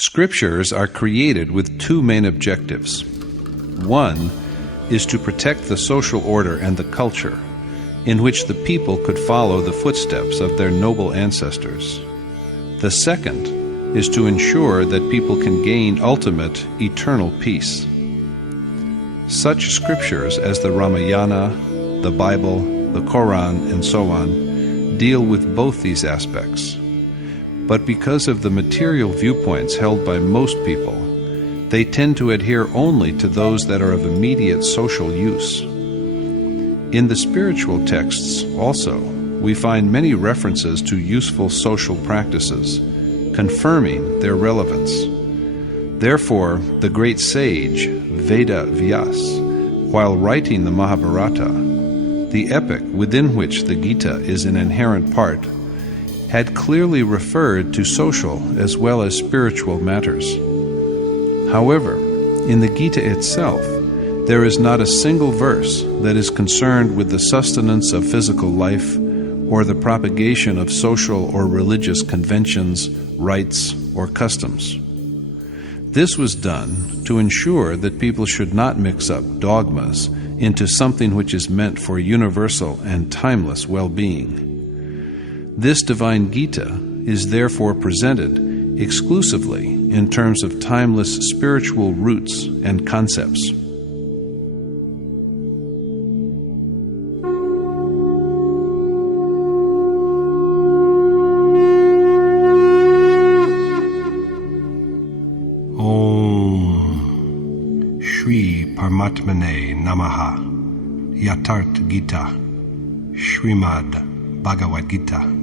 Scriptures are created with two main objectives. One is to protect the social order and the culture, in which the people could follow the footsteps of their noble ancestors. The second is to ensure that people can gain ultimate, eternal peace. Such scriptures as the Ramayana, the Bible, the Quran, and so on, deal with both these aspects. But because of the material viewpoints held by most people, they tend to adhere only to those that are of immediate social use. In the spiritual texts, also, we find many references to useful social practices, confirming their relevance. Therefore, the great sage, Veda Vyas, while writing the Mahabharata, the epic within which the Gita is an inherent part, had clearly referred to social as well as spiritual matters. However, in the Gita itself, there is not a single verse that is concerned with the sustenance of physical life or the propagation of social or religious conventions, rites, or customs. This was done to ensure that people should not mix up dogmas into something which is meant for universal and timeless well-being. This divine Gita is therefore presented exclusively in terms of timeless spiritual roots and concepts. Om Shri Paramatmane Namaha. Yatart Gita, Srimad Bhagavad Gita.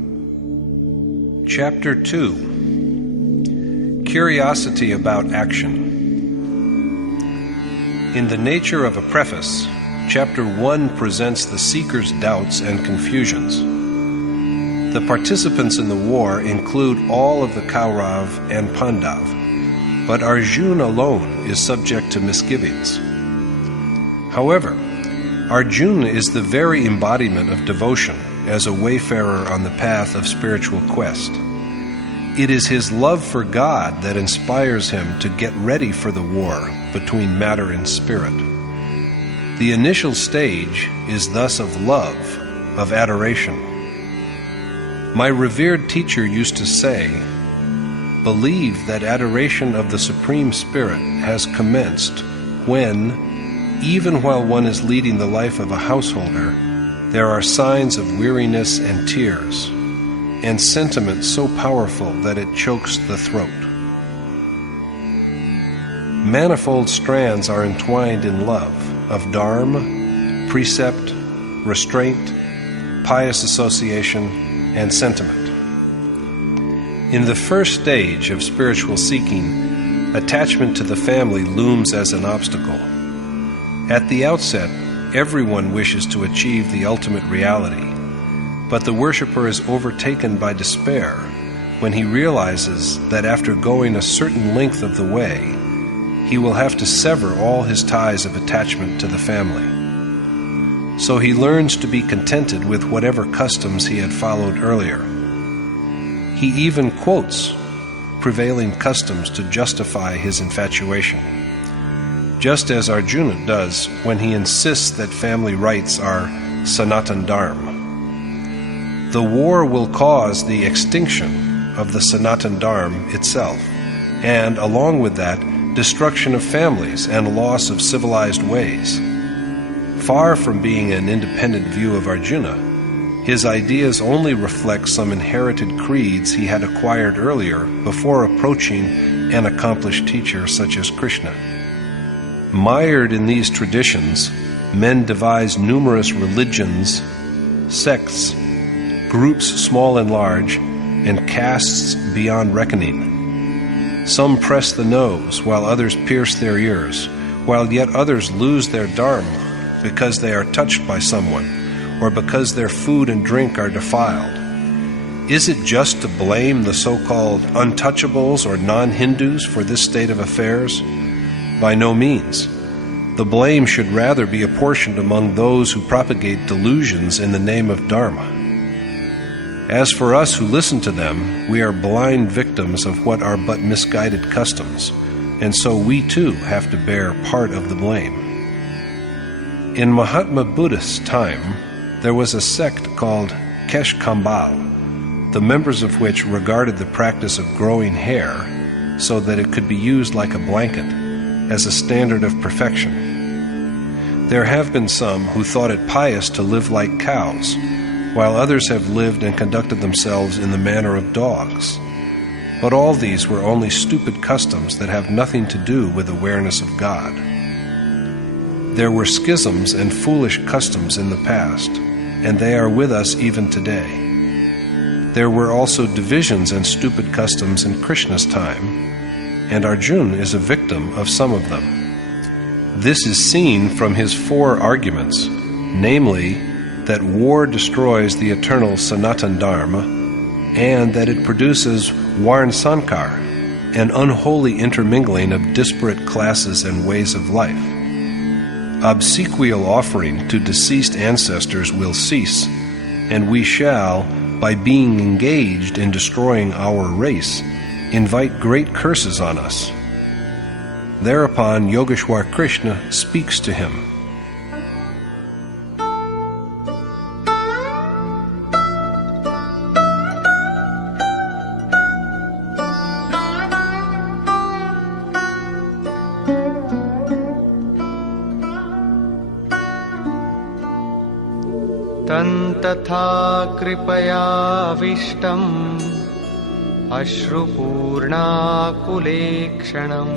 Chapter 2. Curiosity about Action. In the nature of a preface, Chapter 1 presents the seeker's doubts and confusions. The participants in the war include all of the Kaurav and Pandav, but Arjuna alone is subject to misgivings. However, Arjuna is the very embodiment of devotion as a wayfarer on the path of spiritual quest. It is his love for God that inspires him to get ready for the war between matter and spirit. The initial stage is thus of love, of adoration. My revered teacher used to say, "Believe that adoration of the Supreme Spirit has commenced when, even while one is leading the life of a householder, there are signs of weariness and tears, and sentiment so powerful that it chokes the throat. Manifold strands are entwined in love of dharma, precept, restraint, pious association, and sentiment. In the first stage of spiritual seeking, attachment to the family looms as an obstacle. At the outset, everyone wishes to achieve the ultimate reality, but the worshipper is overtaken by despair when he realizes that after going a certain length of the way, he will have to sever all his ties of attachment to the family. So he learns to be contented with whatever customs he had followed earlier. He even quotes prevailing customs to justify his infatuation, just as Arjuna does when he insists that family rites are Sanatan Dharma. The war will cause the extinction of the Sanatan Dharma itself, and along with that, destruction of families and loss of civilized ways. Far from being an independent view of Arjuna, his ideas only reflect some inherited creeds he had acquired earlier before approaching an accomplished teacher such as Krishna. Mired in these traditions, men devise numerous religions, sects, groups small and large, and castes beyond reckoning. Some press the nose, while others pierce their ears, while yet others lose their dharma because they are touched by someone, or because their food and drink are defiled. Is it just to blame the so-called untouchables or non-Hindus for this state of affairs? By no means. The blame should rather be apportioned among those who propagate delusions in the name of Dharma. As for us who listen to them, we are blind victims of what are but misguided customs, and so we too have to bear part of the blame. In Mahatma Buddha's time, there was a sect called Kesh Kambal, the members of which regarded the practice of growing hair so that it could be used like a blanket as a standard of perfection. There have been some who thought it pious to live like cows, while others have lived and conducted themselves in the manner of dogs. But all these were only stupid customs that have nothing to do with awareness of God. There were schisms and foolish customs in the past, and they are with us even today. There were also divisions and stupid customs in Krishna's time, and Arjuna is a victim of some of them. This is seen from his 4 arguments, namely, that war destroys the eternal Sanatan Dharma, and that it produces Varn Sankar, an unholy intermingling of disparate classes and ways of life. Obsequial offering to deceased ancestors will cease, and we shall, by being engaged in destroying our race, invite great curses on us. Thereupon Yogeshwar Krishna speaks to him. तथा कृपयाविष्टम् अश्रुपूर्णाकुलेक्षणम्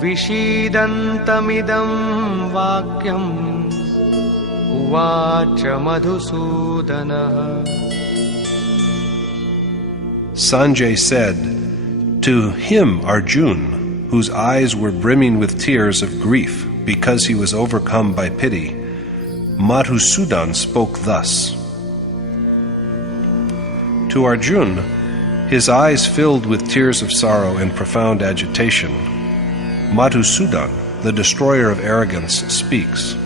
विषीदन्तमिदं वाक्यम् उवाच मधुसूदनः. Sanjay said, "To him, Arjuna, whose eyes were brimming with tears of grief because he was overcome by pity, Madhusudan spoke thus." To Arjuna, his eyes filled with tears of sorrow and profound agitation, Madhusudan, the destroyer of arrogance, speaks.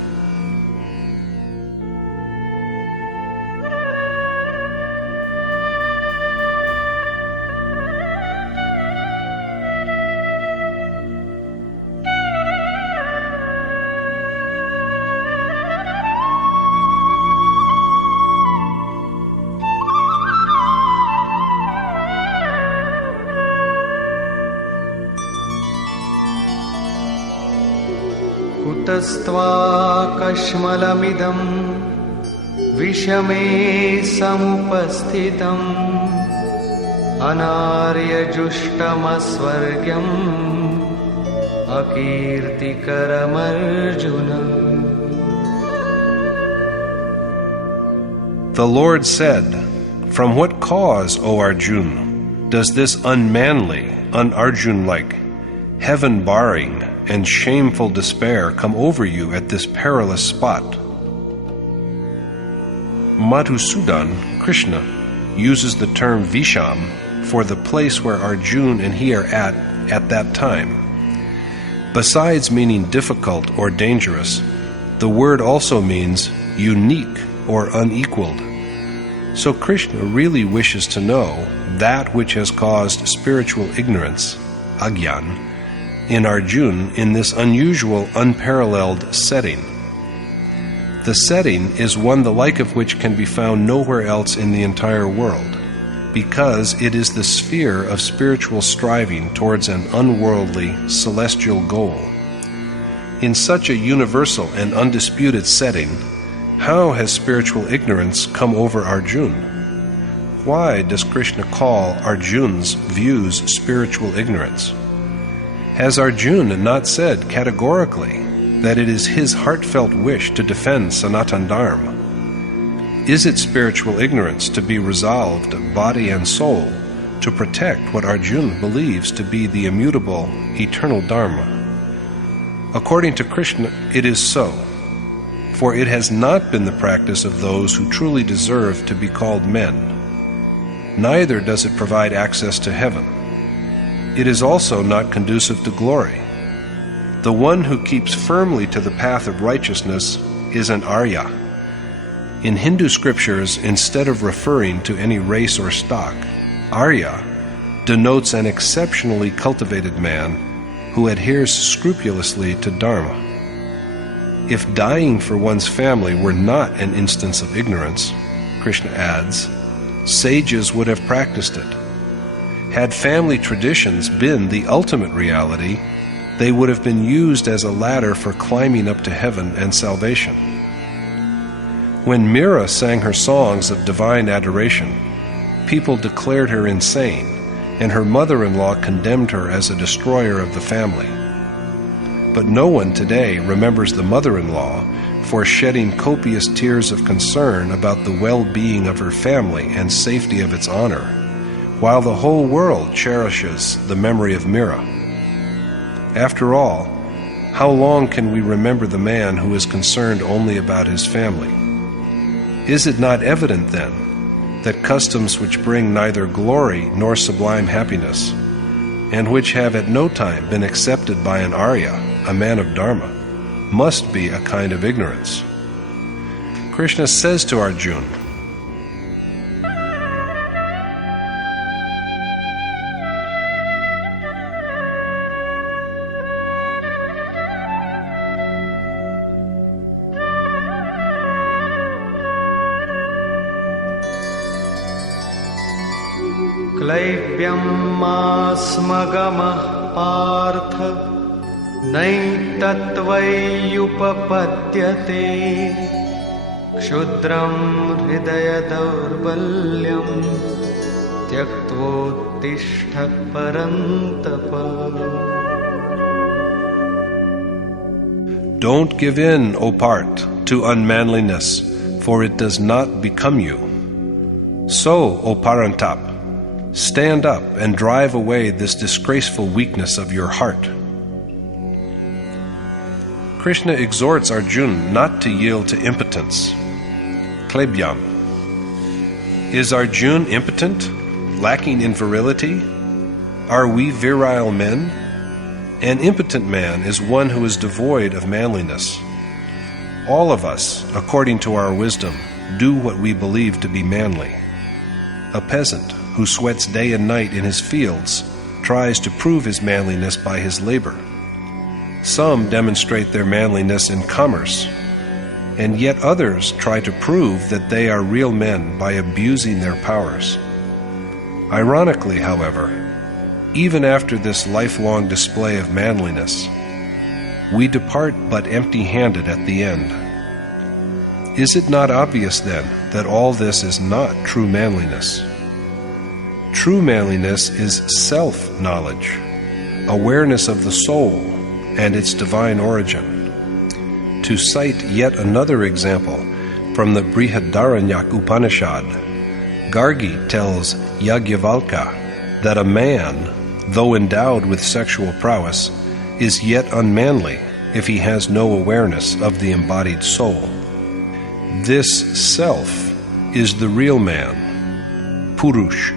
कुतस्त्वाकश्मलमिदं विषमे समुपस्थितम् अनार्यजुष्टमस्वर्ग्यम् अकीर्तिकरमर्जुन. The Lord said, "From what cause, O Arjuna, does this unmanly, un-Arjun-like, heaven-barring, and shameful despair come over you at this perilous spot?" Madhusudan, Krishna, uses the term Visham for the place where Arjuna and he are at that time. Besides meaning difficult or dangerous, the word also means unique or unequaled. So Krishna really wishes to know that which has caused spiritual ignorance, agyan, in Arjuna in this unusual, unparalleled setting. The setting is one the like of which can be found nowhere else in the entire world, because it is the sphere of spiritual striving towards an unworldly, celestial goal. In such a universal and undisputed setting, how has spiritual ignorance come over Arjuna? Why does Krishna call Arjuna's views spiritual ignorance? Has Arjuna not said categorically that it is his heartfelt wish to defend Sanatan Dharma? Is it spiritual ignorance to be resolved, body and soul, to protect what Arjuna believes to be the immutable, eternal Dharma? According to Krishna, it is so, for it has not been the practice of those who truly deserve to be called men. Neither does it provide access to heaven. It is also not conducive to glory. The one who keeps firmly to the path of righteousness is an Arya. In Hindu scriptures, instead of referring to any race or stock, Arya denotes an exceptionally cultivated man who adheres scrupulously to Dharma. If dying for one's family were not an instance of ignorance, Krishna adds, sages would have practiced it. Had family traditions been the ultimate reality, they would have been used as a ladder for climbing up to heaven and salvation. When Mira sang her songs of divine adoration, people declared her insane, and her mother-in-law condemned her as a destroyer of the family. But no one today remembers the mother-in-law for shedding copious tears of concern about the well-being of her family and safety of its honor, while the whole world cherishes the memory of Mira. After all, how long can we remember the man who is concerned only about his family? Is it not evident, then, that customs which bring neither glory nor sublime happiness, and which have at no time been accepted by an Arya, a man of Dharma, must be a kind of ignorance? Krishna says to Arjuna, क्लैव्यमास्मगमः Partha नैतत्त्वय्युपपद्यते क्षुद्रं हृदयदौर्बल्यं त्यक्त्वोत्तिष्ठ परन्तप. Don't give in, O Parth, to unmanliness, for it does not become you. So, O Parantap, stand up and drive away this disgraceful weakness of your heart. Krishna exhorts Arjuna not to yield to impotence. Klebhyam. Is Arjuna impotent, lacking in virility? Are we virile men? An impotent man is one who is devoid of manliness. All of us, according to our wisdom, do what we believe to be manly. A peasant who sweats day and night in his fields tries to prove his manliness by his labor. Some demonstrate their manliness in commerce, and yet others try to prove that they are real men by abusing their powers. Ironically, however, even after this lifelong display of manliness, we depart but empty-handed at the end. Is it not obvious, then, that all this is not true manliness? True manliness is self-knowledge, awareness of the soul and its divine origin. To cite yet another example from the Brihadaranyaka Upanishad, Gargi tells Yajnavalkya that a man, though endowed with sexual prowess, is yet unmanly if he has no awareness of the embodied soul. This self is the real man, Purush,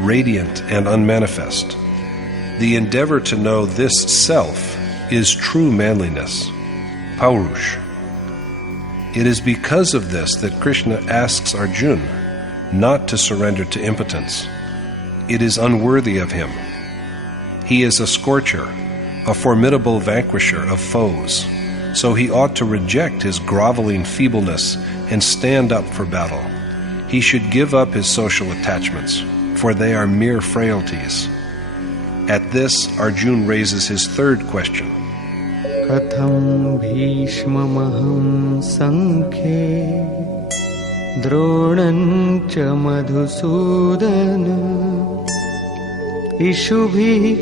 radiant and unmanifest. The endeavor to know this self is true manliness, Paurush. It is because of this that Krishna asks Arjuna not to surrender to impotence. It is unworthy of him. He is a scorcher, a formidable vanquisher of foes, so he ought to reject his groveling feebleness and stand up for battle. He should give up his social attachments, for they are mere frailties. At this, Arjuna raises his third question. Katham bhishmamaham sankhye dronancha madhusudana ishubhi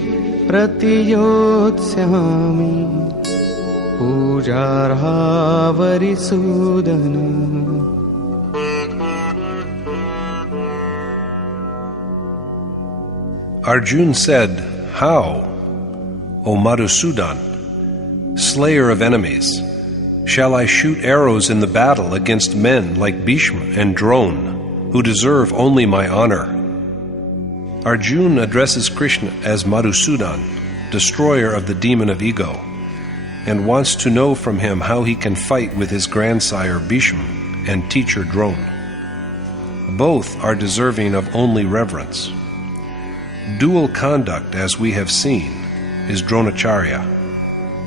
pratiyotsyami pujarha varisudana. Arjuna said, How, O Madhusudan, slayer of enemies, shall I shoot arrows in the battle against men like Bhishma and Drona, who deserve only my honor? Arjuna addresses Krishna as Madhusudan, destroyer of the demon of ego, and wants to know from him how he can fight with his grandsire Bhishma and teacher drone. Both are deserving of only reverence. Dual conduct, as we have seen, is dronacharya,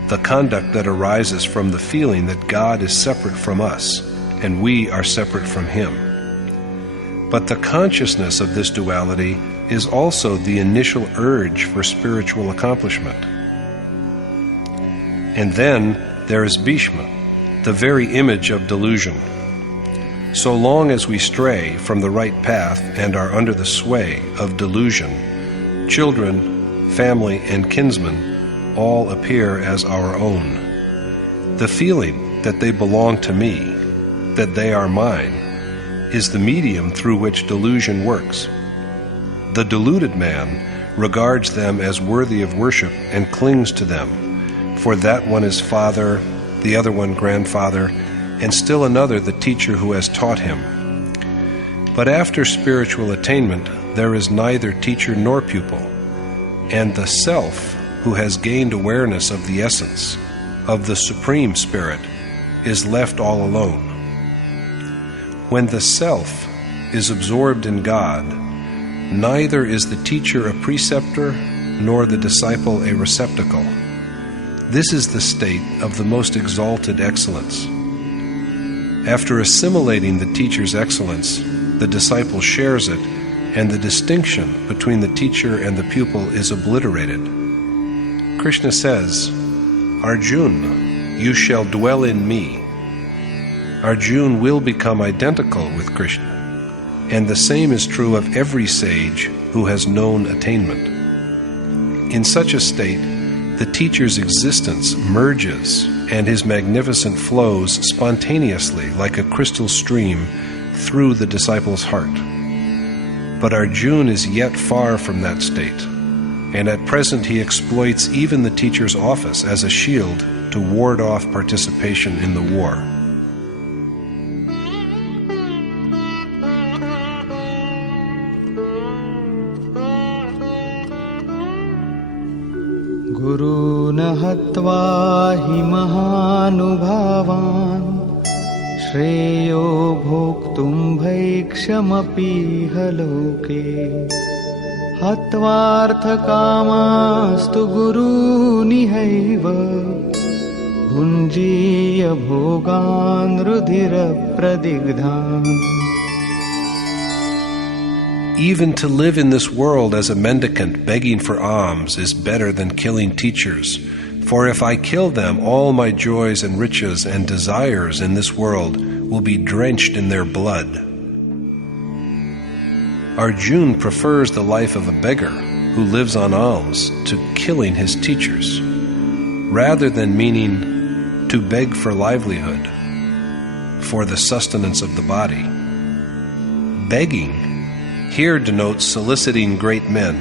the conduct that arises from the feeling that God is separate from us and we are separate from Him. But the consciousness of this duality is also the initial urge for spiritual accomplishment. And then there is Bhishma, the very image of delusion. So long as we stray from the right path and are under the sway of delusion, children, family, and kinsmen all appear as our own. The feeling that they belong to me, that they are mine, is the medium through which delusion works. The deluded man regards them as worthy of worship and clings to them, for that one is father, the other one grandfather, and still another the teacher who has taught him. But after spiritual attainment, there is neither teacher nor pupil, and the self, who has gained awareness of the essence, of the Supreme Spirit, is left all alone. When the self is absorbed in God, neither is the teacher a preceptor nor the disciple a receptacle. This is the state of the most exalted excellence. After assimilating the teacher's excellence, the disciple shares it, and the distinction between the teacher and the pupil is obliterated. Krishna says, "Arjuna, you shall dwell in me." Arjuna will become identical with Krishna, and the same is true of every sage who has known attainment. In such a state, the teacher's existence merges, and his magnificence flows spontaneously like a crystal stream through the disciple's heart. But Arjuna is yet far from that state, and at present he exploits even the teacher's office as a shield to ward off participation in the war. गुरून् हत्वा हि महानुभावान् श्रेयो भोक्तुं भैक्षमपीह लोके हत्वार्थकामास्तु गुरूनिहैव भुञ्जीय भोगान् रुधिरप्रदिग्धान्. Even to live in this world as a mendicant begging for alms is better than killing teachers, for if I kill them, all my joys and riches and desires in this world will be drenched in their blood. Arjuna prefers the life of a beggar who lives on alms to killing his teachers, rather than meaning to beg for livelihood, for the sustenance of the body. Begging here denotes soliciting great men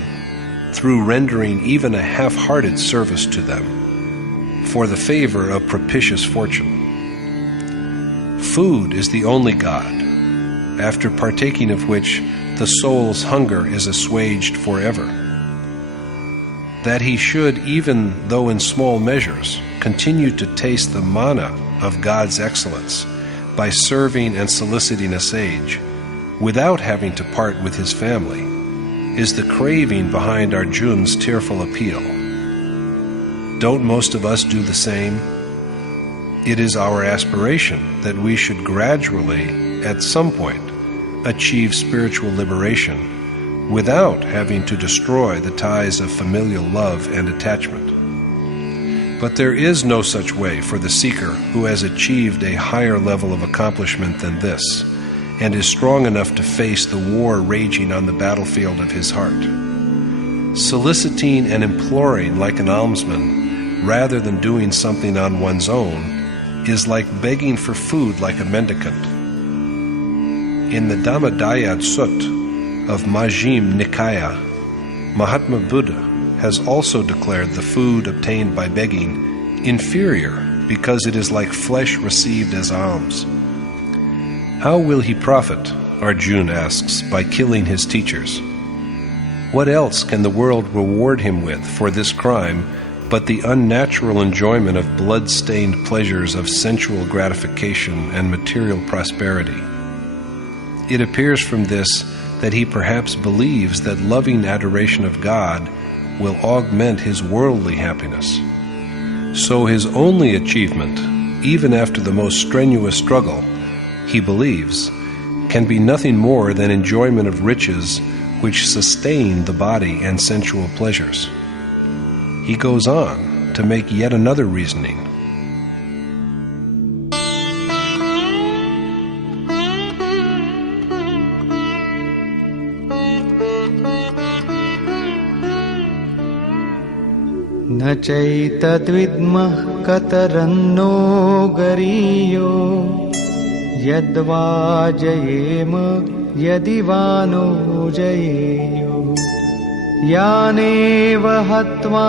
through rendering even a half-hearted service to them for the favor of propitious fortune. Food is the only God, after partaking of which the soul's hunger is assuaged forever. That he should, even though in small measures, continue to taste the manna of God's excellence by serving and soliciting a sage, without having to part with his family, is the craving behind Arjuna's tearful appeal. Don't most of us do the same? It is our aspiration that we should gradually, at some point, achieve spiritual liberation without having to destroy the ties of familial love and attachment. But there is no such way for the seeker who has achieved a higher level of accomplishment than this, and is strong enough to face the war raging on the battlefield of his heart. Soliciting and imploring like an almsman, rather than doing something on one's own, is like begging for food like a mendicant. In the Dhammadayad Sutta of Majjhima Nikaya, Mahatma Buddha has also declared the food obtained by begging inferior because it is like flesh received as alms. How will he profit, Arjuna asks, by killing his teachers? What else can the world reward him with for this crime but the unnatural enjoyment of blood-stained pleasures of sensual gratification and material prosperity. It appears from this that he perhaps believes that loving adoration of God will augment his worldly happiness. So his only achievement, even after the most strenuous struggle, he believes, can be nothing more than enjoyment of riches which sustain the body and sensual pleasures. He goes on to make yet another reasoning. न चैतद्विद्मः कतरन्नो गरीयो यद्वा जयेम यदि वा no जयेयो यानेव हत्वा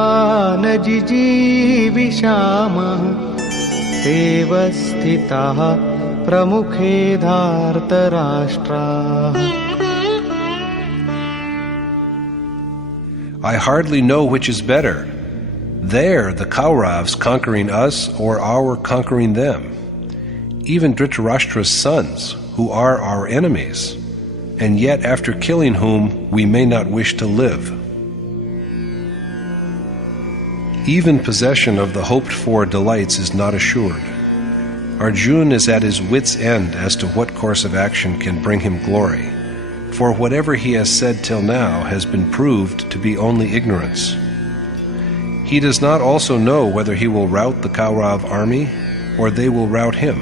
न जिजीविषामः तेव स्थिताः प्रमुखे धार्तराष्ट्राः. I hardly know which is better, there the Kauravas conquering us or our conquering them. Even Dhritarashtra's sons, who are our enemies, and yet after killing whom we may not wish to live. Even possession of the hoped-for delights is not assured. Arjuna is at his wit's end as to what course of action can bring him glory, for whatever he has said till now has been proved to be only ignorance. He does not also know whether he will rout the Kaurav army or they will rout him.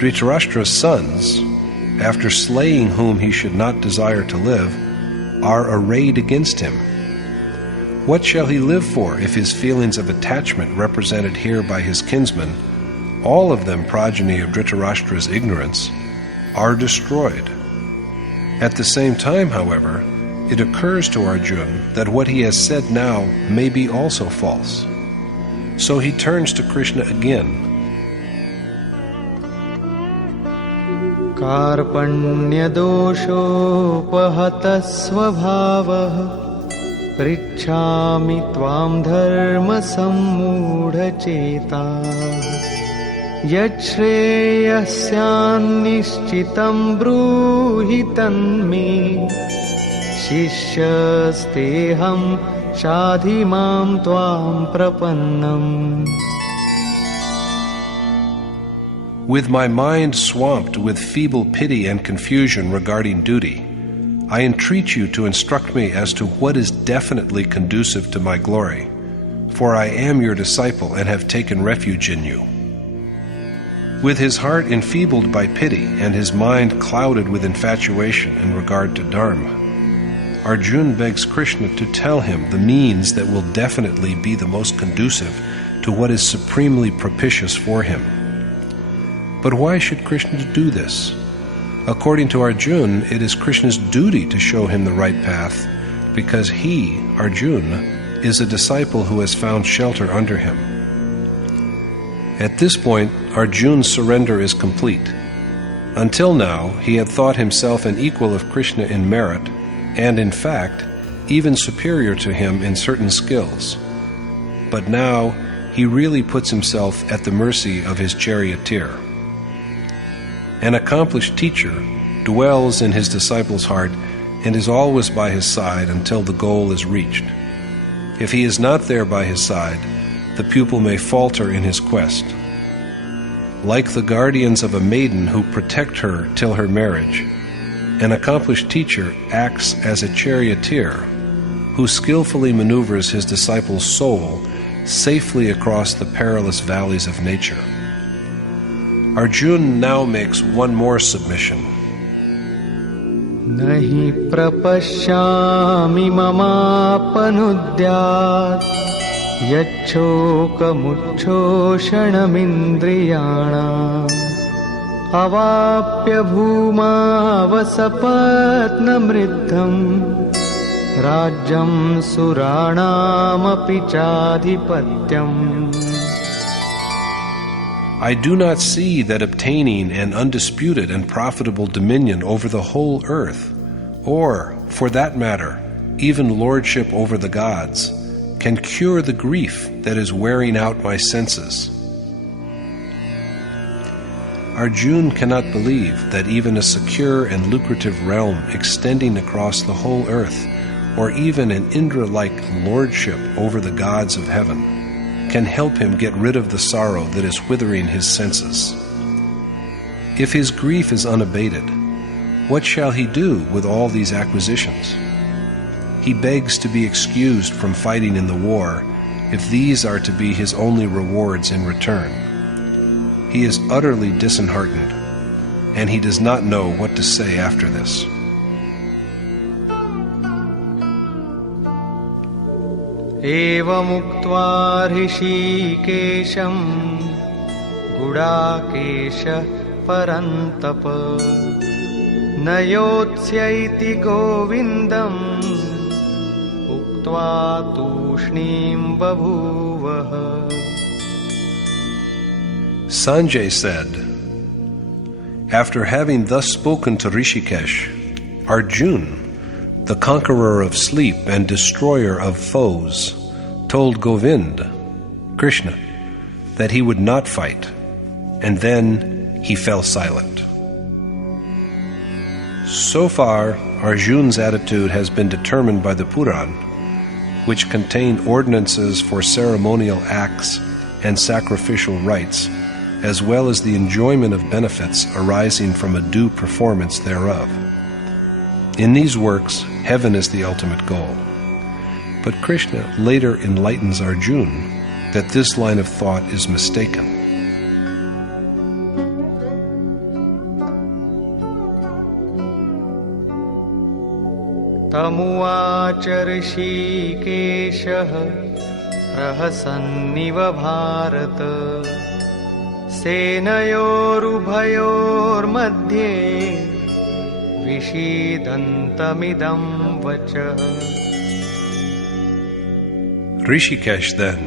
Dhritarashtra's sons, after slaying whom he should not desire to live, are arrayed against him. What shall he live for if his feelings of attachment represented here by his kinsmen, all of them progeny of Dhritarashtra's ignorance, are destroyed? At the same time, however, it occurs to Arjuna that what he has said now may be also false. So he turns to Krishna again. कार्पण्यदोषोपहतः स्वभावः पृच्छामि त्वां धर्मसम्मूढचेताः यच्छ्रेयस्यान्निश्चितं ब्रूहि तन्मे शिष्यस्तेऽहं शाधि मां त्वां प्रपन्नम्. With my mind swamped with feeble pity and confusion regarding duty, I entreat you to instruct me as to what is definitely conducive to my glory, for I am your disciple and have taken refuge in you. With his heart enfeebled by pity and his mind clouded with infatuation in regard to Dharma, Arjuna begs Krishna to tell him the means that will definitely be the most conducive to what is supremely propitious for him. But why should Krishna do this? According to Arjuna, it is Krishna's duty to show him the right path, because he, Arjuna, is a disciple who has found shelter under him. At this point, Arjuna's surrender is complete. Until now, he had thought himself an equal of Krishna in merit, and in fact, even superior to him in certain skills. But now, he really puts himself at the mercy of his charioteer. An accomplished teacher dwells in his disciple's heart and is always by his side until the goal is reached. If he is not there by his side, the pupil may falter in his quest. Like the guardians of a maiden who protect her till her marriage, an accomplished teacher acts as a charioteer who skillfully maneuvers his disciple's soul safely across the perilous valleys of nature. Arjuna now makes one more submission. Nahi prapashyami mamapanudyat yacchokamuchoshanamindriyana avapya bhumavasapatnamriddham rajyam suranamapi chadhipatyam. I do not see that obtaining an undisputed and profitable dominion over the whole earth, or, for that matter, even lordship over the gods, can cure the grief that is wearing out my senses. Arjuna cannot believe that even a secure and lucrative realm extending across the whole earth, or even an Indra-like lordship over the gods of heaven, can help him get rid of the sorrow that is withering his senses. If his grief is unabated, what shall he do with all these acquisitions? He begs to be excused from fighting in the war if these are to be his only rewards in return. He is utterly disheartened, and he does not know what to say after this. Evamuktva hrishikesham gudakesh parantapa nayotsaiti govindam uktva tushnim babhuvaha. Sanjay said, after having thus spoken to Rishikesh, Arjuna, the conqueror of sleep and destroyer of foes, told Govind, Krishna, that he would not fight, and then he fell silent. So far, Arjuna's attitude has been determined by the Puran, which contain ordinances for ceremonial acts and sacrificial rites, as well as the enjoyment of benefits arising from a due performance thereof. In these works, heaven is the ultimate goal. But Krishna later enlightens Arjuna that this line of thought is mistaken. Tamuvacha Rishikeshah prahasanniva Bharata Senayorubhayor madhye Vishidantamidam vacha. Rishikesh then,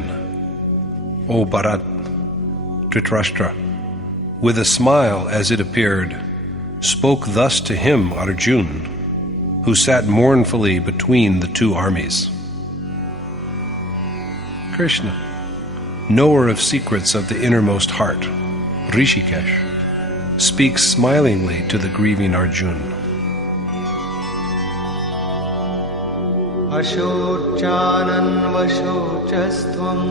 O Bharat, Dhritarashtra, with a smile as it appeared, spoke thus to him, Arjuna, who sat mournfully between the two armies. Krishna, knower of secrets of the innermost heart, Rishikesh, speaks smilingly to the grieving Arjuna. Ashochanan vashochastvam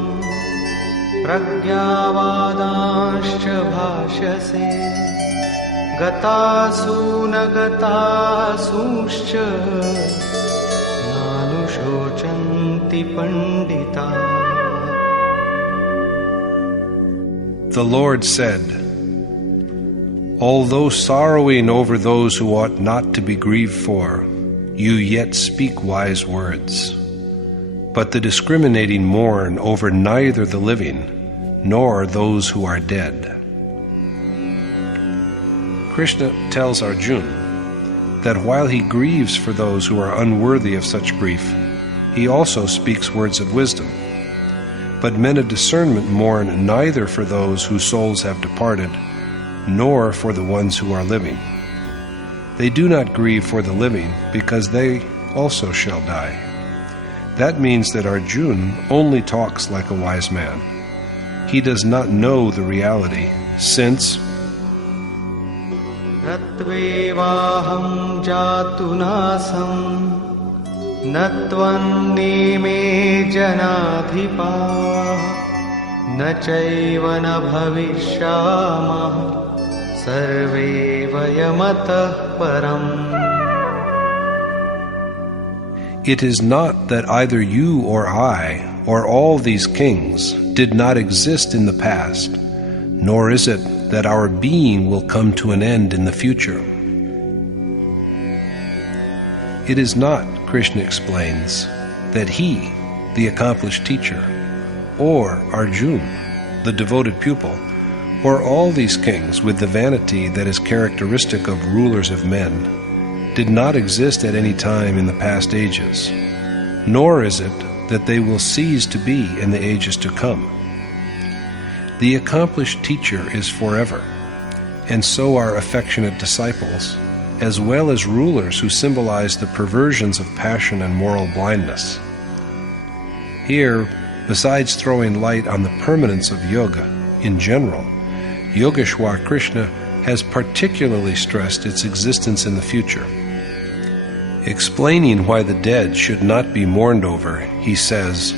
pragyavadanshcha bhashase gatasuna gatasuscha nanushochanti pandita. The Lord said, although sorrowing over those who ought not to be grieved for, you yet speak wise words. But the discriminating mourn over neither the living nor those who are dead. Krishna tells Arjuna that while he grieves for those who are unworthy of such grief, he also speaks words of wisdom. But men of discernment mourn neither for those whose souls have departed, nor for the ones who are living. They do not grieve for the living, because they also shall die. That means that Arjuna only talks like a wise man. He does not know the reality, since Natvevaham jatunasam natvanni me janadhipa nachaiva na bhavishyamah sarve vayamatah param. it is not that either you or I or all these kings did not exist in the past, nor is it that our being will come to an end in the future. It is not, Krishna explains, that he, the accomplished teacher, or Arjuna, the devoted pupil, or all these kings with the vanity that is characteristic of rulers of men, did not exist at any time in the past ages, nor is it that they will cease to be in the ages to come. The accomplished teacher is forever, and so are affectionate disciples, as well as rulers who symbolize the perversions of passion and moral blindness. Here, besides throwing light on the permanence of yoga in general, Yogeshwar Krishna has particularly stressed its existence in the future. Explaining why the dead should not be mourned over, he says,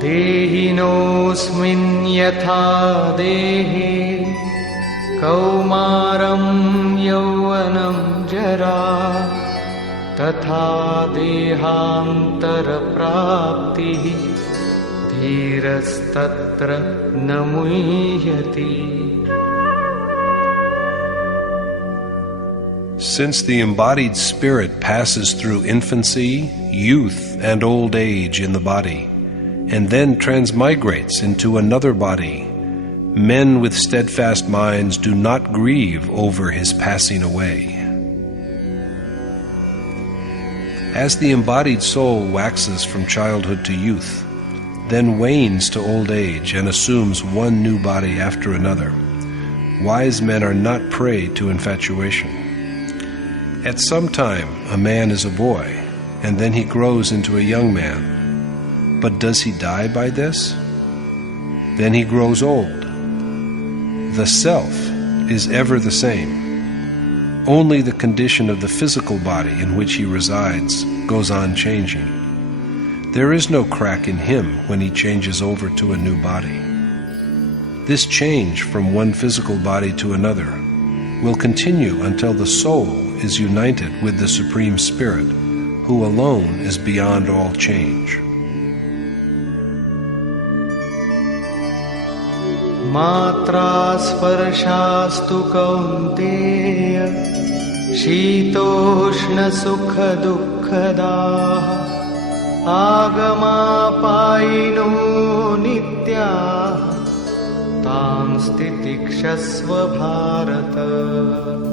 Dehinosmin yatha dehe kaumaram yauvanam jara tatha dehantara prapti dhirastatra namuhyati. Since the embodied spirit passes through infancy, youth, and old age in the body, and then transmigrates into another body, men with steadfast minds do not grieve over his passing away. As the embodied soul waxes from childhood to youth, then wanes to old age and assumes one new body after another, wise men are not prey to infatuation. At some time, a man is a boy, and then he grows into a young man. But does he die by this? Then he grows old. The self is ever the same. Only the condition of the physical body in which he resides goes on changing. There is no crack in him when he changes over to a new body. This change from one physical body to another will continue until the soul is united with the Supreme Spirit, who alone is beyond all change. Matra sparshastu kaunteya shitoshna sukha dukkhadaha agama payino nityaha tam stitikshasva bharata.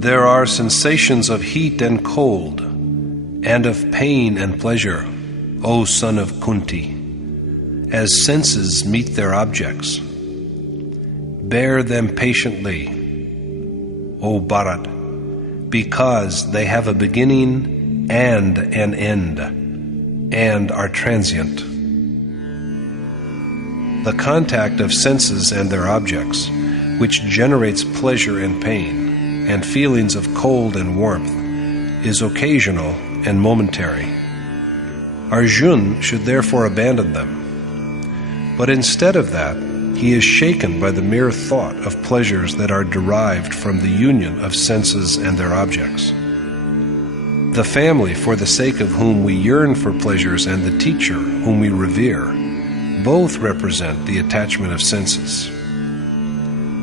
There are sensations of heat and cold, and of pain and pleasure, O son of Kunti, as senses meet their objects. Bear them patiently, O Bharat, because they have a beginning and an end, and are transient. The contact of senses and their objects, which generates pleasure and pain, and feelings of cold and warmth, is occasional and momentary. Arjuna should therefore abandon them. But instead of that, he is shaken by the mere thought of pleasures that are derived from the union of senses and their objects. The family for the sake of whom we yearn for pleasures and the teacher whom we revere both represent the attachment of senses.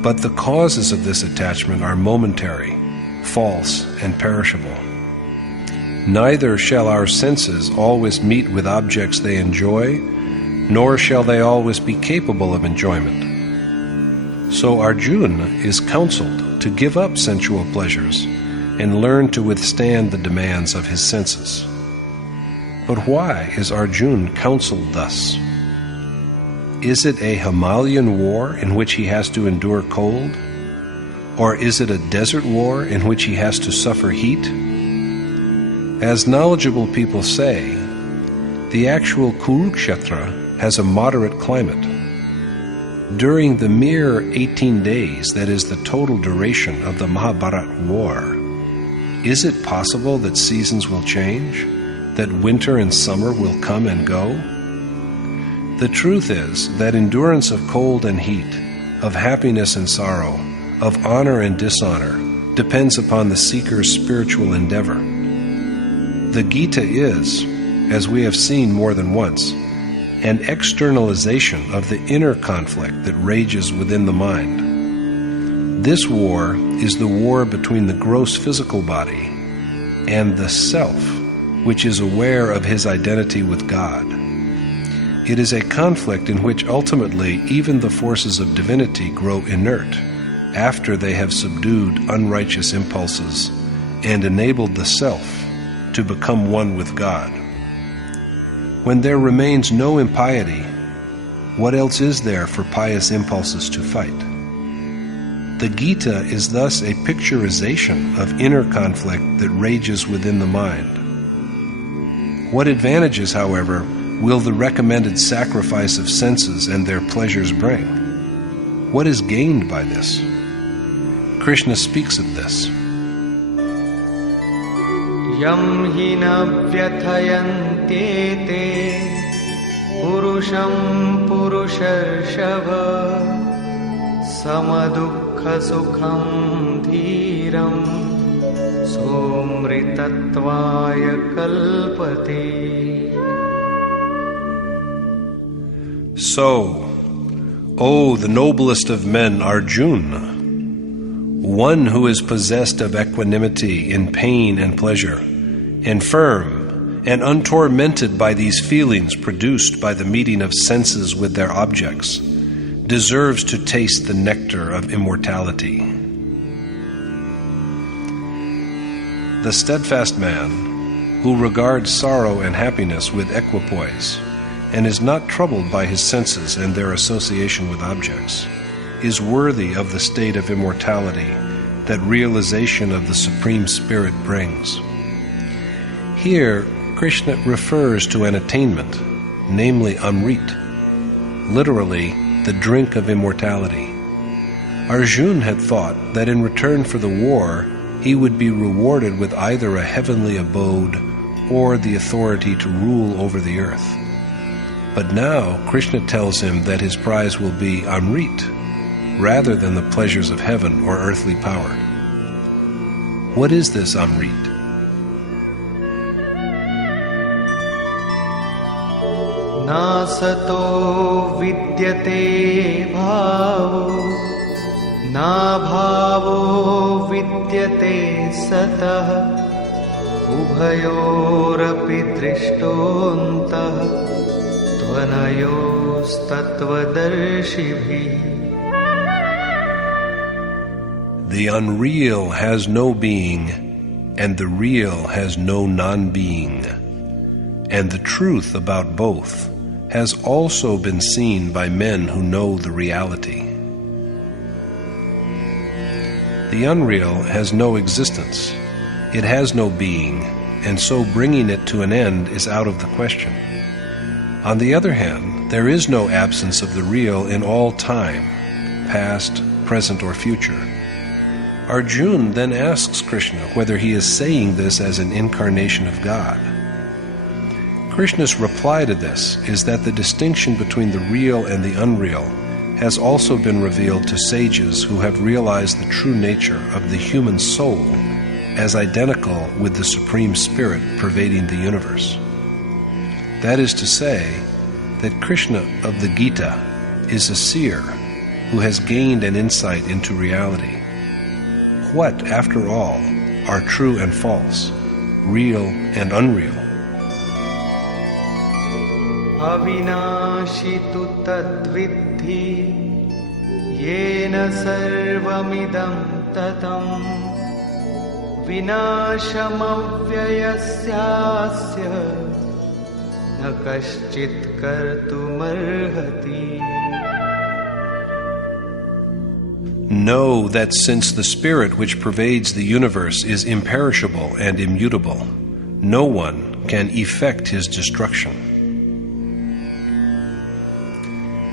But the causes of this attachment are momentary, false, and perishable. Neither shall our senses always meet with objects they enjoy, nor shall they always be capable of enjoyment. So Arjuna is counseled to give up sensual pleasures and learn to withstand the demands of his senses. But why is Arjuna counseled thus? Is it a Himalayan war in which he has to endure cold? Or is it a desert war in which he has to suffer heat? As knowledgeable people say, the actual Kurukshetra has a moderate climate. During the mere 18 days that is the total duration of the Mahabharata war, is it possible that seasons will change, that winter and summer will come and go? The truth is that endurance of cold and heat, of happiness and sorrow, of honor and dishonor, depends upon the seeker's spiritual endeavor. The Gita is, as we have seen more than once, an externalization of the inner conflict that rages within the mind. This war is the war between the gross physical body and the self, which is aware of his identity with God. It is a conflict in which ultimately even the forces of divinity grow inert after they have subdued unrighteous impulses and enabled the self to become one with God. When there remains no impiety, what else is there for pious impulses to fight? The Gita is thus a picturization of inner conflict that rages within the mind. What advantages, however, will the recommended sacrifice of senses and their pleasures bring? What is gained by this? Krishna speaks of this. Yam hina vyathayantete purusham purusharshava samadukha sukham dhiram somritatvaya kalpate. So, O the noblest of men, Arjuna, one who is possessed of equanimity in pain and pleasure, infirm and untormented by these feelings produced by the meeting of senses with their objects, deserves to taste the nectar of immortality. The steadfast man, who regards sorrow and happiness with equipoise, and is not troubled by his senses and their association with objects, is worthy of the state of immortality that realization of the Supreme Spirit brings. Here, Krishna refers to an attainment, namely Amrit, literally the drink of immortality. Arjuna had thought that in return for the war, he would be rewarded with either a heavenly abode or the authority to rule over the earth. But now Krishna tells him that his prize will be Amrit, rather than the pleasures of heaven or earthly power. What is this Amrit? Nasato vidyate bhavo na bhavo vidyate satah ubhayorapi drishtontah tvanayostatvadarshibhi. The unreal has no being, and the real has no non-being, and the truth about both has also been seen by men who know the reality. The unreal has no existence, it has no being, and so bringing it to an end is out of the question. On the other hand, there is no absence of the real in all time, past, present, or future. Arjuna then asks Krishna whether he is saying this as an incarnation of God. Krishna's reply to this is that the distinction between the real and the unreal has also been revealed to sages who have realized the true nature of the human soul as identical with the Supreme Spirit pervading the universe. That is to say, that Krishna of the Gita is a seer who has gained an insight into reality. What, after all, are true and false, real and unreal? Avinashi tu tadviddhi yena sarvamidam tatam vinasham avyayasyasya na kaschit kartumarhati. Know that since the Spirit which pervades the universe is imperishable and immutable, no one can effect his destruction.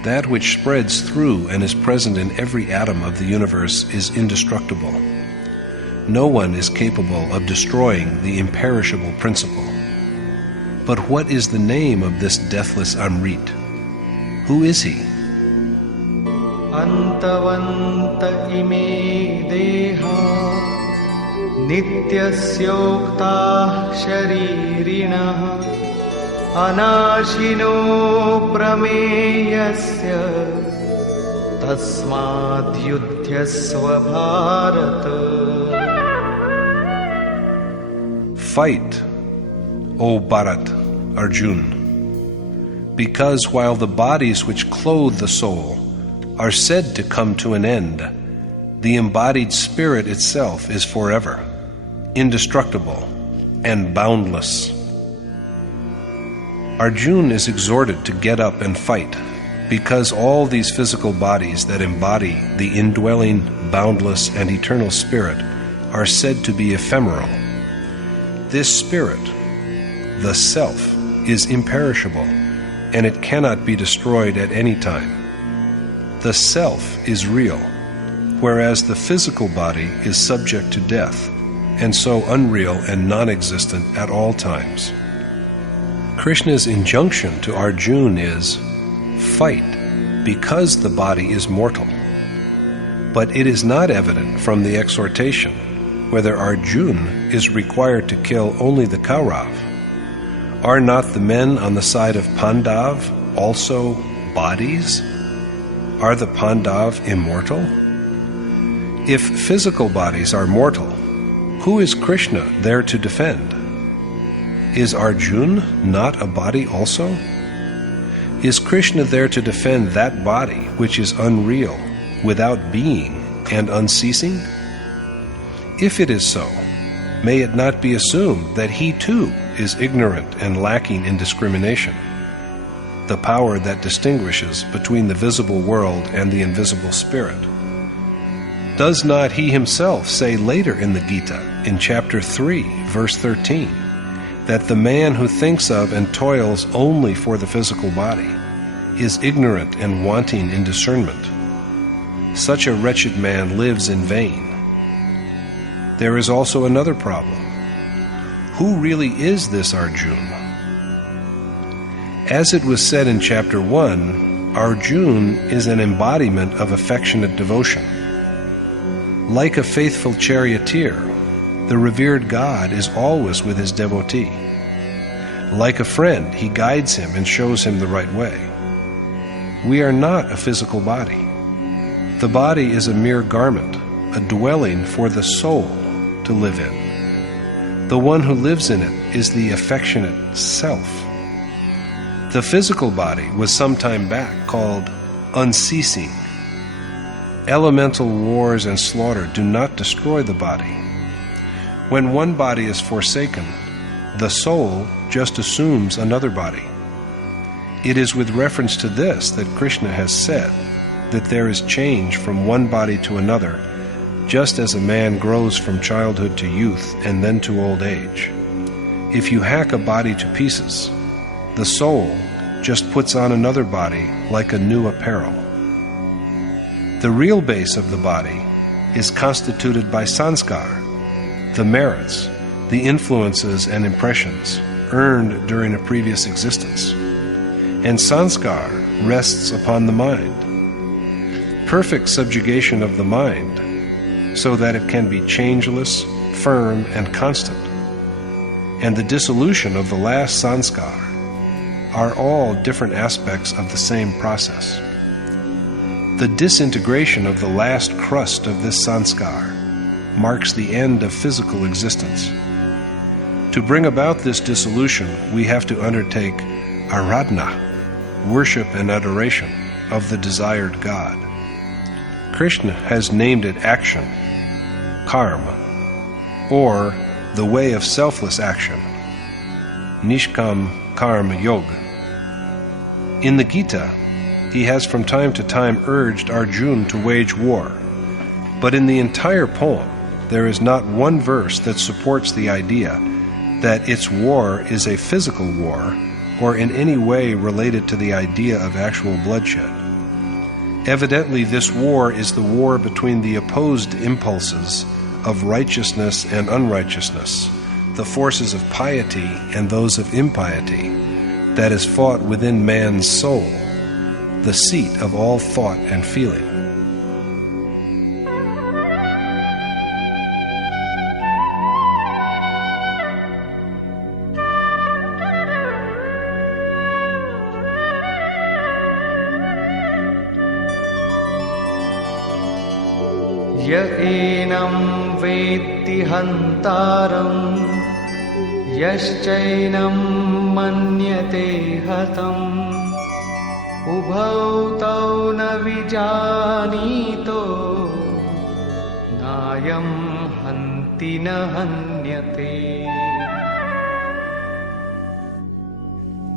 That which spreads through and is present in every atom of the universe is indestructible. No one is capable of destroying the imperishable principle. But what is the name of this deathless Amrit? Who is he? Antavanta ime deha nityasyokta sharirinaha anashino prameyasya tasmad yudhyasva bharata. Fight, O Bharat, Arjuna, because while the bodies which clothe the soul are said to come to an end, the embodied spirit itself is forever, indestructible, and boundless. Arjuna is exhorted to get up and fight, Because all these physical bodies that embody the indwelling, boundless, and eternal spirit are said to be ephemeral. This spirit, the self, is imperishable, and it cannot be destroyed at any time. The self is real, whereas the physical body is subject to death, and so unreal and non-existent at all times. Krishna's injunction to Arjuna is, fight, because the body is mortal. But it is not evident from the exhortation whether Arjuna is required to kill only the Kaurav. Are not the men on the side of Pandav also bodies? Are the Pandav immortal? If physical bodies are mortal, who is Krishna there to defend? Is Arjuna not a body also? Is Krishna there to defend that body which is unreal, without being, and unceasing? If it is so, may it not be assumed that he too is ignorant and lacking in discrimination, the power that distinguishes between the visible world and the invisible spirit? Does not he himself say later in the Gita, in chapter 3, verse 13, that the man who thinks of and toils only for the physical body is ignorant and wanting in discernment? Such a wretched man lives in vain. There is also another problem. Who really is this Arjuna? As it was said in chapter 1, Arjuna is an embodiment of affectionate devotion. Like a faithful charioteer, the revered God is always with his devotee. Like a friend, he guides him and shows him the right way. We are not a physical body. The body is a mere garment, a dwelling for the soul to live in. The one who lives in it is the affectionate self. The physical body was some time back called unceasing. Elemental wars and slaughter do not destroy the body. When one body is forsaken, the soul just assumes another body. It is with reference to this that Krishna has said that there is change from one body to another, just as a man grows from childhood to youth and then to old age. If you hack a body to pieces, the soul just puts on another body like a new apparel. The real base of the body is constituted by sanskar, the merits, the influences and impressions earned during a previous existence. And sanskar rests upon the mind. Perfect subjugation of the mind, so that it can be changeless, firm, and constant, and the dissolution of the last sanskar are all different aspects of the same process. The disintegration of the last crust of this sanskar marks the end of physical existence. To bring about this dissolution, we have to undertake aradhana, worship and adoration of the desired God. Krishna has named it action, karma, or the way of selfless action, nishkam karma yoga. In the Gita, he has from time to time urged Arjuna to wage war, but in the entire poem, there is not one verse that supports the idea that its war is a physical war or in any way related to the idea of actual bloodshed. Evidently, this war is the war between the opposed impulses of righteousness and unrighteousness, the forces of piety and those of impiety, that is fought within man's soul, the seat of all thought and feeling. य एनं वेत्ति हन्तारं यश्चैनं मन्यते हतम् उभौ तौ न विजानीतो नायं हन्ति न हन्यते.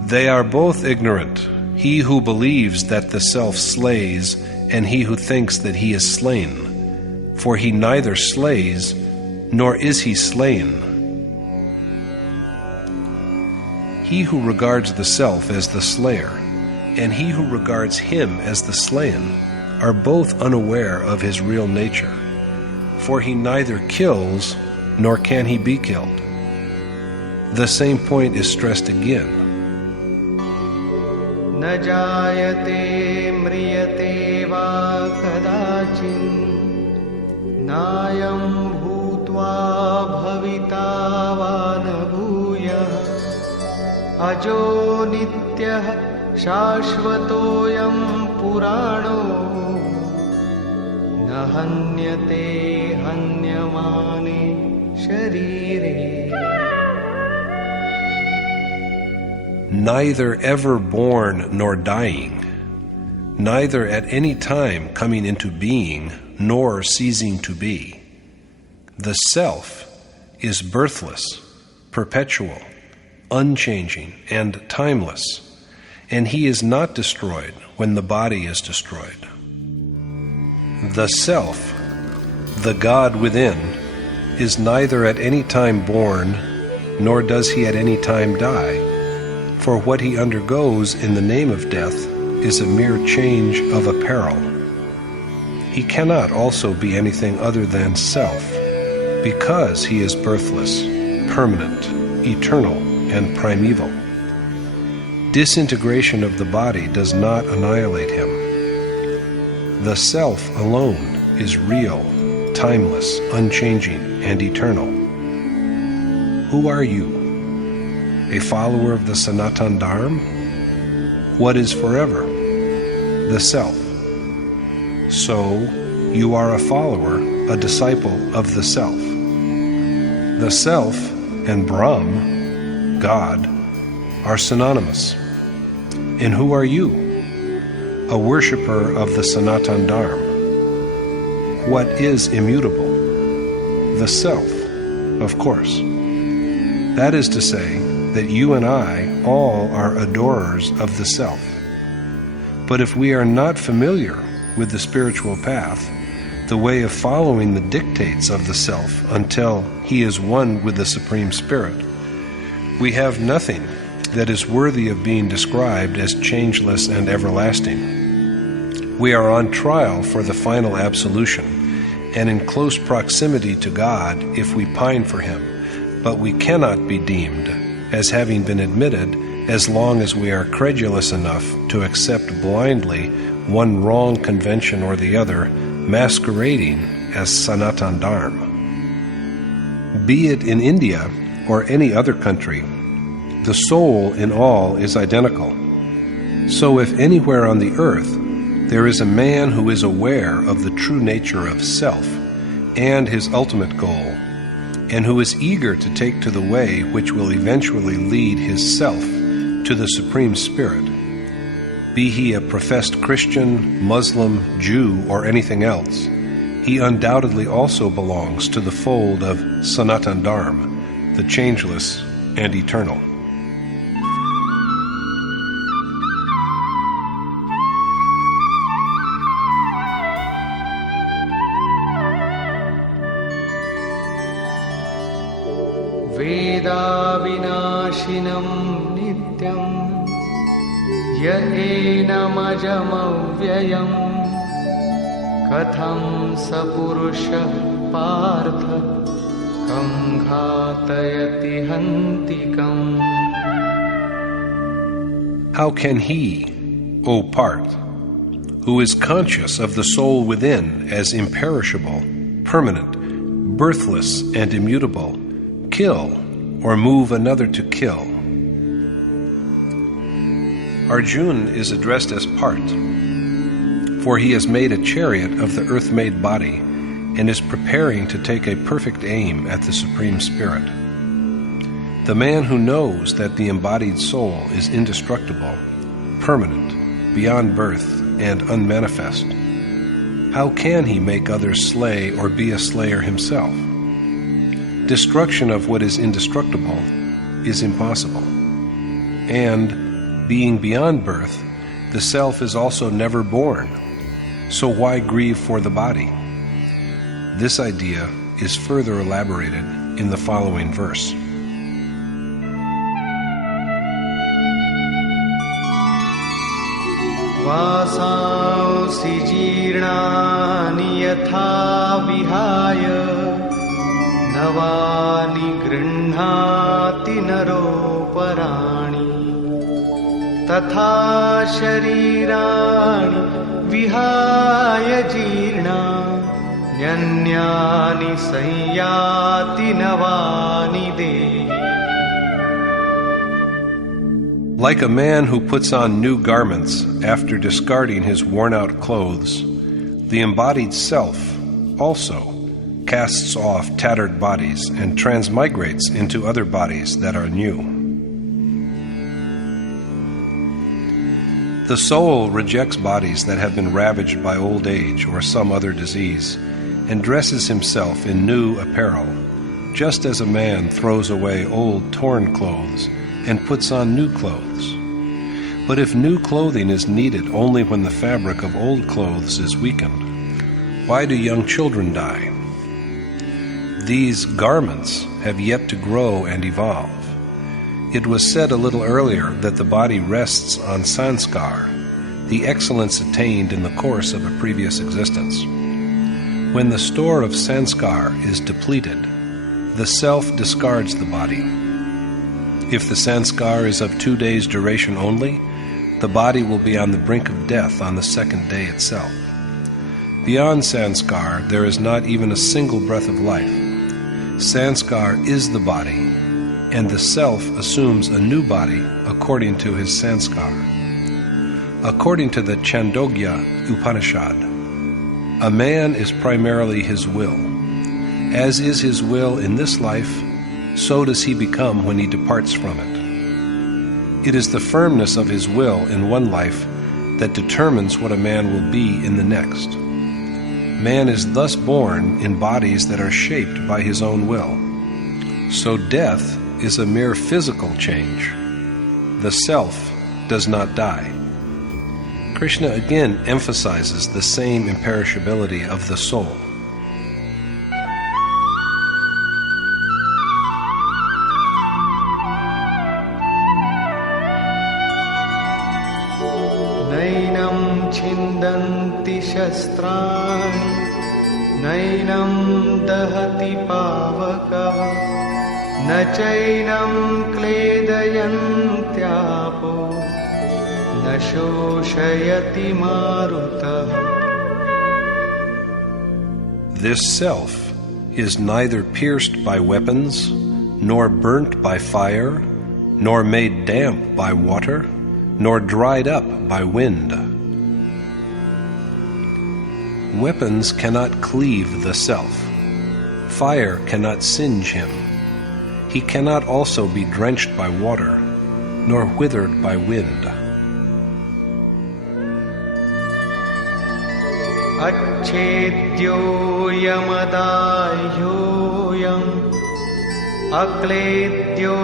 They are both ignorant, he who believes that the self slays, and he who thinks that he is slain. For he neither slays, nor is he slain. He who regards the self as the slayer, and he who regards him as the slain, are both unaware of his real nature. For he neither kills, nor can he be killed. The same point is stressed again. न जायते म्रियते वा कदाचिन् नायं भूत्वा भविता वा न भूयः अजो नित्यः शाश्वतोऽयं पुराणो न हन्यते हन्यमाने शरीरे. Neither ever born nor dying, neither at any time coming into being nor ceasing to be. The self is birthless, perpetual, unchanging, and timeless, and he is not destroyed when the body is destroyed. The self, the God within, is neither at any time born, nor does he at any time die. For what he undergoes in the name of death is a mere change of apparel. He cannot also be anything other than self, because he is birthless, permanent, eternal, and primeval. Disintegration of the body does not annihilate him. The self alone is real, timeless, unchanging, and eternal. Who are you? A follower of the Sanatana Dharma? What is forever? The self. So, you are a follower, a disciple of the self. The self and Brahm, God, are synonymous. And who are you? A worshipper of the Sanatana Dharma. What is immutable? The self, of course. That is to say, that you and I all are adorers of the self. But if we are not familiar with the spiritual path, the way of following the dictates of the self until he is one with the Supreme Spirit, we have nothing that is worthy of being described as changeless and everlasting. We are on trial for the final absolution, and in close proximity to God if we pine for him, but we cannot be deemed as having been admitted as long as we are credulous enough to accept blindly one wrong convention or the other, masquerading as Sanatana Dharma. Be it in India or any other country, the soul in all is identical. So if anywhere on the earth there is a man who is aware of the true nature of self and his ultimate goal, and who is eager to take to the way which will eventually lead his self to the Supreme Spirit, be he a professed Christian, Muslim, Jew, or anything else, he undoubtedly also belongs to the fold of Sanatana Dharma, the changeless and eternal. वेदाविनाशिनं नित्यं य एनमजमव्ययं कथं स पुरुषः पार्थ कं घातयति हन्तिकम्. How can he, O Parth, who is conscious of the soul within as imperishable, permanent, birthless, and immutable, kill or move another to kill? Arjuna is addressed as Parth, for he has made a chariot of the earth-made body and is preparing to take a perfect aim at the Supreme Spirit. The man who knows that the embodied soul is indestructible, permanent, beyond birth, and unmanifest, how can he make others slay or be a slayer himself? Destruction of what is indestructible is impossible, and, being beyond birth, The self is also never born, so why grieve for the body? This idea is further elaborated in the following verse. वासांसि जीर्णानि यथा विहाय नवानि गृह्णाति नरोपराणि तथा शरीराणि विहाय जीर्णान्यन्यानि संयाति नवानि देहि. Like a man who puts on new garments after discarding his worn-out clothes, the embodied self also casts off tattered bodies and transmigrates into other bodies that are new. The soul rejects bodies that have been ravaged by old age or some other disease and dresses himself in new apparel, just as a man throws away old torn clothes and puts on new clothes. But if new clothing is needed only when the fabric of old clothes is weakened, why do young children die? These garments have yet to grow and evolve. It was said a little earlier that the body rests on sanskar, the excellence attained in the course of a previous existence. When the store of sanskar is depleted, the self discards the body. If the sanskar is of 2 days' duration only, the body will be on the brink of death on the second day itself. Beyond sanskar, there is not even a single breath of life. Sanskar is the body, and the self assumes a new body according to his sanskar. According to the Chandogya Upanishad, a man is primarily his will. As is his will in this life, so does he become when he departs from it. It is the firmness of his will in one life that determines what a man will be in the next. Man is thus born in bodies that are shaped by his own will. So death is a mere physical change. The self does not die. Krishna again emphasizes the same imperishability of the soul. नैनं छिन्दन्ति शस्त्राणि नैनं दहति पावकः न चैनं क्लेदयन्त्यापो न शोषयति मारुतः. This self is neither pierced by weapons, nor burnt by fire, nor made damp by water, nor dried up by wind. Weapons cannot cleave the self. Fire cannot singe him. He cannot also be drenched by water, nor withered by wind. अच्छेद्योऽयमदाह्योऽयम् अक्लेद्यो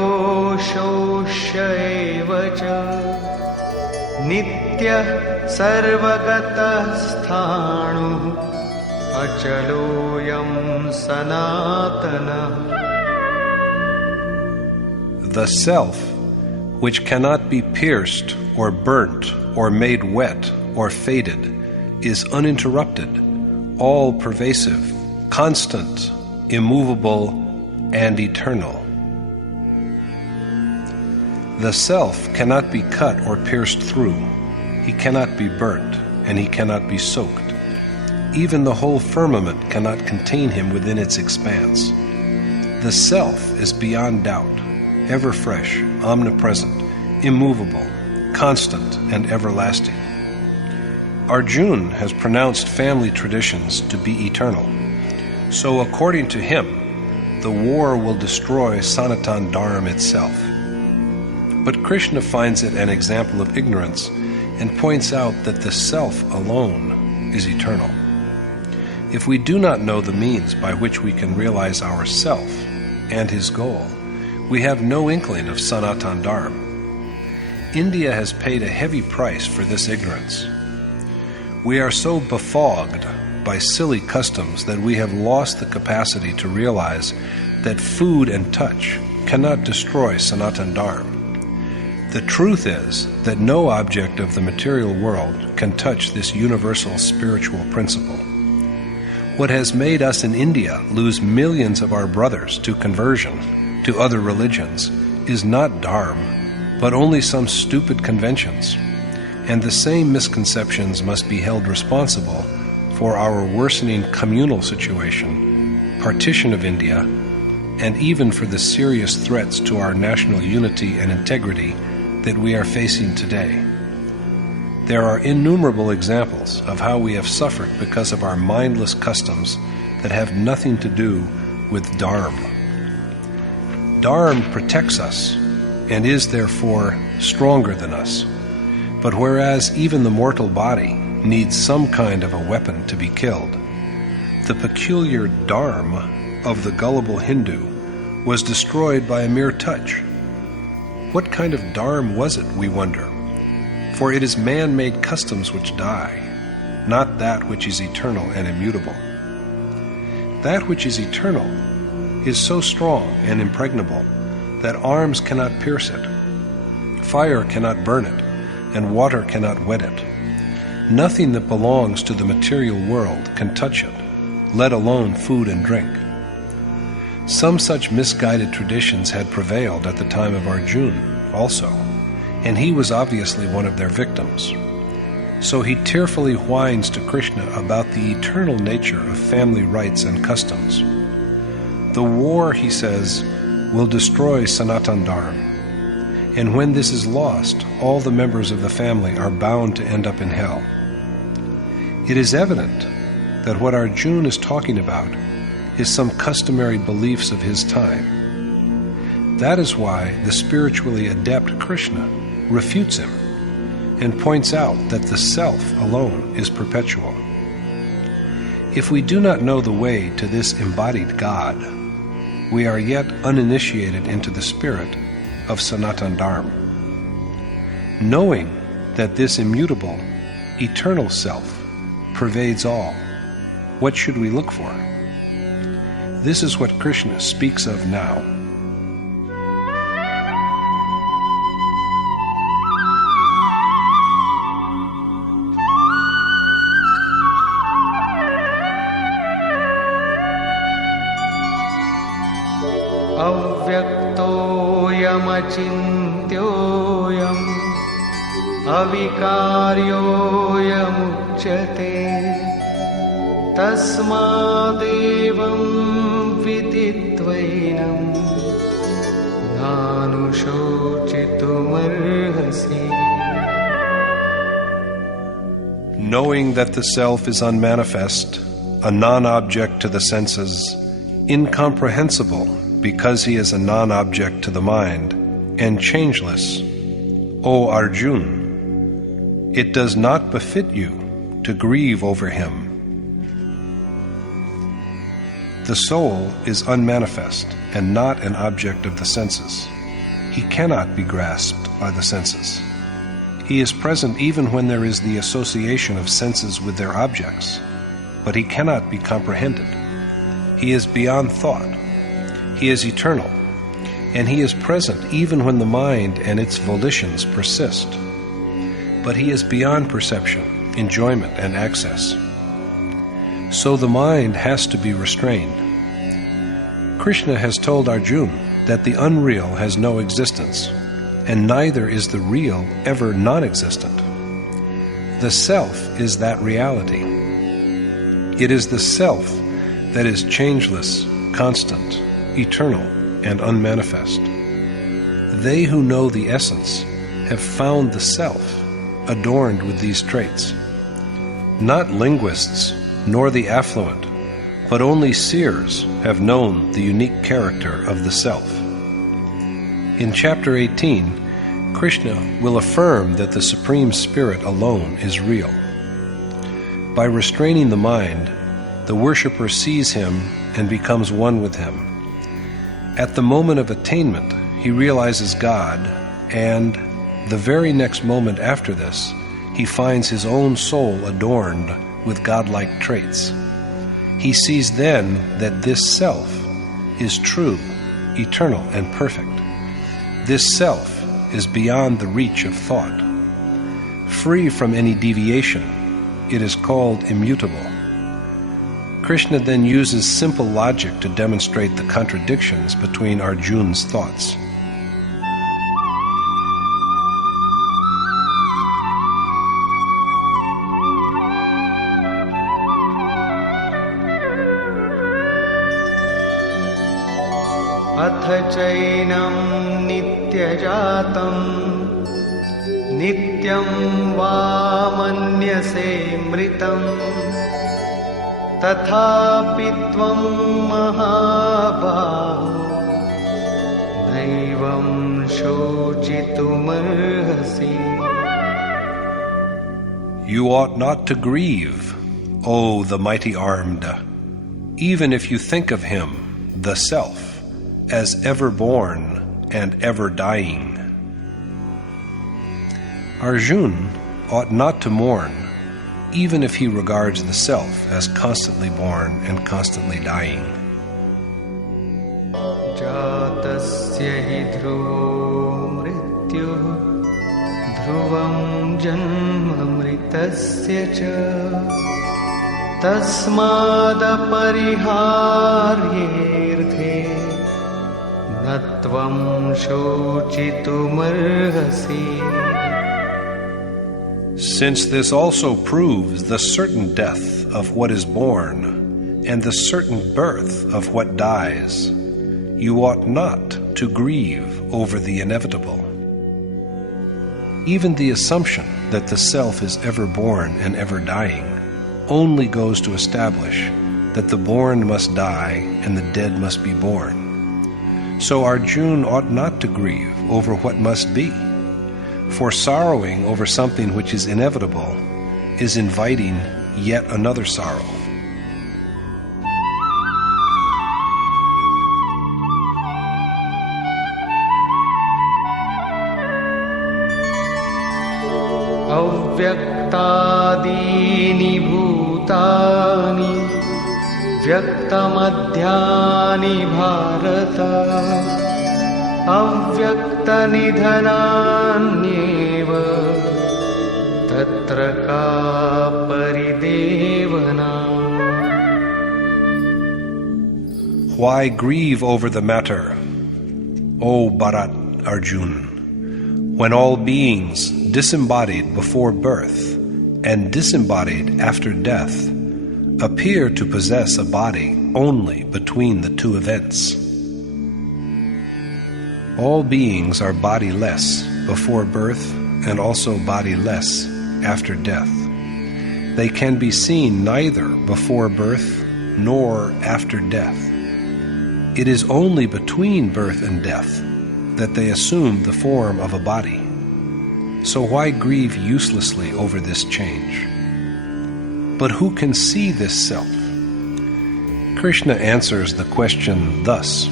शोष्य एव च नित्यः सर्वगतः स्थाणुः अचलोऽयं सनातनः. The self, which cannot be pierced or burnt or made wet or faded, is uninterrupted, all-pervasive, constant, immovable, and eternal. The self cannot be cut or pierced through. He cannot be burnt, and he cannot be soaked. Even the whole firmament cannot contain him within its expanse. The self is beyond doubt, ever fresh, omnipresent, immovable, constant, and everlasting. Arjuna has pronounced family traditions to be eternal. So according to him, the war will destroy Sanatana Dharma itself. But Krishna finds it an example of ignorance and points out that the self alone is eternal. If we do not know the means by which we can realize our self and his goal, we have no inkling of Sanatana Dharma. India has paid a heavy price for this ignorance. We are so befogged by silly customs that we have lost the capacity to realize that food and touch cannot destroy Sanatana Dharma. The truth is that no object of the material world can touch this universal spiritual principle. What has made us in India lose millions of our brothers to conversion to other religions is not Dharma, but only some stupid conventions. And the same misconceptions must be held responsible for our worsening communal situation, partition of India, and even for the serious threats to our national unity and integrity that we are facing today. There are innumerable examples of how we have suffered because of our mindless customs that have nothing to do with Dharma. Dharma protects us and is therefore stronger than us. But whereas even the mortal body needs some kind of a weapon to be killed, the peculiar Dharma of the gullible Hindu was destroyed by a mere touch. What kind of Dharma was it, we wonder? For it is man-made customs which die, not that which is eternal and immutable. That which is eternal is so strong and impregnable that arms cannot pierce it, fire cannot burn it, and water cannot wet it. Nothing that belongs to the material world can touch it, let alone food and drink. Some such misguided traditions had prevailed at the time of Arjuna also, and he was obviously one of their victims. So he tearfully whines to Krishna about the eternal nature of family rites and customs. The war, he says, will destroy Sanatana Dharma, and when this is lost, all the members of the family are bound to end up in hell. It is evident that what Arjuna is talking about is some customary beliefs of his time. That is why the spiritually adept Krishna refutes him and points out that the self alone is perpetual. If we do not know the way to this embodied God, we are yet uninitiated into the spirit of Sanatana Dharma. Knowing that this immutable, eternal self pervades all, what should we look for? This is what Krishna speaks of now. अव्यक्तोऽयमचिन्त्योऽयम् अविकार्योऽयमुच्यते तस्मादेवं विदित्वैनं नानुशोचितुमर्हसि. Knowing that the self is unmanifest, a non-object to the senses, incomprehensible because he is a non-object to the mind, and changeless, O Arjuna, it does not befit you to grieve over him. The soul is unmanifest and not an object of the senses. He cannot be grasped by the senses. He is present even when there is the association of senses with their objects, but he cannot be comprehended. He is beyond thought. He is eternal, and he is present even when the mind and its volitions persist. But he is beyond perception, enjoyment, and access. So the mind has to be restrained. Krishna has told Arjuna that the unreal has no existence, and neither is the real ever non-existent. The self is that reality. It is the self that is changeless, constant, eternal, and unmanifest. They who know the essence have found the self adorned with these traits. Not linguists, nor the affluent, but only seers have known the unique character of the self. In chapter 18, Krishna will affirm that the Supreme Spirit alone is real. By restraining the mind, the worshipper sees him and becomes one with him. At the moment of attainment, he realizes God and, the very next moment after this, he finds his own soul adorned with godlike traits. He sees then that this self is true, eternal, and perfect. This self is beyond the reach of thought. Free from any deviation, it is called immutable. Krishna then uses simple logic to demonstrate the contradictions between Arjuna's thoughts. अथ चैनं नित्यजातं नित्यं वा मन्यसे मृतं तथापि त्वं महाबाहो नैवं शोचितुमर्हसि. You ought not to grieve, O the mighty-armed, even if you think of him, the self, as ever born and ever dying. Arjuna ought not to mourn, even if he regards the self as constantly born and constantly dying. जातस्य हि ध्रुवो मृत्युः ध्रुवं जन्म मृतस्य च तस्मादपरिहार्येऽर्थे न त्वं शोचितुमर्हसि. Since this also proves the certain death of what is born and the certain birth of what dies, you ought not to grieve over the inevitable. Even the assumption that the self is ever born and ever dying only goes to establish that the born must die and the dead must be born. So Arjuna ought not to grieve over what must be, for sorrowing over something which is inevitable is inviting yet another sorrow. अव्यक्तादीनि भूतानि व्यक्तमध्यानि भारत अव्यक्तनिधनान्येव तत्र का परिदेवना. Why grieve over the matter, O Bharat Arjuna, when all beings disembodied before birth and disembodied after death appear to possess a body only between the two events? All beings are bodiless before birth and also bodiless after death. They can be seen neither before birth nor after death. It is only between birth and death that they assume the form of a body. So why grieve uselessly over this change? But who can see this self? Krishna answers the question thus.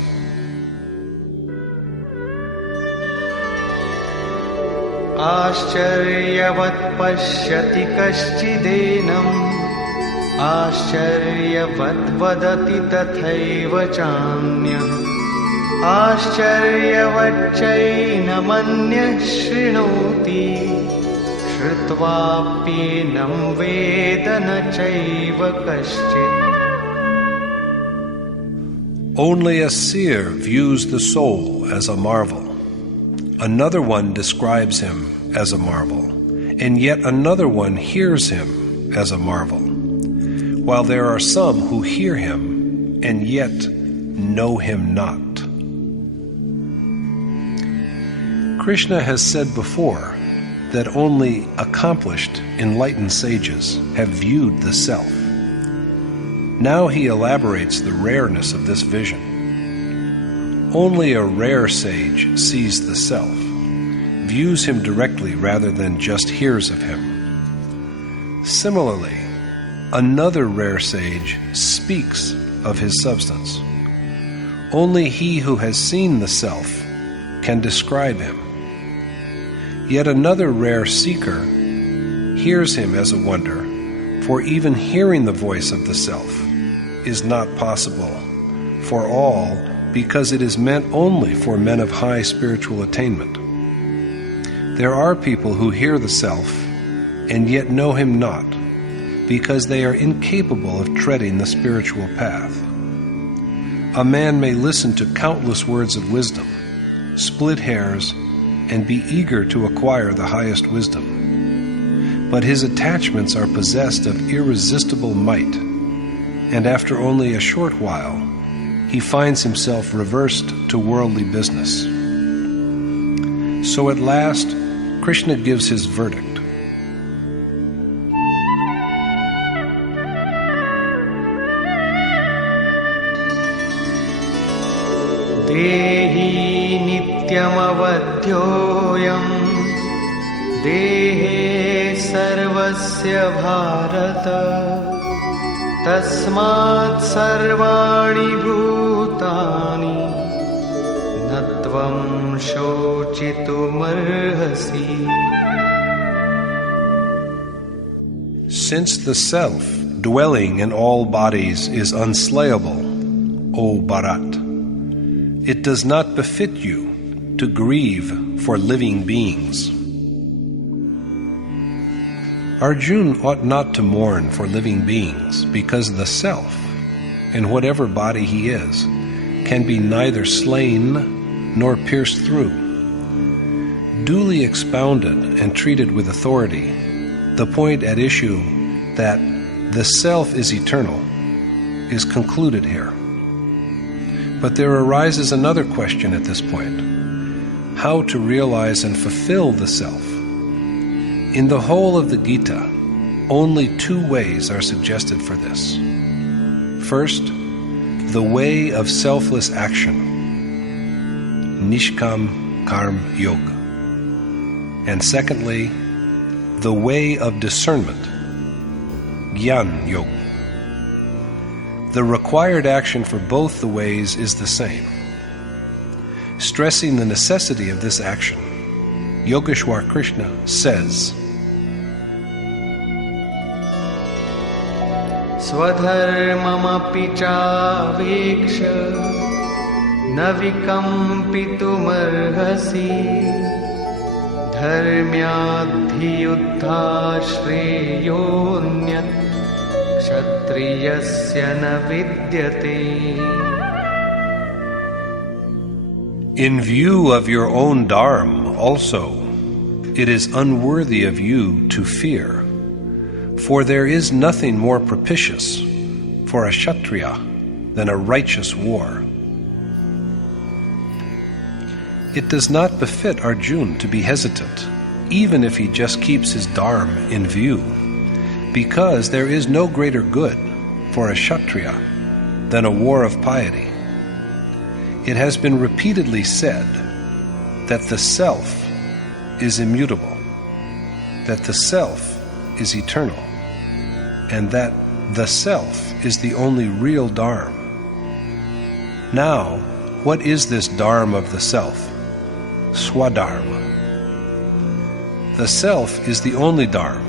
आश्चर्यवत् पश्यति कश्चिदेनम् आश्चर्यवत् वदति तथैव चान्यः आश्चर्यवच्चैनमन्यः शृणोति श्रुत्वाप्येनं वेद न चैव कश्चित्. Only a seer views the soul as a marvel. Another one describes him as a marvel, and yet another one hears him as a marvel, while there are some who hear him and yet know him not. Krishna has said before that only accomplished, enlightened sages have viewed the self. Now he elaborates the rareness of this vision. Only a rare sage sees the self, views him directly rather than just hears of him. Similarly, another rare sage speaks of his substance. Only he who has seen the self can describe him. Yet another rare seeker hears him as a wonder, for even hearing the voice of the self is not possible for all, because it is meant only for men of high spiritual attainment. There are people who hear the self and yet know him not, because they are incapable of treading the spiritual path. A man may listen to countless words of wisdom, split hairs, and be eager to acquire the highest wisdom. But his attachments are possessed of irresistible might, and after only a short while, he finds himself reversed to worldly business. So at last, Krishna gives his verdict. Dehi nityamavadhyoyam dehe sarvasya bharata tasmat sarvani bhutani natvam shochitumarhasi. Since the self, dwelling in all bodies, is unslayable, O Bharat, it does not befit you to grieve for living beings. Arjuna ought not to mourn for living beings, because the self, in whatever body he is, can be neither slain nor pierced through. Duly expounded and treated with authority, the point at issue that the self is eternal is concluded here. But there arises another question at this point: how to realize and fulfill the self? In the whole of the Gita, only two ways are suggested for this. First, the way of selfless action, Nishkam Karma Yoga. And secondly, the way of discernment, Jnana Yoga. The required action for both the ways is the same. Stressing the necessity of this action, Yogeshwar Krishna says, Swadharmamapi chaveksha navikampitumurhasi dharmyadhiyuddha shreyonyat kshatriyasya na vidyate. In view of your own dharma also, it is unworthy of you to fear, for there is nothing more propitious for a Kshatriya than a righteous war. It does not befit Arjuna to be hesitant, even if he just keeps his dharma in view, because there is no greater good for a Kshatriya than a war of piety. It has been repeatedly said that the self is immutable, that the self is eternal, and that the self is the only real dharma. Now, what is this dharma of the self? Swadharma. The self is the only dharma,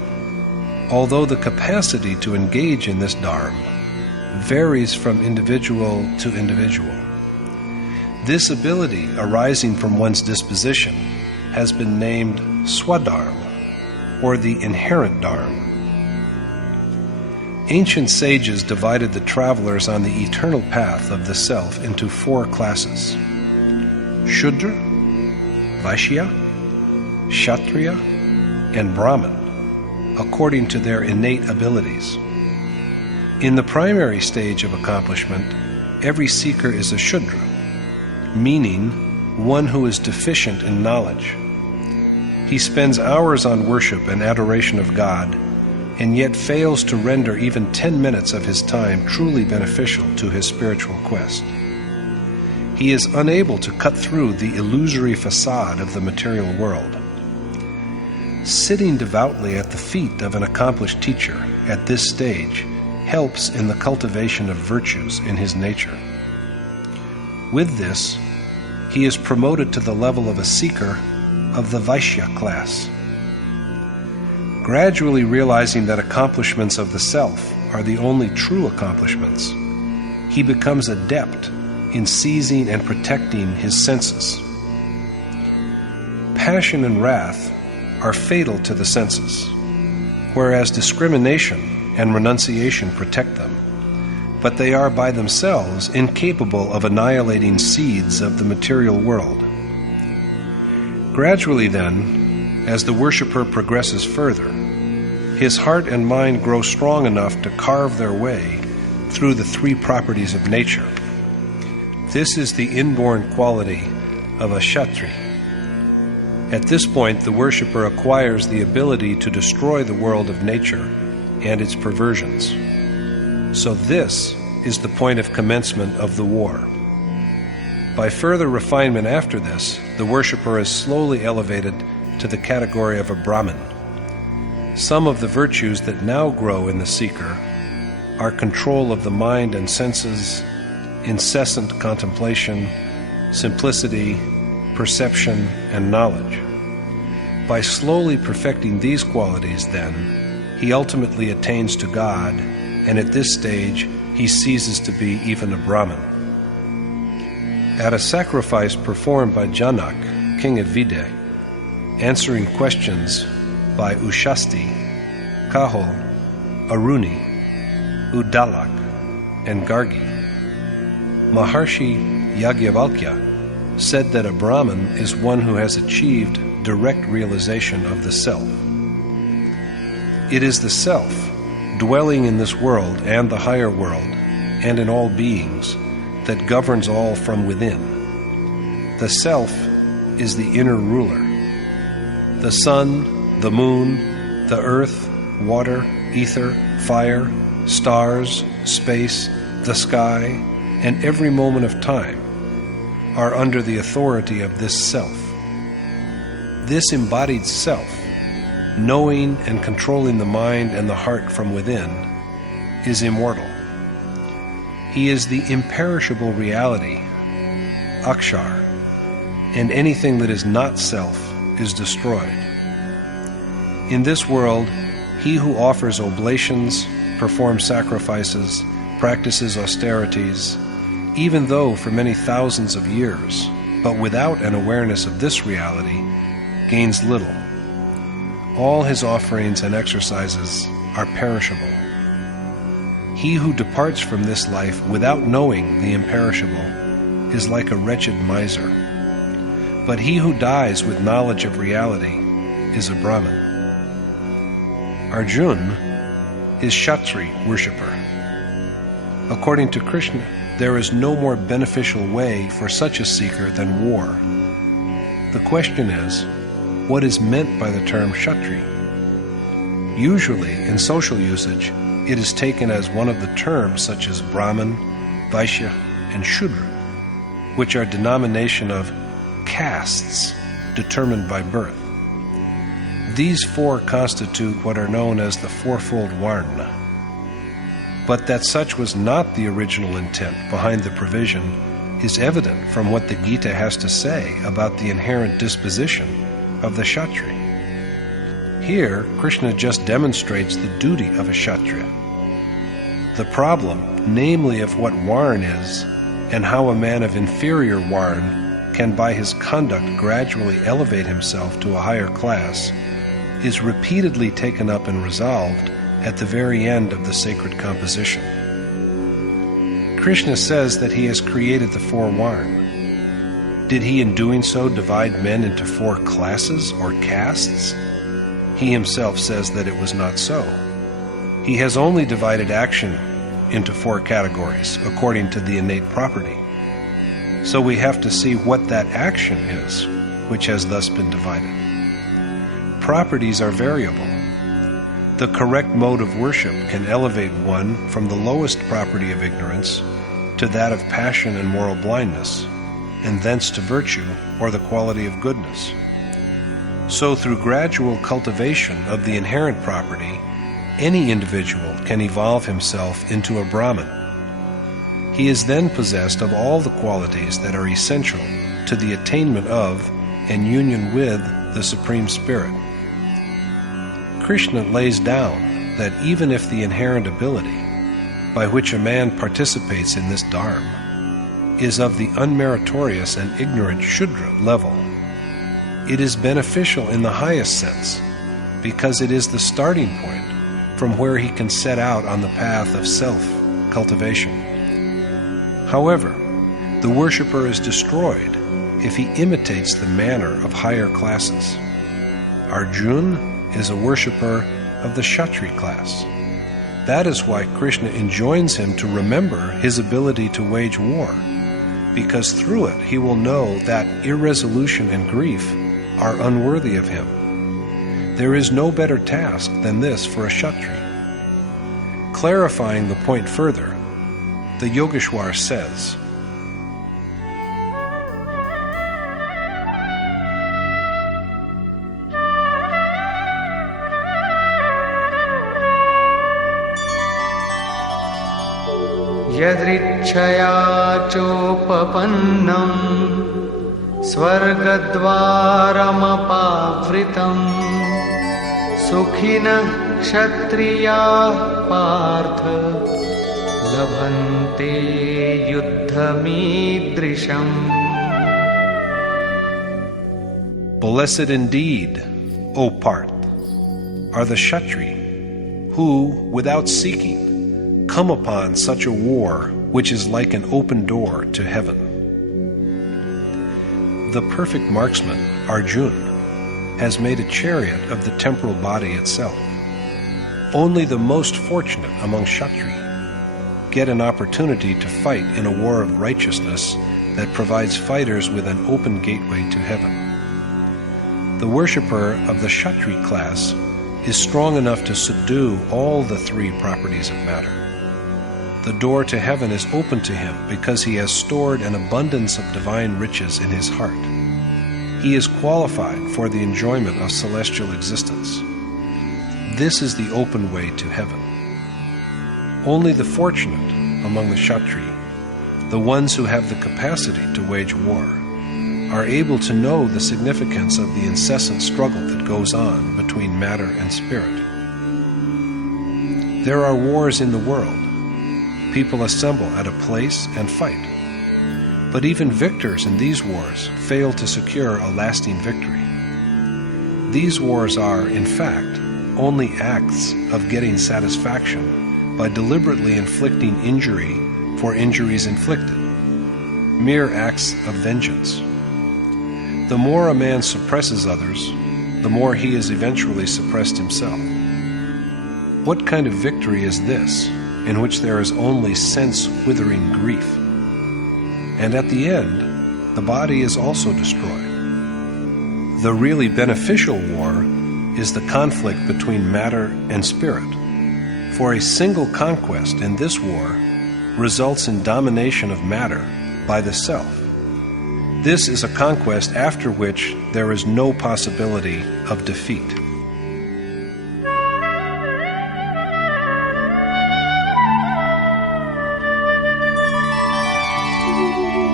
although the capacity to engage in this dharma varies from individual to individual. This ability arising from one's disposition has been named Swadharma, or the inherent dharma. Ancient sages divided the travelers on the eternal path of the self into 4 classes: Shudra, Vaishya, Kshatriya, and Brahman, according to their innate abilities. In the primary stage of accomplishment, every seeker is a Shudra, meaning one who is deficient in knowledge. He spends hours on worship and adoration of God, and yet fails to render even 10 minutes of his time truly beneficial to his spiritual quest. He is unable to cut through the illusory facade of the material world. Sitting devoutly at the feet of an accomplished teacher at this stage helps in the cultivation of virtues in his nature. With this, he is promoted to the level of a seeker of the Vaishya class. Gradually realizing that accomplishments of the self are the only true accomplishments, he becomes adept in seizing and protecting his senses. Passion and wrath are fatal to the senses, whereas discrimination and renunciation protect them, but they are by themselves incapable of annihilating seeds of the material world. Gradually then, as the worshipper progresses further, his heart and mind grow strong enough to carve their way through the three properties of nature. This is the inborn quality of a Kshatriya. At this point, the worshipper acquires the ability to destroy the world of nature and its perversions. So this is the point of commencement of the war. By further refinement after this, the worshipper is slowly elevated to the category of a Brahmin. Some of the virtues that now grow in the seeker are control of the mind and senses, incessant contemplation, simplicity, perception, and knowledge. By slowly perfecting these qualities, then, he ultimately attains to God, and at this stage he ceases to be even a Brahmin. At a sacrifice performed by Janak, king of Vidya, answering questions by Ushasti, Kahol, Aruni, Udalak, and Gargi, Maharshi Yagyavalkya said that a Brahmin is one who has achieved direct realization of the self. It is the self, dwelling in this world and the higher world, and in all beings, that governs all from within. The self is the inner ruler. The sun, the moon, the earth, water, ether, fire, stars, space, the sky, and every moment of time are under the authority of this self. This embodied self, knowing and controlling the mind and the heart from within, is immortal. He is the imperishable reality, Akshar, and anything that is not self is destroyed. In this world, he who offers oblations, performs sacrifices, practices austerities, even though for many thousands of years, but without an awareness of this reality, gains little. All his offerings and exercises are perishable. He who departs from this life without knowing the imperishable is like a wretched miser. But he who dies with knowledge of reality is a Brahmin. Arjuna is Kshatriya worshipper. According to Krishna, there is no more beneficial way for such a seeker than war. The question is, what is meant by the term Kshatriya? Usually, in social usage, it is taken as one of the terms such as Brahmin, Vaishya, and Shudra, which are denomination of castes determined by birth. These four constitute what are known as the fourfold Varna. But that such was not the original intent behind the provision is evident from what the Gita has to say about the inherent disposition of the Kshatriya. Here, Krishna just demonstrates the duty of a Kshatriya. The problem, namely of what Varn is, and how a man of inferior Varn can by his conduct gradually elevate himself to a higher class, is repeatedly taken up and resolved at the very end of the sacred composition. Krishna says that he has created the four Varn. Did he in doing so divide men into four classes or castes? He himself says that it was not so. He has only divided action into four categories according to the innate property. So we have to see what that action is, which has thus been divided. Properties are variable. The correct mode of worship can elevate one from the lowest property of ignorance to that of passion and moral blindness, and thence to virtue or the quality of goodness. So through gradual cultivation of the inherent property, any individual can evolve himself into a Brahmin. He is then possessed of all the qualities that are essential to the attainment of and union with the Supreme Spirit. Krishna lays down that even if the inherent ability by which a man participates in this dharma is of the unmeritorious and ignorant Shudra level, it is beneficial in the highest sense because it is the starting point from where he can set out on the path of self-cultivation. However, the worshipper is destroyed if he imitates the manner of higher classes. Arjuna is a worshipper of the Kshatriya class. That is why Krishna enjoins him to remember his ability to wage war, because through it he will know that irresolution and grief are unworthy of him. There is no better task than this for a Kshatriya. Clarifying the point further, the Yogeshwar says, यदृच्छया चोपपन्नं स्वर्गद्वारमपावृतं सुखिनः क्षत्रियाः पार्थ लभन्ते युद्धमीदृशम्. Blessed indeed, O Parth, are the Kshatriya who, without seeking, come upon such a war which is like an open door to heaven. The perfect marksman, Arjuna, has made a chariot of the temporal body itself. Only the most fortunate among Kshatriya get an opportunity to fight in a war of righteousness that provides fighters with an open gateway to heaven. The worshipper of the Kshatriya class is strong enough to subdue all the three properties of matter. The door to heaven is open to him because he has stored an abundance of divine riches in his heart. He is qualified for the enjoyment of celestial existence. This is the open way to heaven. Only the fortunate among the Kshatriya, the ones who have the capacity to wage war, are able to know the significance of the incessant struggle that goes on between matter and spirit. There are wars in the world. People assemble at a place and fight. But even victors in these wars fail to secure a lasting victory. These wars are, in fact, only acts of getting satisfaction by deliberately inflicting injury for injuries inflicted, mere acts of vengeance. The more a man suppresses others, the more he is eventually suppressed himself. What kind of victory is this, in which there is only sense-withering grief? And at the end, the body is also destroyed. The really beneficial war is the conflict between matter and spirit. For a single conquest in this war results in domination of matter by the self. This is a conquest after which there is no possibility of defeat.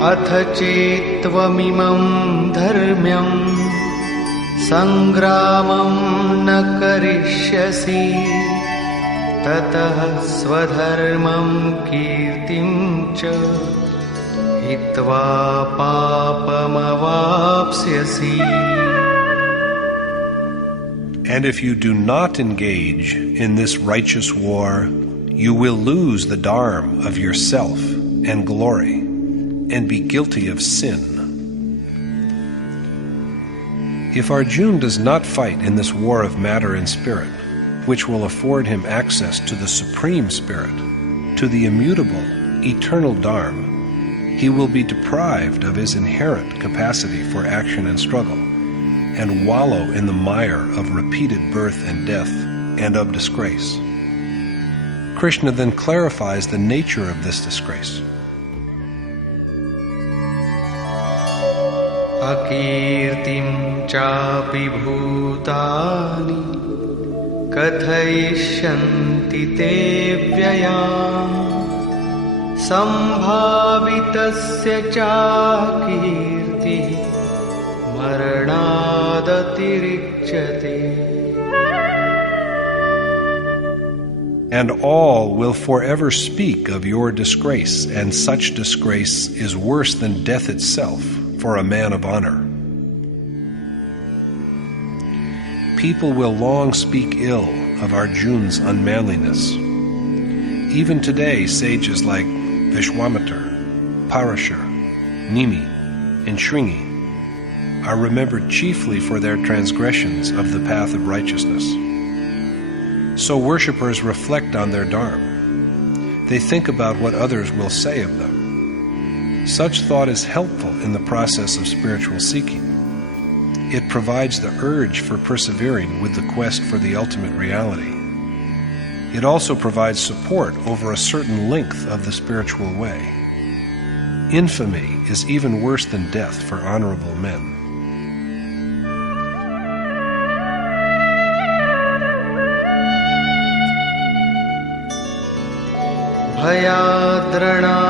अथ चेत्त्वमिमं धर्म्यं संग्रामं न करिष्यसि ततः स्वधर्मं कीर्तिं च हित्वा पापमवाप्स्यसि. And if you do not engage in this righteous war, you will lose the dharma of yourself and glory, and be guilty of sin. If Arjuna does not fight in this war of matter and spirit, which will afford him access to the Supreme Spirit, to the immutable, eternal Dharma, he will be deprived of his inherent capacity for action and struggle, and wallow in the mire of repeated birth and death, and of disgrace. Krishna then clarifies the nature of this disgrace. अकीर्तिं चापि भूतानि कथयिष्यन्ति ते व्ययाम् सम्भावितस्य चाकीर्तिः maranadatiricyate. And all will forever speak of your disgrace, and such disgrace is worse than death itself for a man of honor. People will long speak ill of Arjuna's unmanliness. Even today, sages like Vishwamitar, Parashar, Nimi, and Shringi are remembered chiefly for their transgressions of the path of righteousness. So worshippers reflect on their dharma. They think about what others will say of them. Such thought is helpful in the process of spiritual seeking. It provides the urge for persevering with the quest for the ultimate reality. It also provides support over a certain length of the spiritual way. Infamy is even worse than death for honorable men.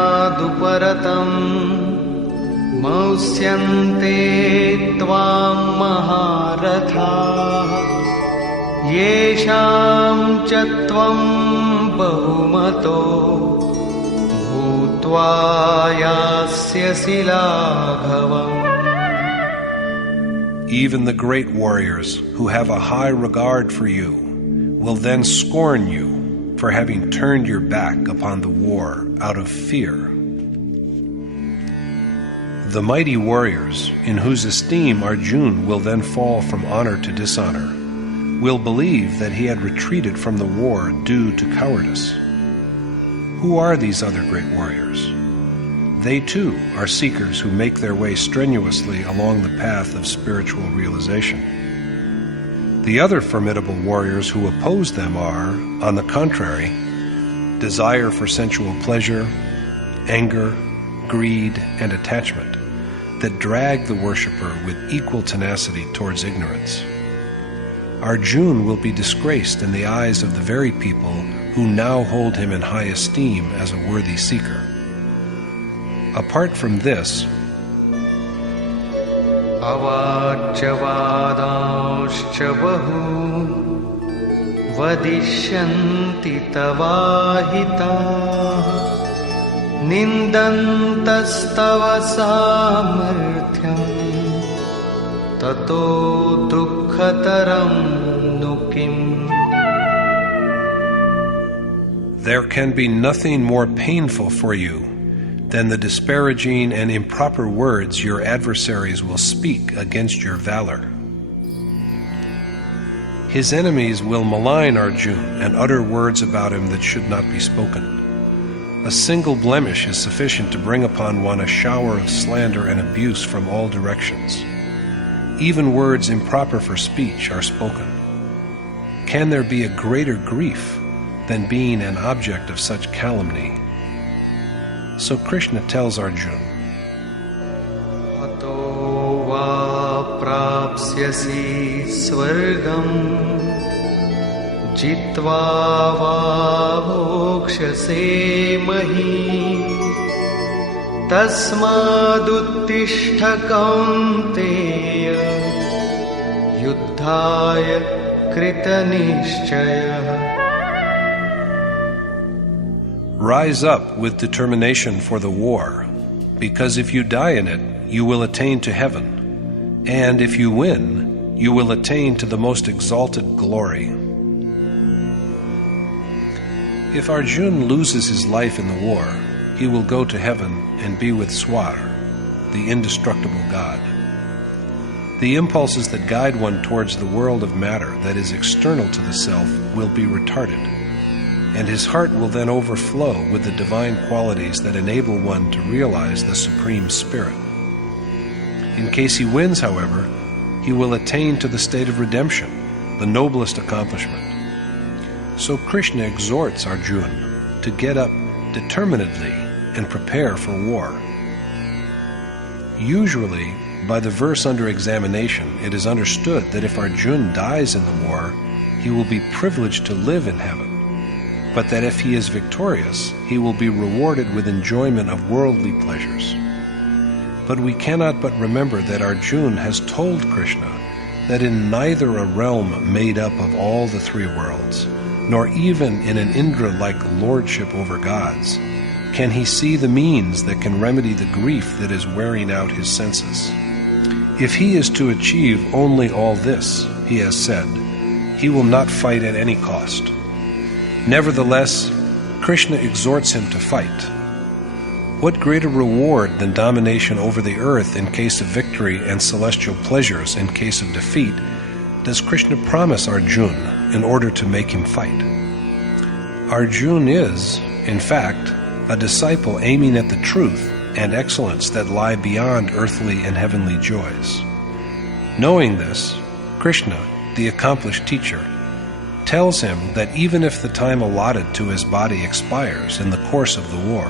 भयाद्रणादुपरतं मौस्यन्ते त्वां महारथाः येषां च त्वं बहुमतो भूत्वा यास्यसि लाघवम्. Even the great warriors who have a high regard for you will then scorn you for having turned your back upon the war out of fear. The mighty warriors, in whose esteem Arjuna will then fall from honor to dishonor, will believe that he had retreated from the war due to cowardice. Who are these other great warriors? They too are seekers who make their way strenuously along the path of spiritual realization. The other formidable warriors who oppose them are, on the contrary, desire for sensual pleasure, anger, greed, and attachment that drag the worshipper with equal tenacity towards ignorance. Arjuna will be disgraced in the eyes of the very people who now hold him in high esteem as a worthy seeker. Apart from this, अवाच्यवादांश्च बहून् वदिष्यन्ति तवाहिताः निन्दन्तस्तव सामर्थ्यम् ततो दुःखतरं नु किम्. There can be nothing more painful for you than the disparaging and improper words your adversaries will speak against your valor. His enemies will malign Arjuna and utter words about him that should not be spoken. A single blemish is sufficient to bring upon one a shower of slander and abuse from all directions. Even words improper for speech are spoken. Can there be a greater grief than being an object of such calumny? So Krishna tells Arjuna, Ato va prapsyasi swargam jitva va bhokshase mahim tasmaduttishta kaunteya yuddhaya krita nishchaya. Rise up with determination for the war, because if you die in it, you will attain to heaven, and if you win, you will attain to the most exalted glory. If Arjuna loses his life in the war, he will go to heaven and be with Swar, the indestructible God. The impulses that guide one towards the world of matter that is external to the self will be retarded, and his heart will then overflow with the divine qualities that enable one to realize the Supreme Spirit. In case he wins, however, he will attain to the state of redemption, the noblest accomplishment. So Krishna exhorts Arjuna to get up determinedly and prepare for war. Usually, by the verse under examination, it is understood that if Arjuna dies in the war, he will be privileged to live in heaven, but that if he is victorious, he will be rewarded with enjoyment of worldly pleasures. But we cannot but remember that Arjuna has told Krishna that in neither a realm made up of all the three worlds, nor even in an Indra-like lordship over gods, can he see the means that can remedy the grief that is wearing out his senses. If he is to achieve only all this, he has said, he will not fight at any cost. Nevertheless, Krishna exhorts him to fight. What greater reward than domination over the earth in case of victory and celestial pleasures in case of defeat does Krishna promise Arjuna in order to make him fight? Arjuna is, in fact, a disciple aiming at the truth and excellence that lie beyond earthly and heavenly joys. Knowing this, Krishna, the accomplished teacher, tells him that even if the time allotted to his body expires in the course of the war,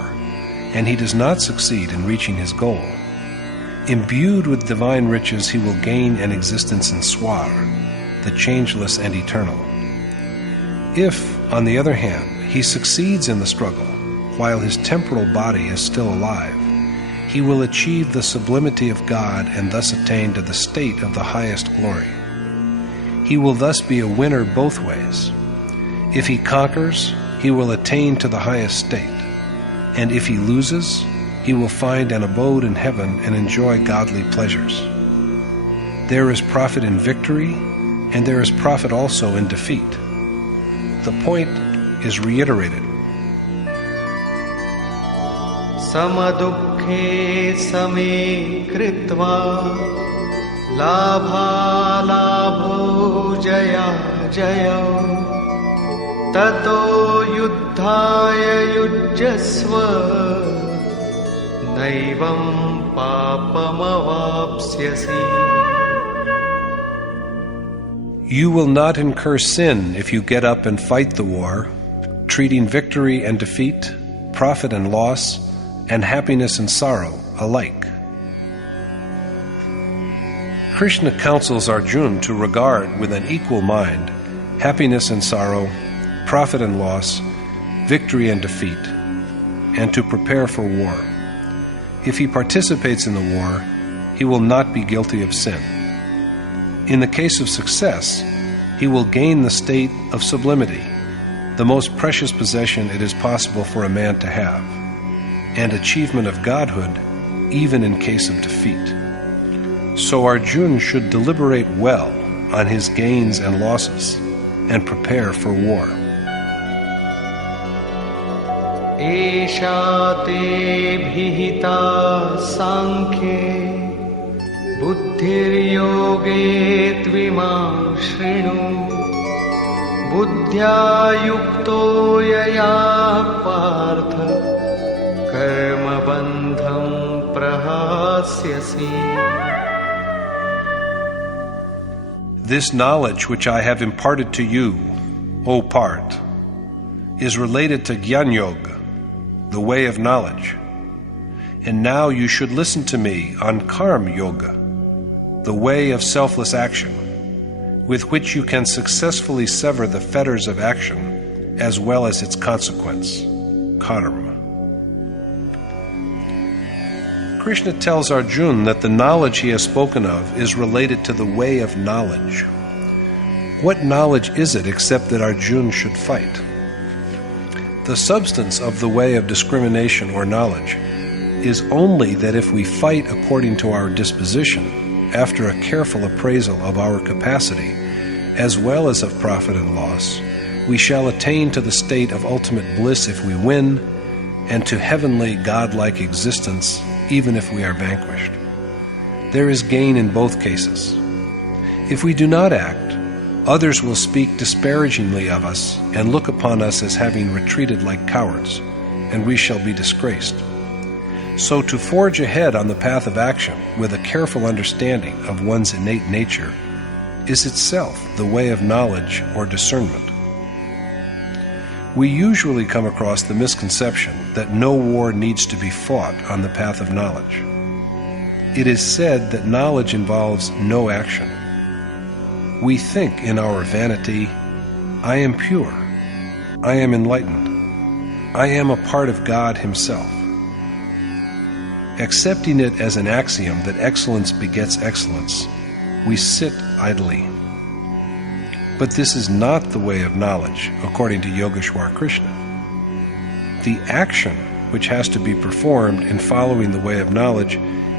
and he does not succeed in reaching his goal, imbued with divine riches he will gain an existence in Swar, the changeless and eternal. If, on the other hand, he succeeds in the struggle, while his temporal body is still alive, he will achieve the sublimity of God and thus attain to the state of the highest glory. He will thus be a winner both ways. If he conquers, he will attain to the highest state, and if he loses, he will find an abode in heaven and enjoy godly pleasures. There is profit in victory, and there is profit also in defeat. The point is reiterated. Samadukhe same kritva labha labho jaya jaya tato yuddhaya yujjasva naivam papam avapsyasi. You will not incur sin if you get up and fight the war, treating victory and defeat, profit and loss, and happiness and sorrow alike. Krishna counsels Arjuna to regard with an equal mind happiness and sorrow, profit and loss, victory and defeat, and to prepare for war. If he participates in the war, he will not be guilty of sin. In the case of success, he will gain the state of sublimity, the most precious possession it is possible for a man to have, and achievement of godhood even in case of defeat. So Arjuna should deliberate well on his gains and losses and prepare for war. Esha te bhihita sankhye buddhir yoge tvimam shrinu buddhya yukto yaya partha karma bandham prahasyasi. This knowledge which I have imparted to you, O Parth, is related to Jnana Yoga, the way of knowledge. And now you should listen to me on Karma Yoga, the way of selfless action, with which you can successfully sever the fetters of action as well as its consequence, karma. Krishna tells Arjuna that the knowledge he has spoken of is related to the way of knowledge. What knowledge is it except that Arjuna should fight? The substance of the way of discrimination or knowledge is only that if we fight according to our disposition, after a careful appraisal of our capacity, as well as of profit and loss, we shall attain to the state of ultimate bliss if we win, and to heavenly godlike existence even if we are vanquished. There is gain in both cases. If we do not act, others will speak disparagingly of us and look upon us as having retreated like cowards, and we shall be disgraced. So to forge ahead on the path of action with a careful understanding of one's innate nature is itself the way of knowledge or discernment. We usually come across the misconception that no war needs to be fought on the path of knowledge. It is said that knowledge involves no action. We think in our vanity, I am pure, I am enlightened, I am a part of God Himself. Accepting it as an axiom that excellence begets excellence, we sit idly. But this is not the way of knowledge, according to Yogeshwar Krishna. The action which has to be performed in following the way of knowledge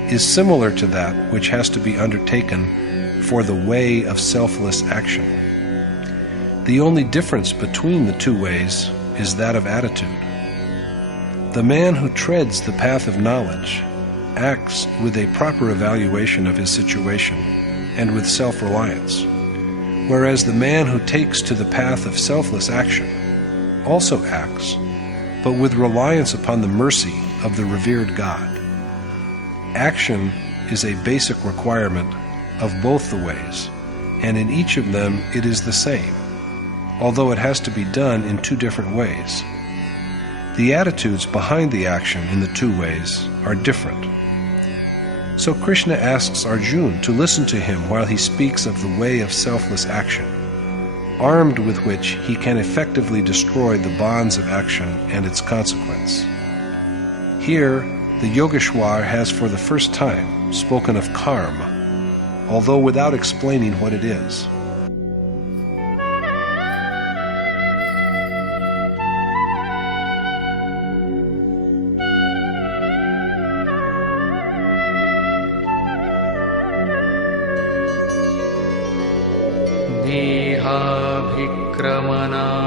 is similar to that which has to be undertaken for the way of selfless action. The only difference between the two ways is that of attitude. The man who treads the path of knowledge acts with a proper evaluation of his situation and with self-reliance, whereas the man who takes to the path of selfless action also acts, but with reliance upon the mercy of the revered God. Action is a basic requirement of both the ways, and in each of them it is the same, although it has to be done in two different ways. The attitudes behind the action in the two ways are different. So Krishna asks Arjuna to listen to him while he speaks of the way of selfless action, armed with which he can effectively destroy the bonds of action and its consequence. Here, the Yogeshwar has for the first time spoken of karma, although without explaining what it is.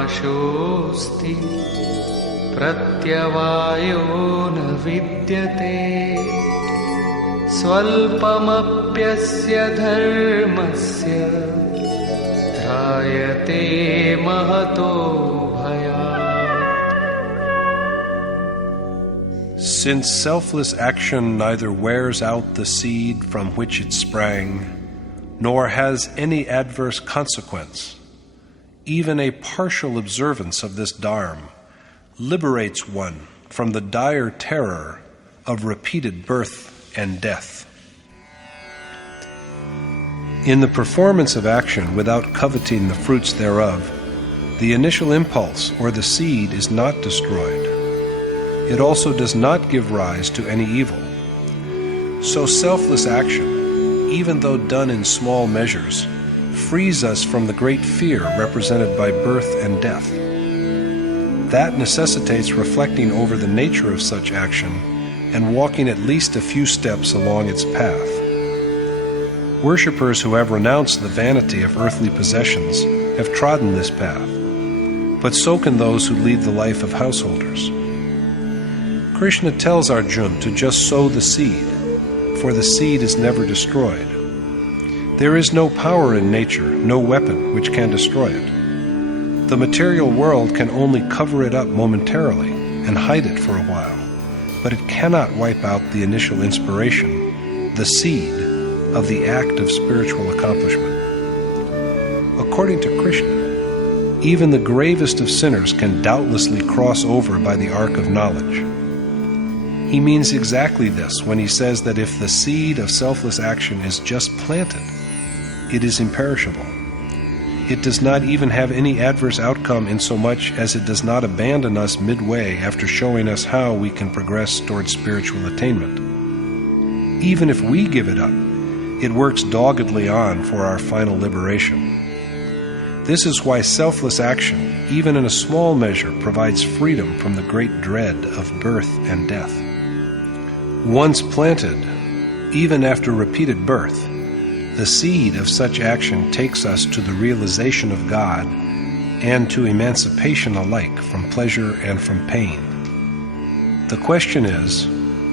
देहाभिक्रमनाशोऽस्ति प्रत्यवायो न विद्यते स्वल्पमप्यस्य धर्मस्य त्रायते महतो भयात्. Since selfless action neither wears out the seed from which it sprang, nor has any adverse consequence, even a partial observance of this dharma liberates one from the dire terror of repeated birth and death. In the performance of action without coveting the fruits thereof, the initial impulse or the seed is not destroyed. It also does not give rise to any evil. So selfless action, even though done in small measures, frees us from the great fear represented by birth and death. That necessitates reflecting over the nature of such action and walking at least a few steps along its path. Worshippers who have renounced the vanity of earthly possessions have trodden this path, but so can those who lead the life of householders. Krishna tells Arjuna to just sow the seed, for the seed is never destroyed. There is no power in nature, no weapon which can destroy it. The material world can only cover it up momentarily and hide it for a while, but it cannot wipe out the initial inspiration, the seed of the act of spiritual accomplishment. According to Krishna, even the gravest of sinners can doubtlessly cross over by the arc of knowledge. He means exactly this when he says that if the seed of selfless action is just planted, it is imperishable. It does not even have any adverse outcome insomuch as it does not abandon us midway after showing us how we can progress towards spiritual attainment. Even if we give it up, it works doggedly on for our final liberation. This is why selfless action, even in a small measure, provides freedom from the great dread of birth and death. Once planted, even after repeated birth, the seed of such action takes us to the realization of God and to emancipation alike from pleasure and from pain. The question is,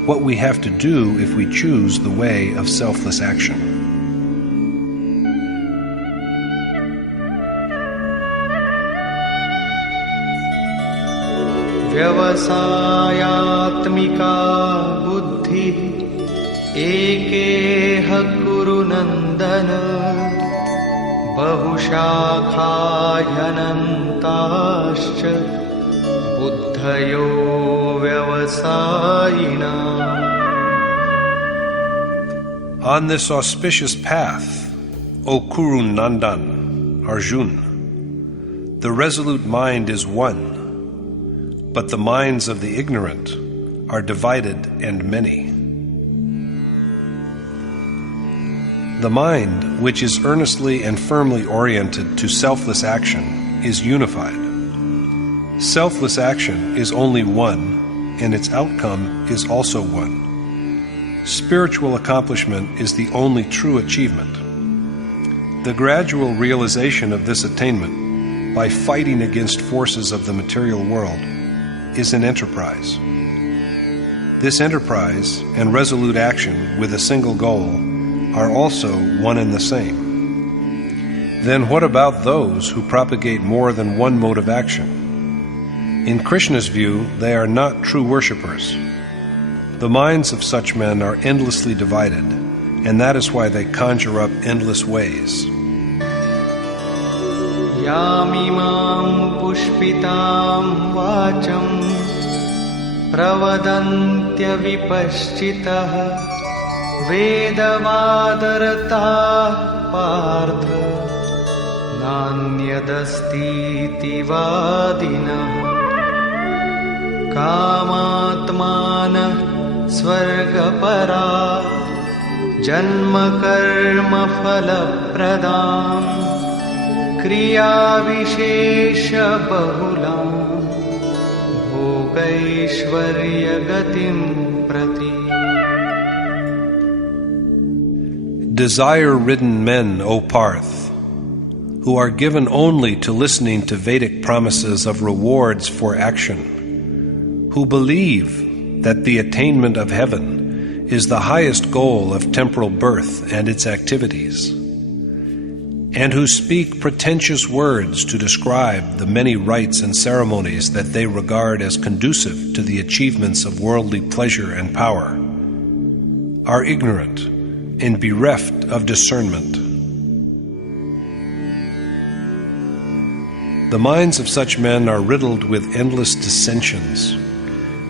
what we have to do if we choose the way of selfless action. व्यवसायात्मिका बुद्धिः एकेह कुरु नन्दन बहुशाखाह्यनन्ताश्च बुद्धयो व्यवसायिनाः. On this auspicious path, O Kuru Nandan, Arjuna, the resolute mind is one, but the minds of the ignorant are divided and many. The mind, which is earnestly and firmly oriented to selfless action, is unified. Selfless action is only one, and its outcome is also one. Spiritual accomplishment is the only true achievement. The gradual realization of this attainment, by fighting against forces of the material world, is an enterprise. This enterprise and resolute action with a single goal are also one and the same. Then what about those who propagate more than one mode of action? In Krishna's view, they are not true worshippers. The minds of such men are endlessly divided, and that is why they conjure up endless ways. Yamimam pushpitam vacham pravadantya vipaschitah vedavadarata partha nanyadastiti vadinah kamatmana swargapara janma karma phalapradam kriya vishesha bahulam bhogaishvarya gatim prati. Desire-ridden men, O Parth, who are given only to listening to Vedic promises of rewards for action, who believe that the attainment of heaven is the highest goal of temporal birth and its activities, and who speak pretentious words to describe the many rites and ceremonies that they regard as conducive to the achievements of worldly pleasure and power, are ignorant and bereft of discernment. The minds of such men are riddled with endless dissensions.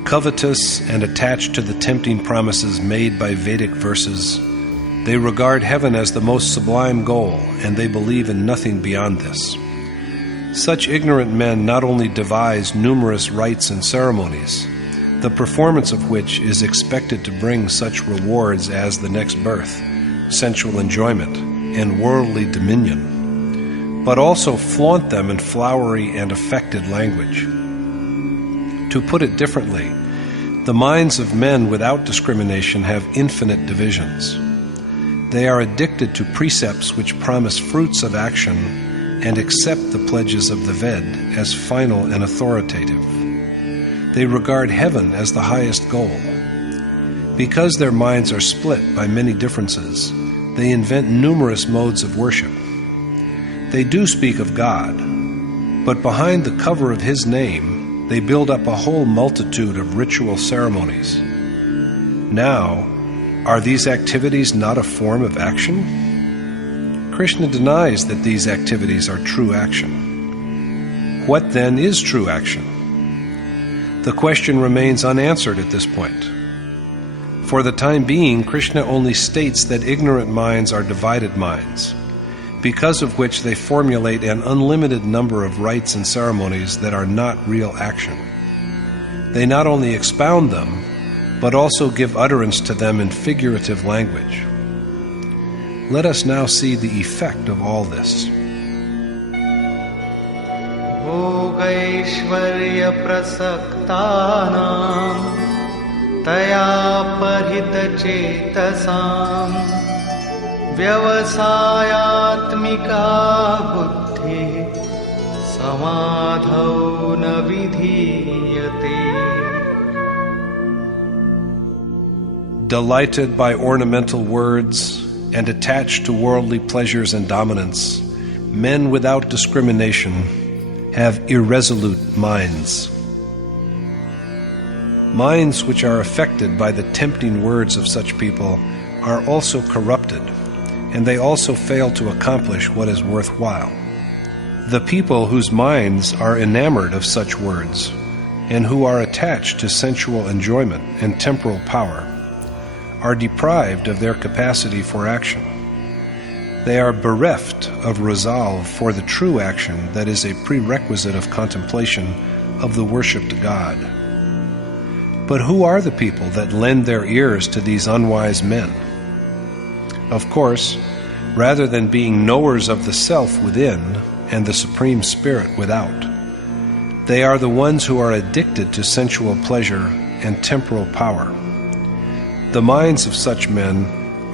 Covetous and attached to the tempting promises made by Vedic verses, they regard heaven as the most sublime goal, and they believe in nothing beyond this. Such ignorant men not only devise numerous rites and ceremonies, the performance of which is expected to bring such rewards as the next birth, sensual enjoyment, and worldly dominion, but also flaunt them in flowery and affected language. To put it differently, the minds of men without discrimination have infinite divisions. They are addicted to precepts which promise fruits of action and accept the pledges of the Ved as final and authoritative. They regard heaven as the highest goal. Because their minds are split by many differences, they invent numerous modes of worship. They do speak of God, but behind the cover of His name, they build up a whole multitude of ritual ceremonies. Now, are these activities not a form of action? Krishna denies that these activities are true action. What then is true action? The question remains unanswered at this point. For the time being, Krishna only states that ignorant minds are divided minds, because of which they formulate an unlimited number of rites and ceremonies that are not real action. They not only expound them, but also give utterance to them in figurative language. Let us now see the effect of all this. Bhogaishvarya prasaktanam taya parhita chetasam vyavasayatmika buddhi samadhau na vidhiyate. Delighted by ornamental words and attached to worldly pleasures and dominance, men without discrimination have irresolute minds. Minds which are affected by the tempting words of such people are also corrupted, and they also fail to accomplish what is worthwhile. The people whose minds are enamored of such words, and who are attached to sensual enjoyment and temporal power, are deprived of their capacity for action. They are bereft of resolve for the true action that is a prerequisite of contemplation of the worshipped God. But who are the people that lend their ears to these unwise men? Of course, rather than being knowers of the self within and the Supreme Spirit without. They are the ones who are addicted to sensual pleasure and temporal power. The minds of such men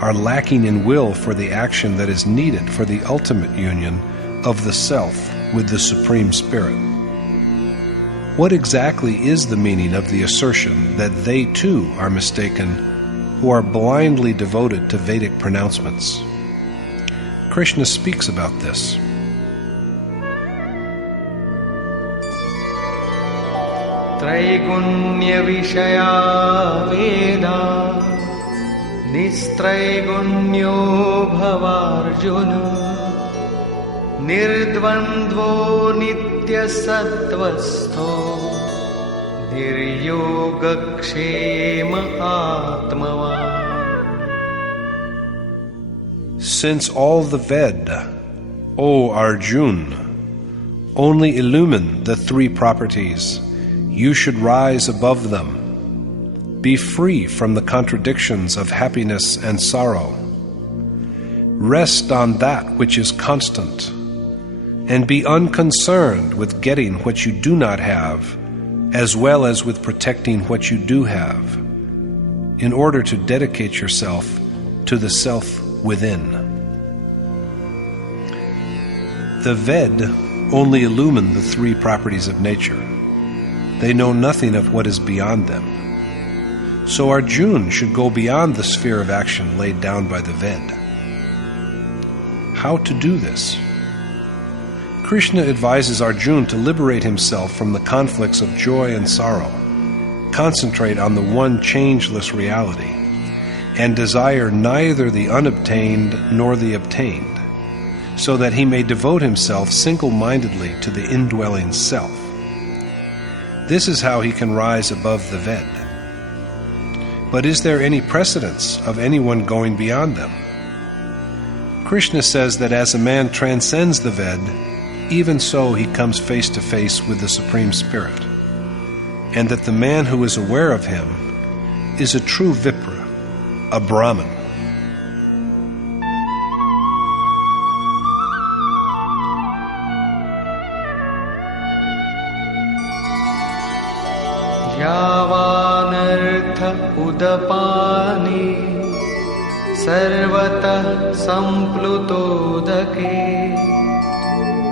are lacking in will for the action that is needed for the ultimate union of the self with the Supreme Spirit. What exactly is the meaning of the assertion that they too are mistaken who are blindly devoted to Vedic pronouncements? Krishna speaks about this. Traigunya vishaya veda nistraigunyo bhavarjuna nirdvandvo nitya sattvastho niryogakshema atmavan. Since all the Veda, O Arjuna, only illumine the three properties, you should rise above them. Be free from the contradictions of happiness and sorrow. Rest on that which is constant, and be unconcerned with getting what you do not have, as well as with protecting what you do have, in order to dedicate yourself to the self within. The Ved only illumine the three properties of nature. They know nothing of what is beyond them. So Arjuna should go beyond the sphere of action laid down by the Ved. How to do this? Krishna advises Arjuna to liberate himself from the conflicts of joy and sorrow, concentrate on the one changeless reality, and desire neither the unobtained nor the obtained, so that he may devote himself single-mindedly to the indwelling self. This is how he can rise above the Ved. But is there any precedence of anyone going beyond them? Krishna says that as a man transcends the Ved, even so he comes face to face with the Supreme Spirit, and that the man who is aware of him is a true Vipra, a Brahman. Yavanartha udapani sarvatah samplutodake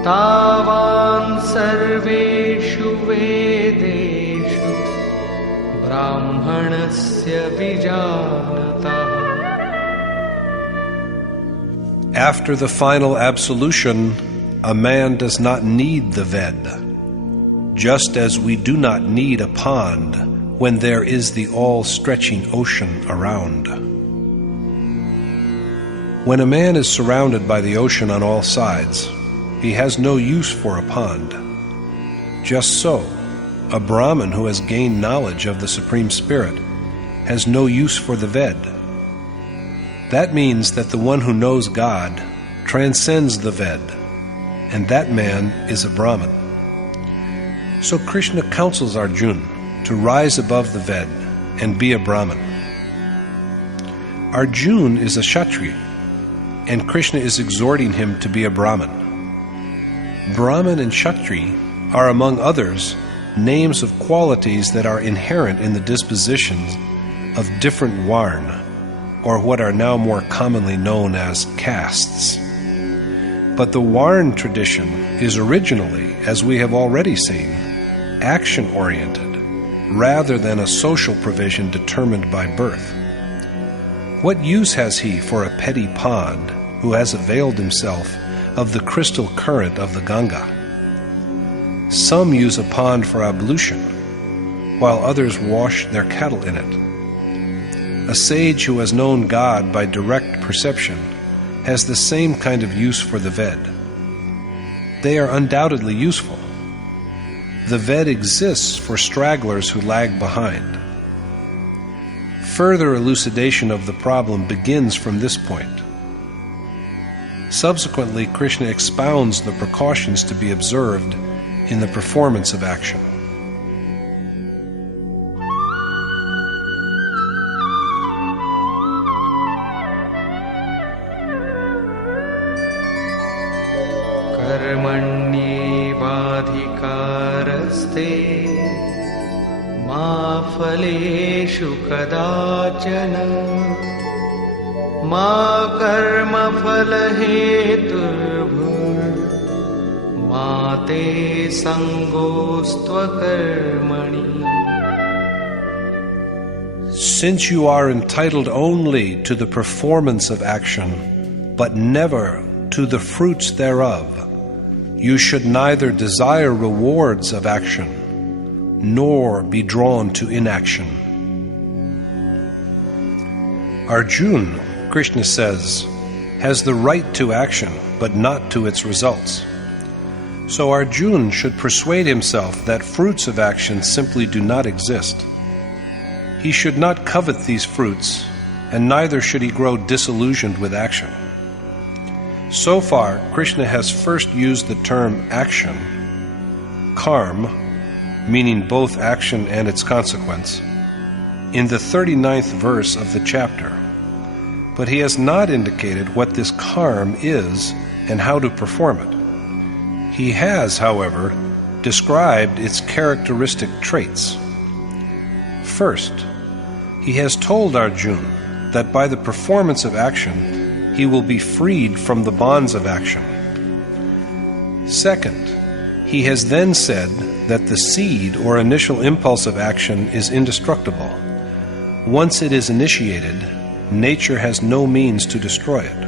tavan sarveshu vedeshu brahmanasya vijanatah. After the final absolution, a man does not need the Ved, just as we do not need a pond when there is the all-stretching ocean around. When a man is surrounded by the ocean on all sides, he has no use for a pond. Just so, a Brahman who has gained knowledge of the Supreme Spirit has no use for the Ved. That means that the one who knows God transcends the Ved, and that man is a Brahman. So Krishna counsels Arjuna to rise above the Ved and be a Brahman. Arjuna is a Kshatriya, and Krishna is exhorting him to be a Brahman. Brahman and Kshatriya are, among others, names of qualities that are inherent in the dispositions of different varna, or what are now more commonly known as castes. But the varna tradition is originally, as we have already seen, action-oriented, rather than a social provision determined by birth. What use has he for a petty pond who has availed himself of the crystal current of the Ganga? Some use a pond for ablution, while others wash their cattle in it. A sage who has known God by direct perception has the same kind of use for the Ved. They are undoubtedly useful. The Ved exists for stragglers who lag behind. Further elucidation of the problem begins from this point. Subsequently, Krishna expounds the precautions to be observed in the performance of action. कर्मण्येवाधिकारस्ते मा फलेषु कदाचन मा कर्मफलहेतुर्भुर्मा ते सङ्गोऽस्त्वकर्मणि. Since you are entitled only to the performance of action, but never to the fruits thereof, you should neither desire rewards of action, nor be drawn to inaction. Arjuna, Krishna says, has the right to action, but not to its results. So Arjuna should persuade himself that fruits of action simply do not exist. He should not covet these fruits, and neither should he grow disillusioned with action. So far, Krishna has first used the term action, karma, meaning both action and its consequence, in the 39th verse of the chapter. But he has not indicated what this karma is and how to perform it. He has, however, described its characteristic traits. First, he has told Arjuna that by the performance of action, he will be freed from the bonds of action. Second, he has then said that the seed or initial impulse of action is indestructible. Once it is initiated, nature has no means to destroy it.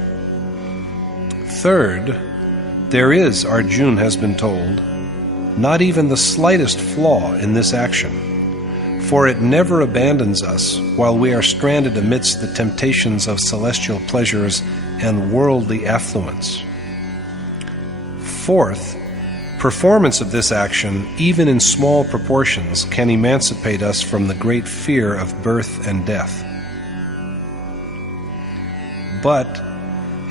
Third, there is, Arjuna has been told, not even the slightest flaw in this action, for it never abandons us while we are stranded amidst the temptations of celestial pleasures and worldly affluence. Fourth, performance of this action, even in small proportions, can emancipate us from the great fear of birth and death. But,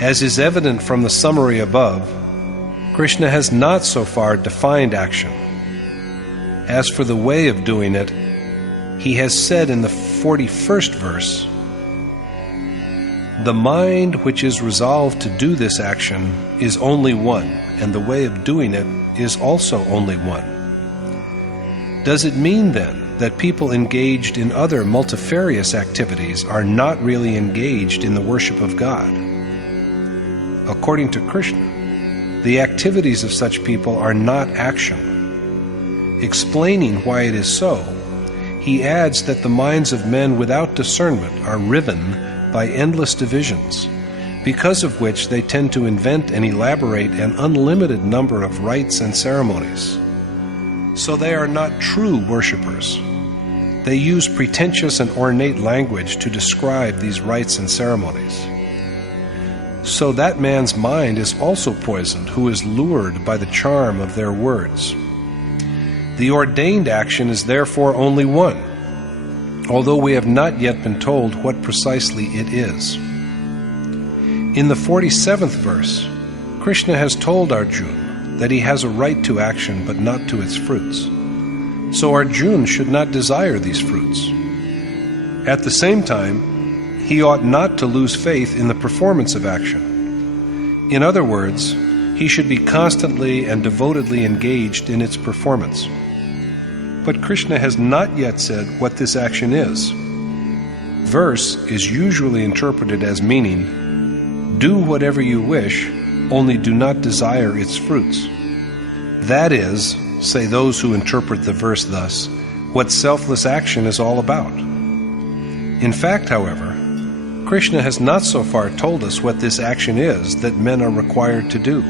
as is evident from the summary above, Krishna has not so far defined action. As for the way of doing it, he has said in the 41st verse, "The mind which is resolved to do this action is only one, and the way of doing it is also only one." Does it mean then that people engaged in other multifarious activities are not really engaged in the worship of God? According to Krishna, the activities of such people are not action. Explaining why it is so, he adds that the minds of men without discernment are riven by endless divisions, because of which they tend to invent and elaborate an unlimited number of rites and ceremonies. So they are not true worshippers. They use pretentious and ornate language to describe these rites and ceremonies. So that man's mind is also poisoned who is lured by the charm of their words. The ordained action is therefore only one, although we have not yet been told what precisely it is. In the 47th verse, Krishna has told Arjuna that he has a right to action but not to its fruits. So Arjuna should not desire these fruits. At the same time, he ought not to lose faith in the performance of action. In other words, he should be constantly and devotedly engaged in its performance. But Krishna has not yet said what this action is. Verse is usually interpreted as meaning, "Do whatever you wish, only do not desire its fruits." That is, say those who interpret the verse thus, what selfless action is all about. In fact, however, Krishna has not so far told us what this action is that men are required to do.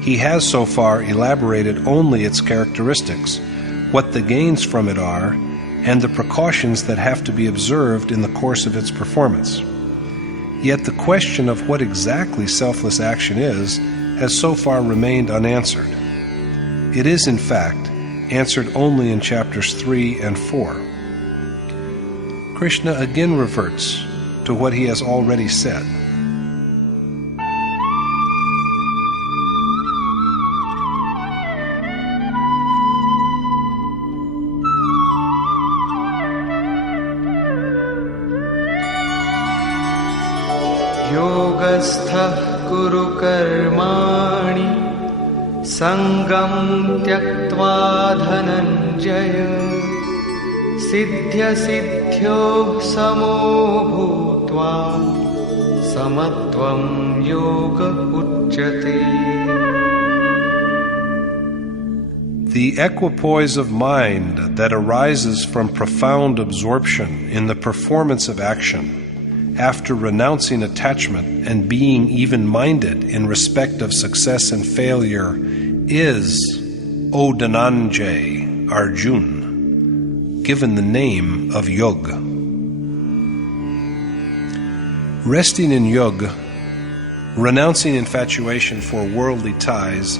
He has so far elaborated only its characteristics, what the gains from it are, and the precautions that have to be observed in the course of its performance. Yet the question of what exactly selfless action is has so far remained unanswered. It is, in fact, answered only in chapters 3 and 4. Krishna again reverts to what he has already said. Yogastha kuru karmani Sangam tyaktva dhananjaya Siddhya siddhyo samo bhutva Samatvam yoga uchyate. The equipoise of mind that arises from profound absorption in the performance of action after renouncing attachment and being even-minded in respect of success and failure is, O Dhananjay, Arjuna, given the name of yoga. Resting in yoga, renouncing infatuation for worldly ties,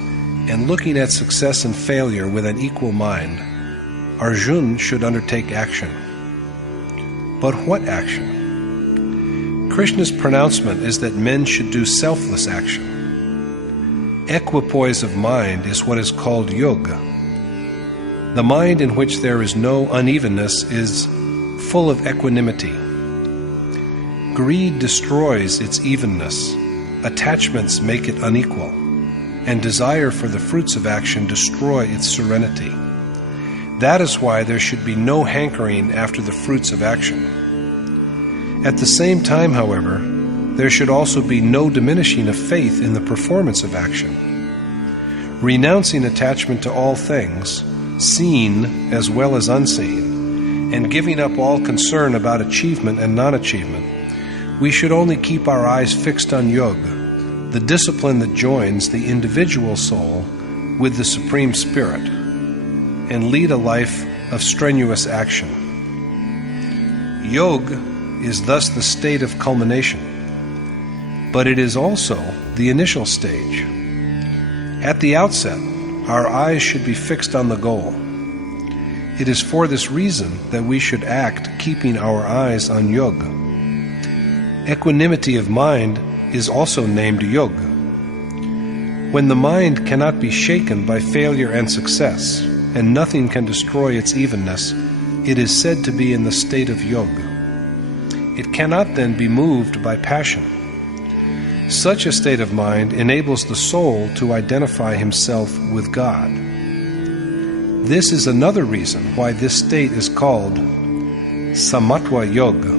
and looking at success and failure with an equal mind, Arjuna should undertake action. But what action? Krishna's pronouncement is that men should do selfless action. Equipoise of mind is what is called yoga. The mind in which there is no unevenness is full of equanimity. Greed destroys its evenness, attachments make it unequal, and desire for the fruits of action destroy its serenity. That is why there should be no hankering after the fruits of action. At the same time, however, there should also be no diminishing of faith in the performance of action. Renouncing attachment to all things, seen as well as unseen, and giving up all concern about achievement and non-achievement, we should only keep our eyes fixed on yoga, the discipline that joins the individual soul with the Supreme Spirit, and lead a life of strenuous action. Yoga is thus the state of culmination, but it is also the initial stage. At the outset, our eyes should be fixed on the goal. It is for this reason that we should act keeping our eyes on yoga. Equanimity of mind is also named yoga. When the mind cannot be shaken by failure and success, and nothing can destroy its evenness, it is said to be in the state of yoga. It cannot then be moved by passion. Such a state of mind enables the soul to identify himself with God. This is another reason why this state is called Samatva Yoga,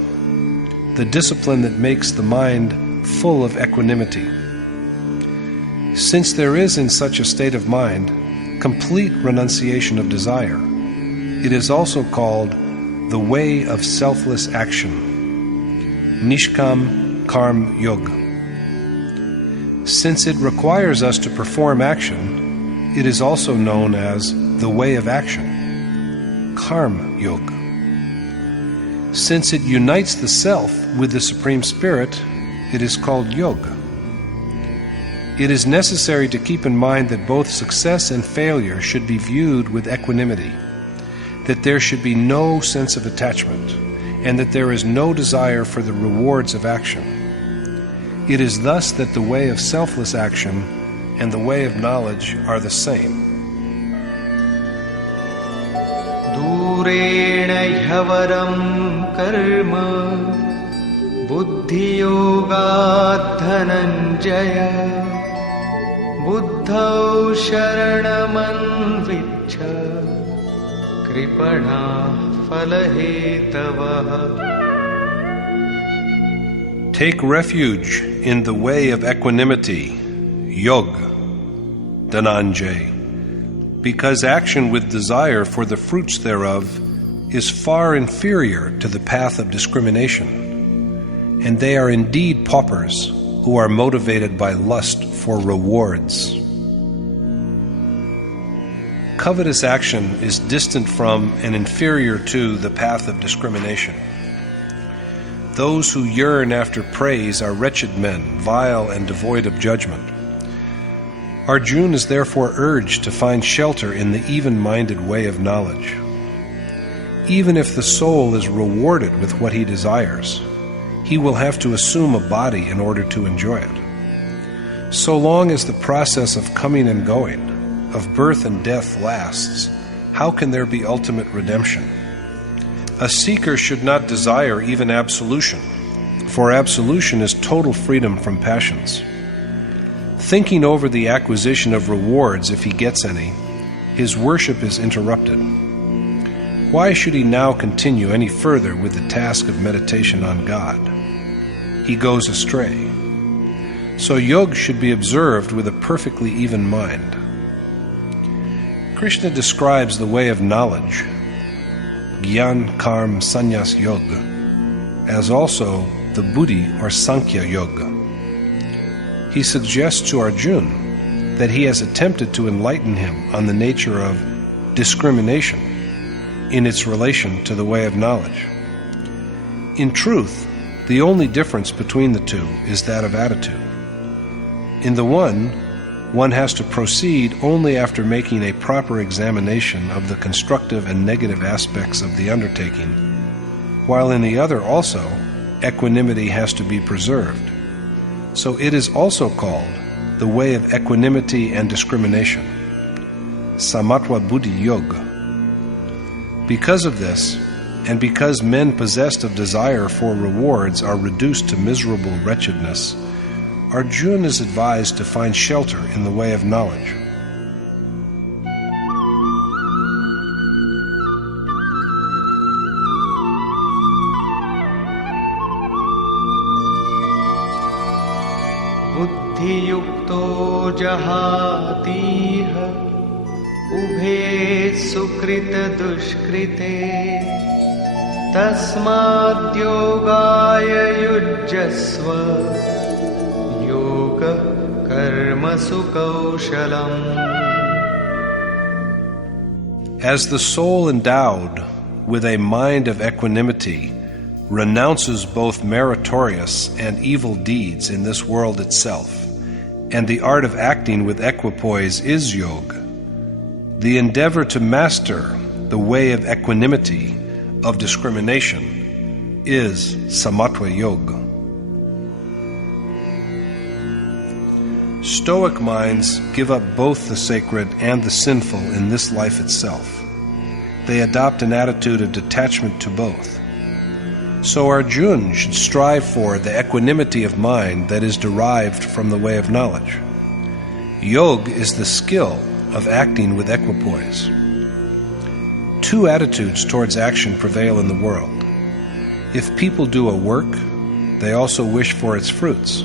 the discipline that makes the mind full of equanimity. Since there is in such a state of mind complete renunciation of desire, it is also called the way of selfless action, Nishkam Karma Yoga. Since it requires us to perform action, it is also known as the way of action, Karma Yoga. Since it unites the self with the Supreme Spirit, it is called yoga. It is necessary to keep in mind that both success and failure should be viewed with equanimity, that there should be no sense of attachment, and that there is no desire for the rewards of action. It is thus that the way of selfless action and the way of knowledge are the same. Durena yavaram karma buddhi yoga dhananjaya buddhau sharanam viccha kripana phalahetavaha. Take refuge in the way of equanimity, yoga, Dhananjay, because action with desire for the fruits thereof is far inferior to the path of discrimination, and they are indeed paupers who are motivated by lust for rewards. Covetous action is distant from and inferior to the path of discrimination. Those who yearn after praise are wretched men, vile and devoid of judgment. Arjuna is therefore urged to find shelter in the even-minded way of knowledge. Even if the soul is rewarded with what he desires, he will have to assume a body in order to enjoy it. So long as the process of coming and going, of birth and death lasts, how can there be ultimate redemption? A seeker should not desire even absolution, for absolution is total freedom from passions. Thinking over the acquisition of rewards, if he gets any, his worship is interrupted. Why should he now continue any further with the task of meditation on God? He goes astray. So yoga should be observed with a perfectly even mind. Krishna describes the way of knowledge, Gyan Karma Sannyas Yoga, as also the Buddhi or Sankhyayoga. He suggests to Arjuna that he has attempted to enlighten him on the nature of discrimination in its relation to the way of knowledge. In truth, the only difference between the two is that of attitude. In the one has to proceed only after making a proper examination of the constructive and negative aspects of the undertaking, while in the other also, equanimity has to be preserved. So it is also called the way of equanimity and discrimination, Samatva Buddhi Yoga. Because of this, and because men possessed of desire for rewards are reduced to miserable wretchedness, Arjuna is advised to find shelter in the way of knowledge. बुद्धियुक्तो जहातीह उभे सुकृत दुष्कृते तस्माद्योगाय युज्यस्व योग कर्मसु कौशलम्. As the soul endowed with a mind of equanimity renounces both meritorious and evil deeds in this world itself, and the art of acting with equipoise is yoga, the endeavor to master the way of equanimity, of discrimination, is samatva yoga. Stoic minds give up both the sacred and the sinful in this life itself. They adopt an attitude of detachment to both. So Arjuna should strive for the equanimity of mind that is derived from the way of knowledge. Yoga is the skill of acting with equipoise. Two attitudes towards action prevail in the world. If people do a work, they also wish for its fruits.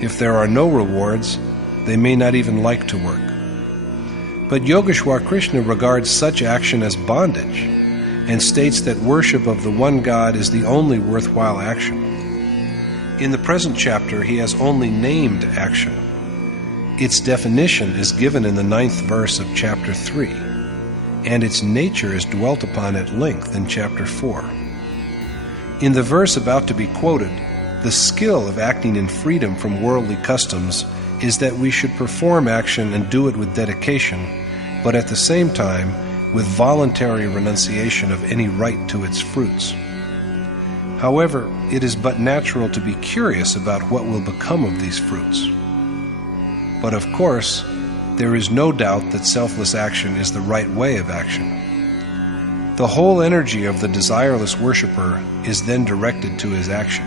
If there are no rewards, they may not even like to work. But Yogeshwar Krishna regards such action as bondage and states that worship of the one God is the only worthwhile action. In the present chapter, he has only named action. Its definition is given in the 9th verse of chapter 3, and its nature is dwelt upon at length in chapter 4. In the verse about to be quoted, the skill of acting in freedom from worldly customs is that we should perform action and do it with dedication, but at the same time with voluntary renunciation of any right to its fruits. However, it is but natural to be curious about what will become of these fruits. But of course, there is no doubt that selfless action is the right way of action. The whole energy of the desireless worshipper is then directed to his action.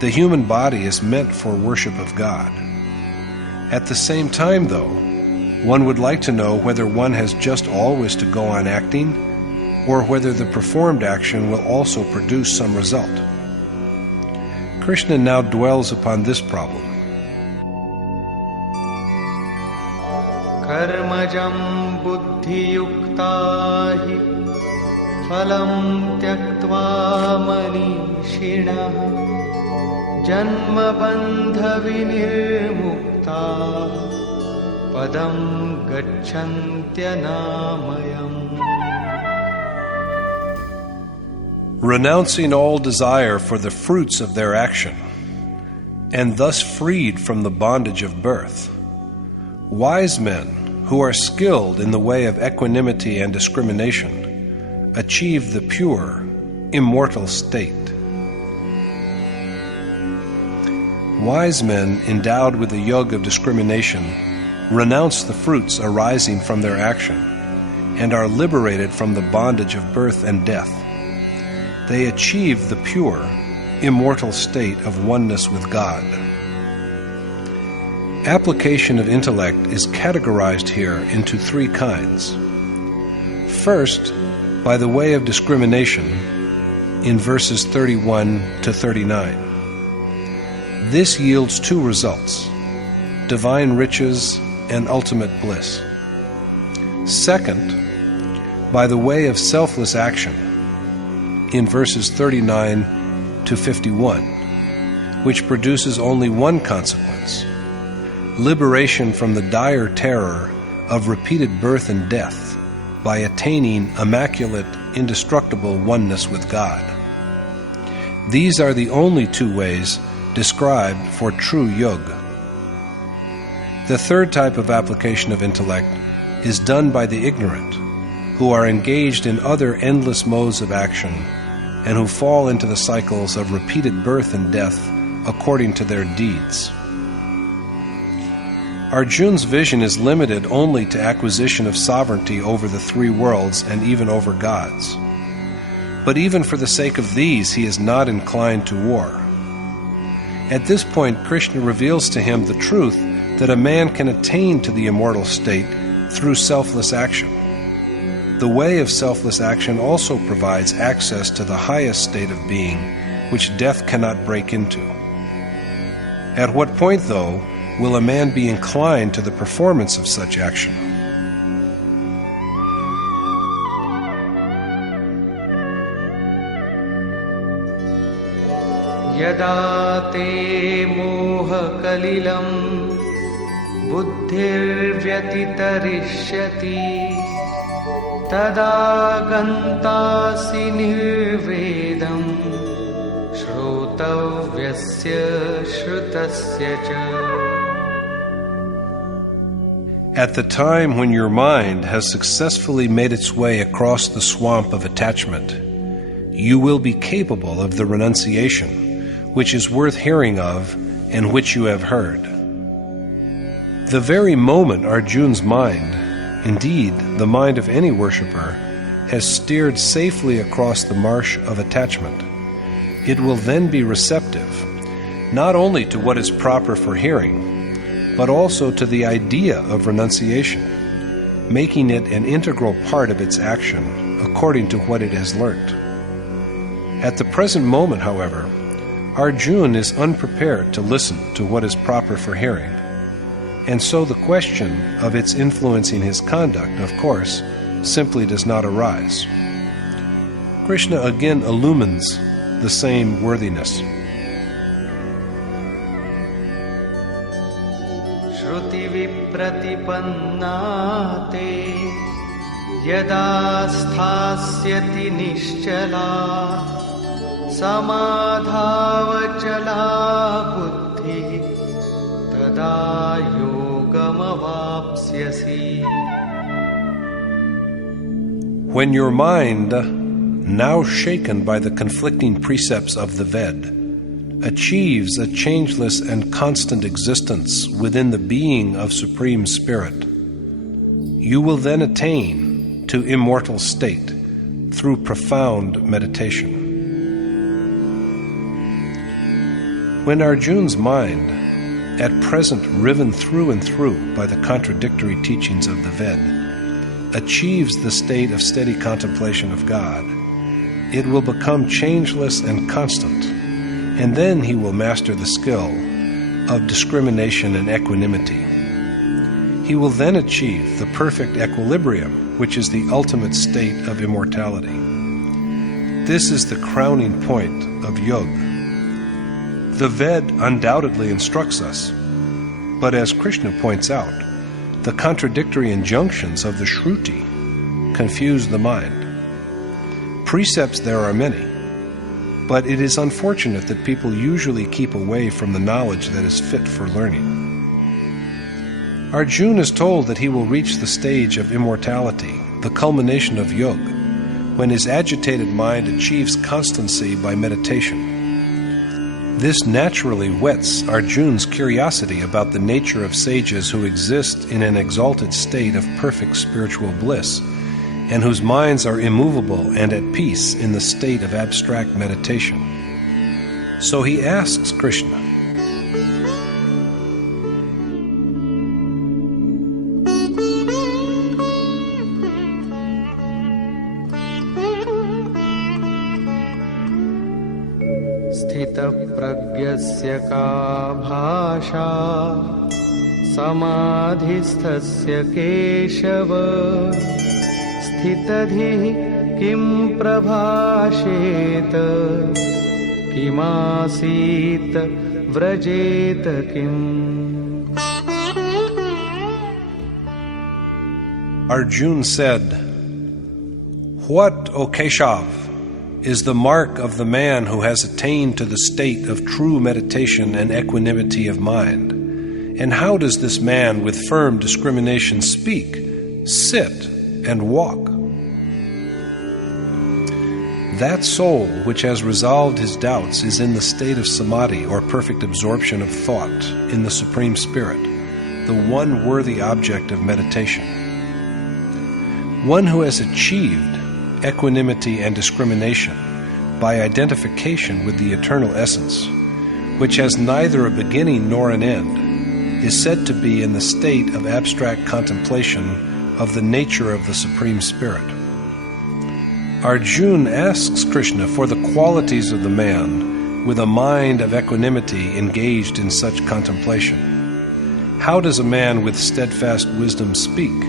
The human body is meant for worship of God. At the same time, though, one would like to know whether one has just always to go on acting, or whether the performed action will also produce some result. Krishna now dwells upon this problem. Karmajam buddhiyukta hi phalam tyaktva manishinaha janma bandha vinirmukta padam gacchantya namayam. Renouncing all desire for the fruits of their action, and thus freed from the bondage of birth, wise men who are skilled in the way of equanimity and discrimination achieve the pure, immortal state. Wise men endowed with the yoga of discrimination renounce the fruits arising from their action and are liberated from the bondage of birth and death. They achieve the pure, immortal state of oneness with God. Application of intellect is categorized here into three kinds. First, by the way of discrimination, in verses 31 to 39. This yields two results: divine riches and ultimate bliss. Second, by the way of selfless action, in verses 39 to 51, which produces only one consequence: liberation from the dire terror of repeated birth and death by attaining immaculate, indestructible oneness with God. These are the only two ways described for true yoga. The third type of application of intellect is done by the ignorant, who are engaged in other endless modes of action and who fall into the cycles of repeated birth and death according to their deeds. Arjuna's vision is limited only to acquisition of sovereignty over the three worlds and even over gods. But even for the sake of these, he is not inclined to war. At this point, Krishna reveals to him the truth that a man can attain to the immortal state through selfless action. The way of selfless action also provides access to the highest state of being, which death cannot break into. At what point, though, will a man be inclined to the performance of such action? Yada te moha kalilam buddhir vyatitarishyati tada gantasi nirvedam shrotavyasya shrutasya cha. At the time when your mind has successfully made its way across the swamp of attachment, you will be capable of the renunciation, which is worth hearing of and which you have heard. The very moment Arjuna's mind, indeed the mind of any worshipper, has steered safely across the marsh of attachment, it will then be receptive, not only to what is proper for hearing, but also to the idea of renunciation, making it an integral part of its action according to what it has learnt. At the present moment, however, Arjuna is unprepared to listen to what is proper for hearing, and so the question of its influencing his conduct, of course, simply does not arise. Krishna again illumines the same worthiness. Shruti vipratipanna te yada sthasyati nischala samadhavachala buddhi tada yogamavapsyasi. When your mind, now shaken by the conflicting precepts of the Ved, achieves a changeless and constant existence within the being of Supreme Spirit, you will then attain to immortal state through profound meditation. When Arjuna's mind, at present riven through and through by the contradictory teachings of the Ved, achieves the state of steady contemplation of God, it will become changeless and constant, and then he will master the skill of discrimination and equanimity. He will then achieve the perfect equilibrium, which is the ultimate state of immortality. This is the crowning point of yoga. The Ved undoubtedly instructs us, but as Krishna points out, the contradictory injunctions of the Shruti confuse the mind. Precepts there are many, but it is unfortunate that people usually keep away from the knowledge that is fit for learning. Arjuna is told that he will reach the stage of immortality, the culmination of yoga, when his agitated mind achieves constancy by meditation. This naturally whets Arjuna's curiosity about the nature of sages who exist in an exalted state of perfect spiritual bliss, and whose minds are immovable and at peace in the state of abstract meditation. So he asks Krishna, स्थितप्रज्ञस्य का भाषा समाधिस्थस्य केशव स्थितधिः किं प्रभाषेत किमासीत व्रजेत किम्. Arjuna said, "What, O Keshav, is the mark of the man who has attained to the state of true meditation and equanimity of mind? And how does this man with firm discrimination speak, sit, and walk?" That soul which has resolved his doubts is in the state of samadhi, or perfect absorption of thought, in the Supreme Spirit, the one worthy object of meditation. One who has achieved equanimity and discrimination by identification with the eternal essence, which has neither a beginning nor an end, is said to be in the state of abstract contemplation of the nature of the Supreme Spirit. Arjuna asks Krishna for the qualities of the man with a mind of equanimity engaged in such contemplation. How does a man with steadfast wisdom speak?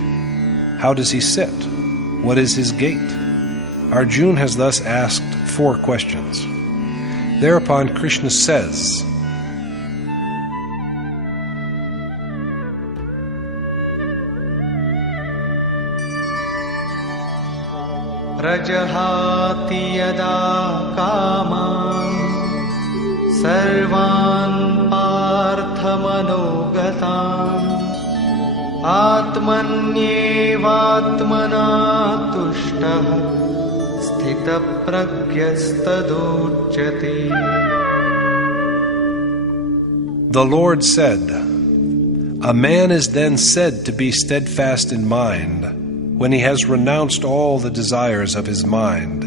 How does he sit? What is his gait? Arjuna has thus asked 4 questions. Thereupon Krishna says, प्रजहाति यदा कामान् सर्वान् पार्थमनोगतान् आत्मन्येवात्मना तुष्टः स्थितप्रज्ञस्तदोच्यते. The Lord said, "A man is then said to be steadfast in mind when he has renounced all the desires of his mind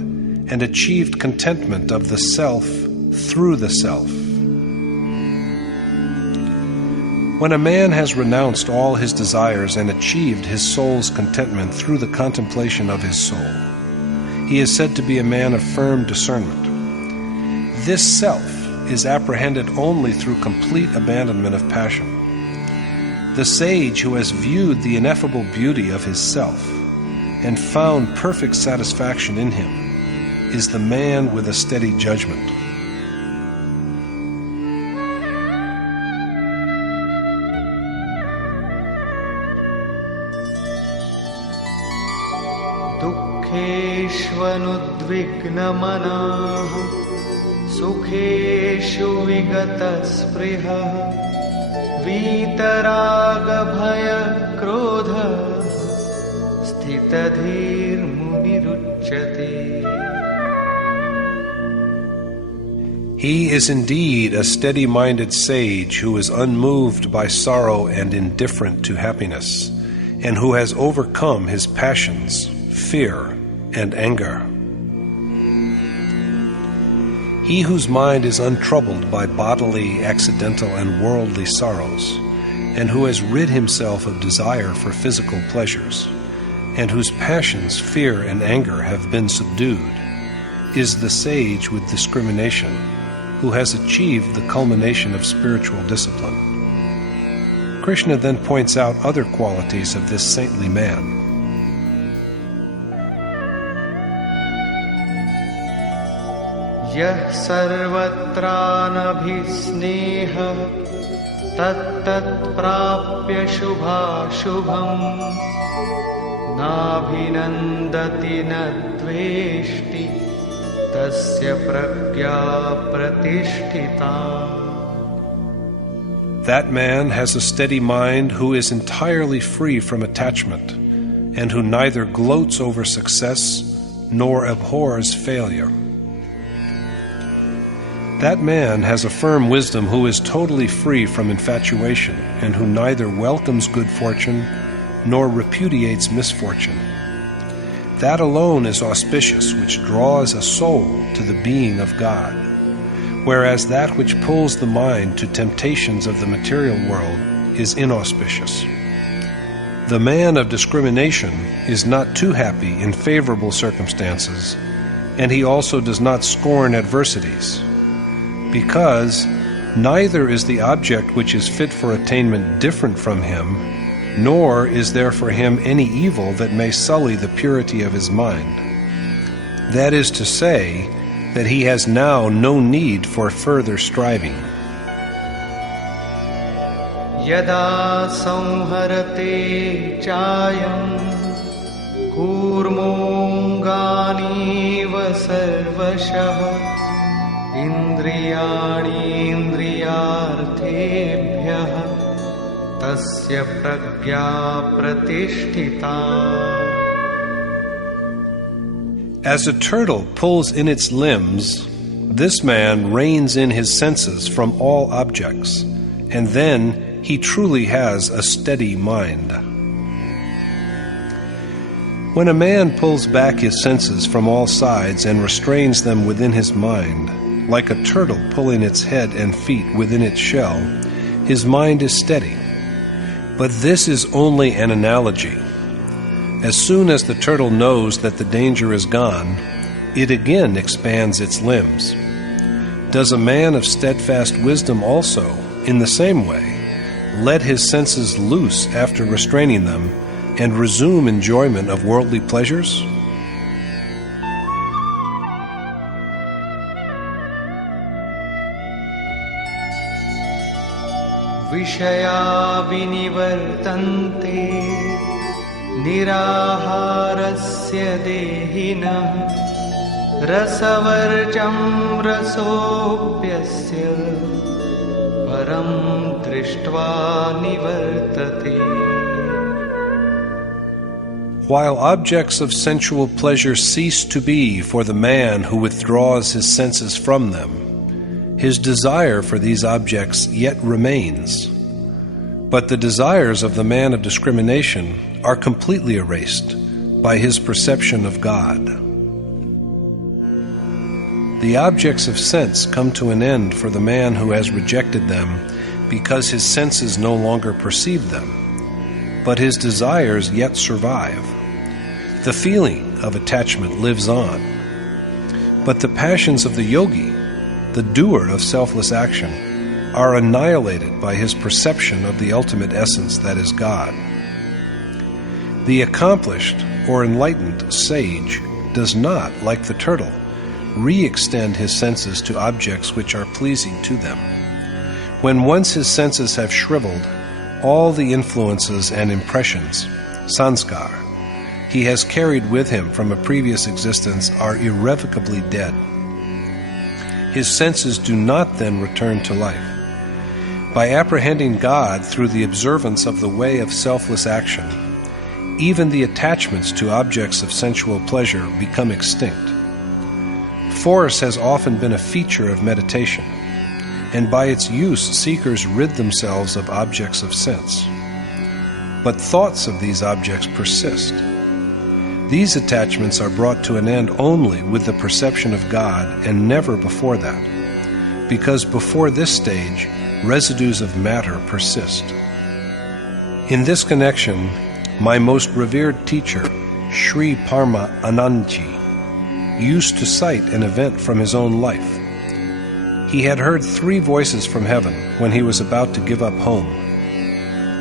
and achieved contentment of the self through the self." When a man has renounced all his desires and achieved his soul's contentment through the contemplation of his soul, he is said to be a man of firm discernment. This self is apprehended only through complete abandonment of passion. The sage who has viewed the ineffable beauty of his self and found perfect satisfaction in him is the man with a steady judgment. दुःखेष्वनुद्विग्नमनाः सुखेषु विगतस्पृहः वीतरागभयक्रोधः स्थितधीर्मुनिरुच्यते. He is indeed a steady-minded sage who is unmoved by sorrow and indifferent to happiness, and who has overcome his passions, fear, and anger. He whose mind is untroubled by bodily, accidental, and worldly sorrows, and who has rid himself of desire for physical pleasures, and whose passions, fear, and anger have been subdued, is the sage with discrimination, who has achieved the culmination of spiritual discipline. Krishna then points out other qualities of this saintly man. यः सर्वत्रानभिस्नेहः तत्तत्प्राप्य शुभाशुभम् नाभिनन्दति न द्वेष्टि तस्य प्रज्ञा प्रतिष्ठिता. That man has a steady mind who is entirely free from attachment, and who neither gloats over success nor abhors failure. That man has a firm wisdom who is totally free from infatuation, and who neither welcomes good fortune nor repudiates misfortune. That alone is auspicious which draws a soul to the being of God, whereas that which pulls the mind to temptations of the material world is inauspicious. The man of discrimination is not too happy in favorable circumstances, and he also does not scorn adversities. because neither is the object which is fit for attainment different from him, nor is there for him any evil that may sully the purity of his mind. That is to say, that he has now no need for further striving. Yada samharate chayam kurmonganiva sarvashah indriyani indriyarthebhyah tasya pragya pratishtita. As a turtle pulls in its limbs, this man reins in his senses from all objects, and then he truly has a steady mind. When a man pulls back his senses from all sides and restrains them within his mind, like a turtle pulling its head and feet within its shell, his mind is steady. But this is only an analogy. As soon as the turtle knows that the danger is gone, it again expands its limbs. Does a man of steadfast wisdom also, in the same way, let his senses loose after restraining them and resume enjoyment of worldly pleasures? Vishaya vinivartante niraharasya dehinah rasavarjam rasopyasya param drishtva nivartate. While objects of sensual pleasure cease to be for the man who withdraws his senses from them, his desire for these objects yet remains. But the desires of the man of discrimination are completely erased by his perception of God. The objects of sense come to an end for the man who has rejected them because his senses no longer perceive them, but his desires yet survive. The feeling of attachment lives on. But the passions of the yogi, the doer of selfless action, are annihilated by his perception of the ultimate essence that is God. The accomplished or enlightened sage does not, like the turtle, re-extend his senses to objects which are pleasing to them. When once his senses have shriveled, all the influences and impressions, sanskar, he has carried with him from a previous existence are irrevocably dead. His senses do not then return to life. By apprehending God through the observance of the way of selfless action, even the attachments to objects of sensual pleasure become extinct. Force has often been a feature of meditation, and by its use seekers rid themselves of objects of sense. But thoughts of these objects persist. These attachments are brought to an end only with the perception of God and never before that, because before this stage, residues of matter persist. In this connection, my most revered teacher, Sri Parma Anandji, used to cite an event from his own life. He had heard 3 voices from heaven when he was about to give up home.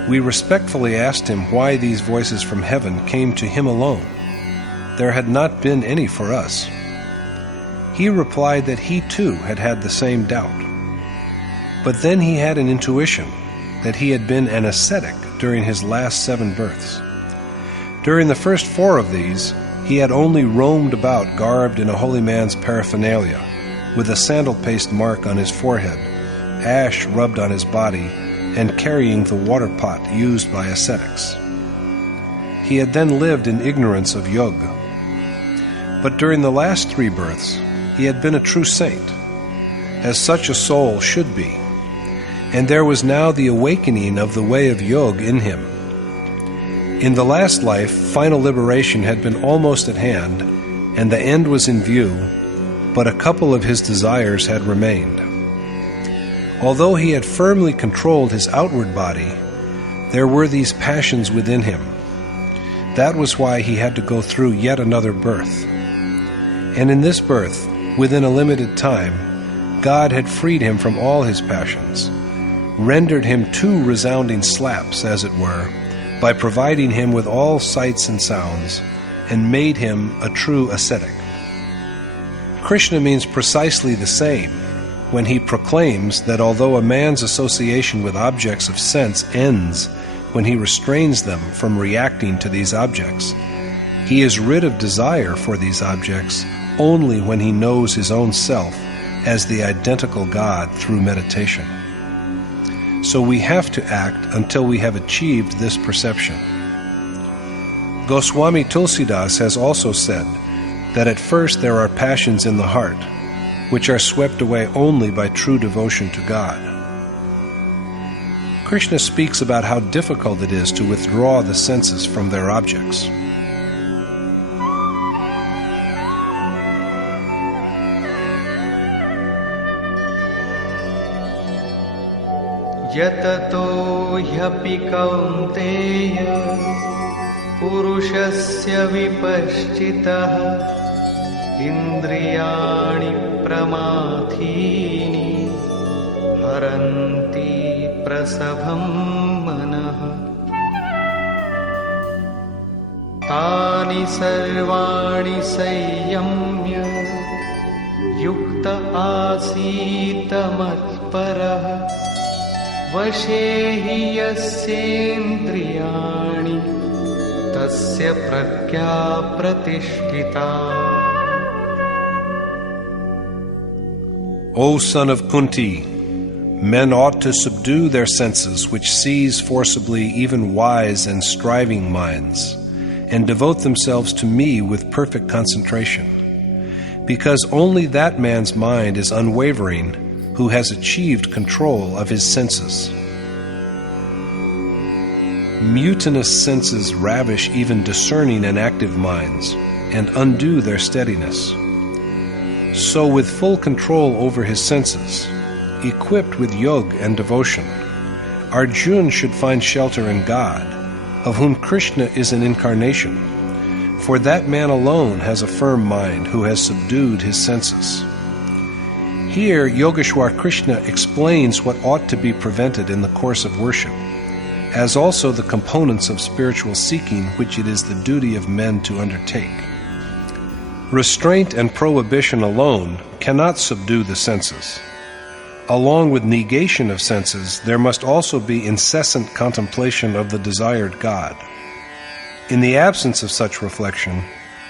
We respectfully asked him why these voices from heaven came to him alone. There had not been any for us. He replied that he too had had the same doubt. But then he had an intuition that he had been an ascetic during his last 7 births. During the first 4 of these, he had only roamed about garbed in a holy man's paraphernalia, with a sandal paste mark on his forehead, ash rubbed on his body, and carrying the water pot used by ascetics. He had then lived in ignorance of yoga. But during the last 3 births, he had been a true saint, as such a soul should be, and there was now the awakening of the way of yoga in him. In the last life, final liberation had been almost at hand, and the end was in view, but a couple of his desires had remained. Although he had firmly controlled his outward body, there were these passions within him. That was why he had to go through yet another birth. And in this birth, within a limited time, God had freed him from all his passions, rendered him 2 resounding slaps, as it were, by providing him with all sights and sounds, and made him a true ascetic. Krishna means precisely the same when he proclaims that although a man's association with objects of sense ends when he restrains them from reacting to these objects, he is rid of desire for these objects only when he knows his own self as the identical God through meditation. So we have to act until we have achieved this perception. Goswami Tulsidas has also said that at first there are passions in the heart, which are swept away only by true devotion to God. Krishna speaks about how difficult it is to withdraw the senses from their objects. Yatato hyapi kaunteya purushasya vipaschitah indriyani pramathini haranti prasabham manah tani sarvani sayyamya yukta asita matparah vashe hi yasyendriyani tasya pragya pratishtita. O son of Kunti, men ought to subdue their senses, which seize forcibly even wise and striving minds, and devote themselves to me with perfect concentration, because only that man's mind is unwavering who has achieved control of his senses. Mutinous senses ravish even discerning and active minds, and undo their steadiness. So with full control over his senses, equipped with yoga and devotion, Arjuna should find shelter in God, of whom Krishna is an incarnation, for that man alone has a firm mind who has subdued his senses. Here, Yogeshwar Krishna explains what ought to be prevented in the course of worship, as also the components of spiritual seeking which it is the duty of men to undertake. Restraint and prohibition alone cannot subdue the senses. Along with negation of senses, there must also be incessant contemplation of the desired God. In the absence of such reflection,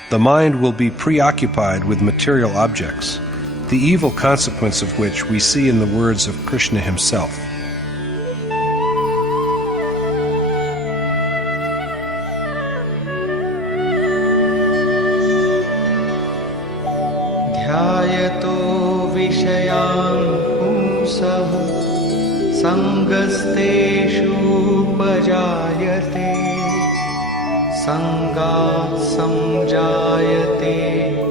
the mind will be preoccupied with material objects, the evil consequence of which we see in the words of Krishna himself. Dhyayato vishayan pumsah sangasteshu pajayate sangat samjayate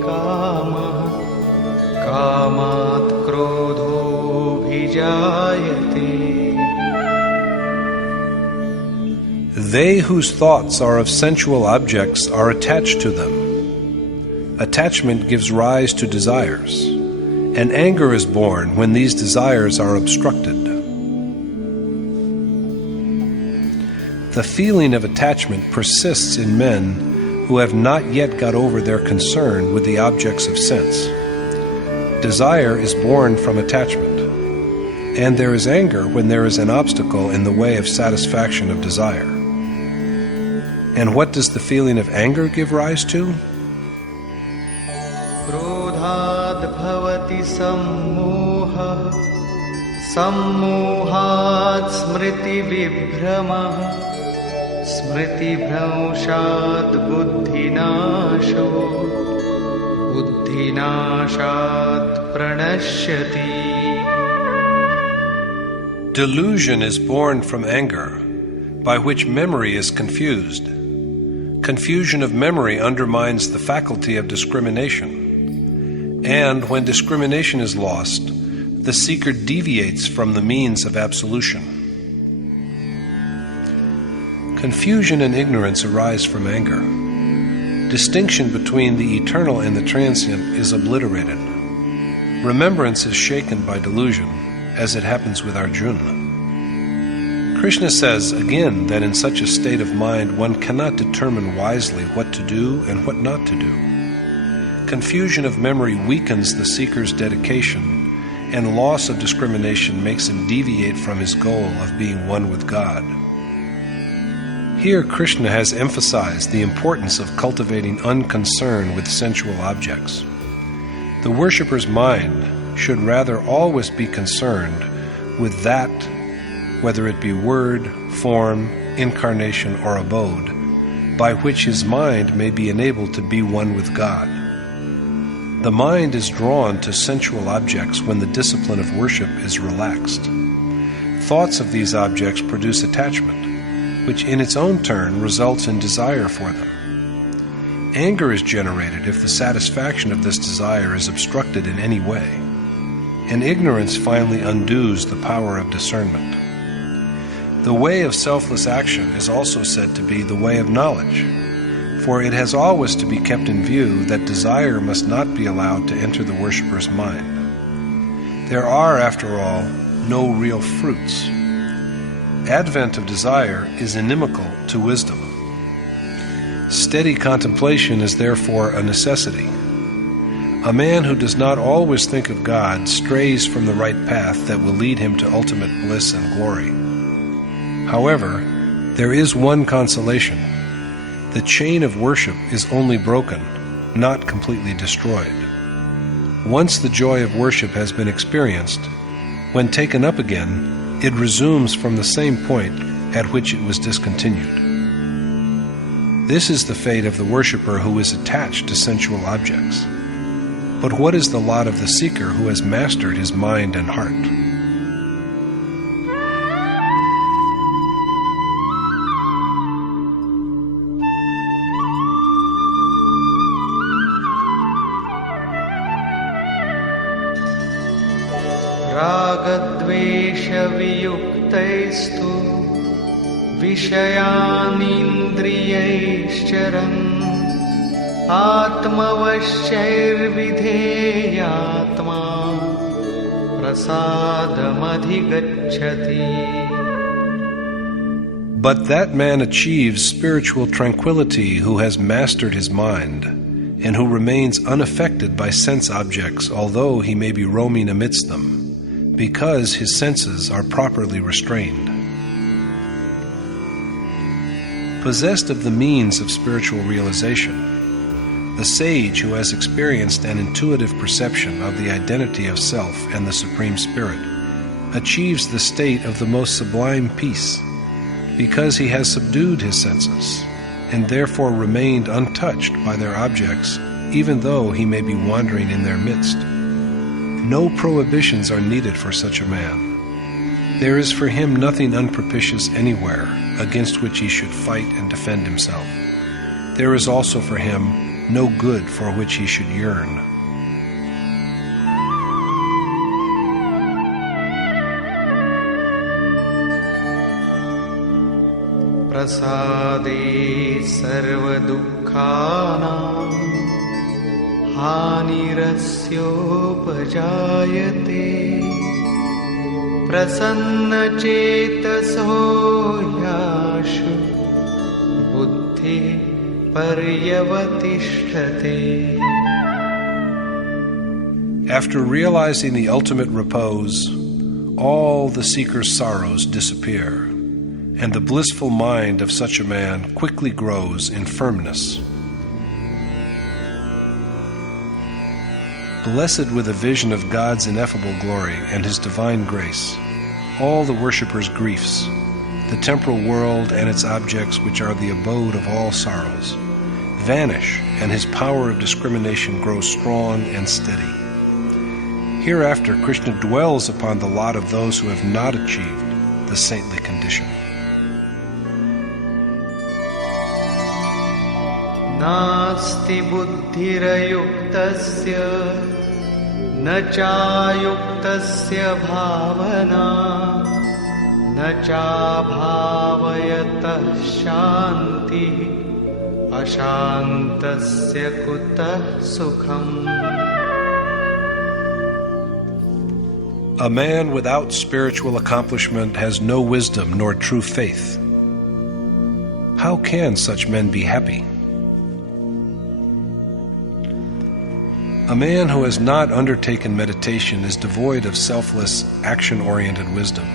kamah kamat krodho bhijayate. They whose thoughts are of sensual objects are attached to them. Attachment gives rise to desires, and anger is born when these desires are obstructed. The feeling of attachment persists in men who have not yet got over their concern with the objects of sense. Desire is born from attachment, and there is anger when there is an obstacle in the way of satisfaction of desire. And what does the feeling of anger give rise to? Krodhat bhavati sammoha sammohat smriti vibhrama smriti bhramshat buddhinasho buddhinashat pranashyati. Delusion is born from anger, by which memory is confused. Confusion of memory undermines the faculty of discrimination. And when discrimination is lost, the seeker deviates from the means of absolution. Confusion and ignorance arise from anger. Distinction between the eternal and the transient is obliterated. Remembrance is shaken by delusion, as it happens with Arjuna. Krishna says again that in such a state of mind one cannot determine wisely what to do and what not to do. Confusion of memory weakens the seeker's dedication, and loss of discrimination makes him deviate from his goal of being one with God. Here Krishna has emphasized the importance of cultivating unconcern with sensual objects. The worshipper's mind should rather always be concerned with that, whether it be word, form, incarnation, or abode, by which his mind may be enabled to be one with God. The mind is drawn to sensual objects when the discipline of worship is relaxed. Thoughts of these objects produce attachment, which in its own turn results in desire for them. Anger is generated if the satisfaction of this desire is obstructed in any way, and ignorance finally undoes the power of discernment. The way of selfless action is also said to be the way of knowledge, for it has always to be kept in view that desire must not be allowed to enter the worshipper's mind. There are, after all, no real fruits. Advent of desire is inimical to wisdom. Steady contemplation is therefore a necessity. A man who does not always think of God strays from the right path that will lead him to ultimate bliss and glory. However, there is one consolation. The chain of worship is only broken, not completely destroyed. Once the joy of worship has been experienced, when taken up again, it resumes from the same point at which it was discontinued. This is the fate of the worshipper who is attached to sensual objects. But what is the lot of the seeker who has mastered his mind and heart? रागद्वेषवियुक्तैस्तु विषयानीन्द्रियैश्चरन् आत्मवश्यैर्विधेयात्मा प्रसादमधिगच्छति. But that man achieves spiritual tranquility who has mastered his mind, and who remains unaffected by sense objects, although he may be roaming amidst them, because his senses are properly restrained. Possessed of the means of spiritual realization, the sage who has experienced an intuitive perception of the identity of self and the Supreme Spirit achieves the state of the most sublime peace, because he has subdued his senses, and therefore remained untouched by their objects, even though he may be wandering in their midst. No prohibitions are needed for such a man. There is for him nothing unpropitious anywhere against which he should fight and defend himself. There is also for him no good for which he should yearn. Prasade sarvadukhanam hanirasyopajayate prasannachetaso yashu buddhi paryavatishthate. After realizing the ultimate repose, all the seeker's sorrows disappear, and the blissful mind of such a man quickly grows in firmness. Blessed with a vision of God's ineffable glory and His divine grace, all the worshipper's griefs, the temporal world and its objects which are the abode of all sorrows, vanish, and his power of discrimination grows strong and steady. Hereafter Krishna dwells upon the lot of those who have not achieved the saintly condition. Nasti buddhirayuktasya na chayuktasya bhavana na chabhavayatah shanti ashantasya kutah sukham. A man without spiritual accomplishment has no wisdom nor true faith. How can such men be happy? A man who has not undertaken meditation is devoid of selfless, action-oriented wisdom.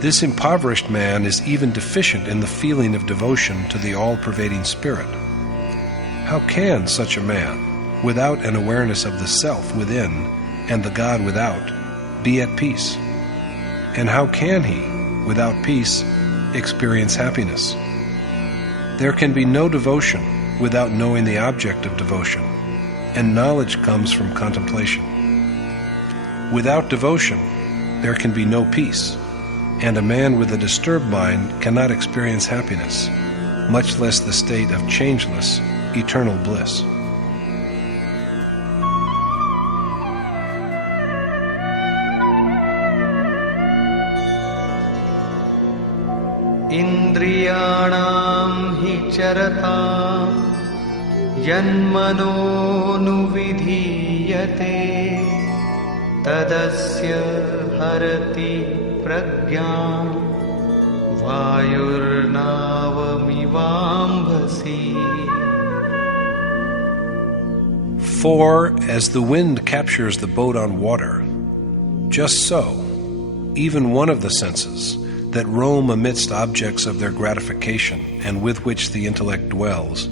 This impoverished man is even deficient in the feeling of devotion to the all-pervading Spirit. How can such a man, without an awareness of the self within and the God without, be at peace? And how can he, without peace, experience happiness? There can be no devotion without knowing the object of devotion, and knowledge comes from contemplation. Without devotion, there can be no peace, and a man with a disturbed mind cannot experience happiness, much less the state of changeless, eternal bliss. Indriyanam hi charatam yanmanonuvidhiyate tadasya harati pragyam vayurnavamivambhasi. For as the wind captures the boat on water, just so, even one of the senses that roam amidst objects of their gratification and with which the intellect dwells,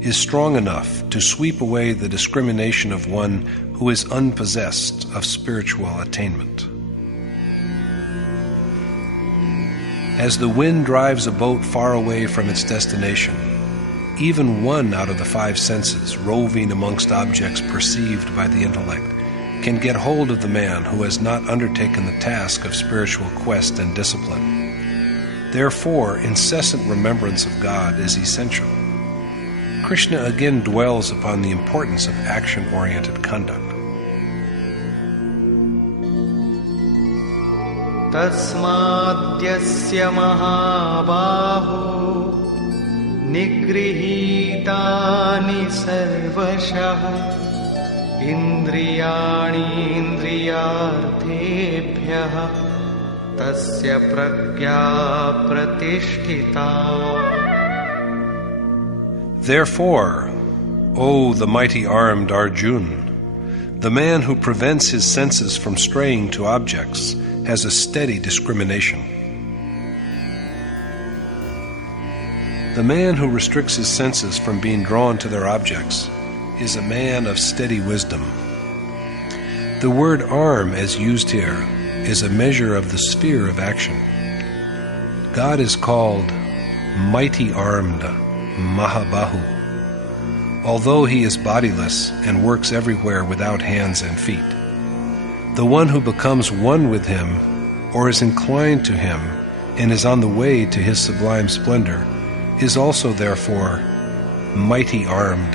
is strong enough to sweep away the discrimination of one who is unpossessed of spiritual attainment. As the wind drives a boat far away from its destination, even one out of the five senses roving amongst objects perceived by the intellect can get hold of the man who has not undertaken the task of spiritual quest and discipline. Therefore, incessant remembrance of God is essential. Krishna again dwells upon the importance of action-oriented conduct. Tasmadyasya mahabaho nigrihitani sarvashah indriyani indriyarthebhyah tasya pragya pratisthita. Therefore, O the mighty-armed Arjuna, the man who prevents his senses from straying to objects has a steady discrimination. The man who restricts his senses from being drawn to their objects is a man of steady wisdom. The word arm, as used here, is a measure of the sphere of action. God is called mighty-armed Mahabahu, although he is bodiless and works everywhere without hands and feet. The one who becomes one with him, or is inclined to him, and is on the way to his sublime splendor, is also therefore mighty-armed.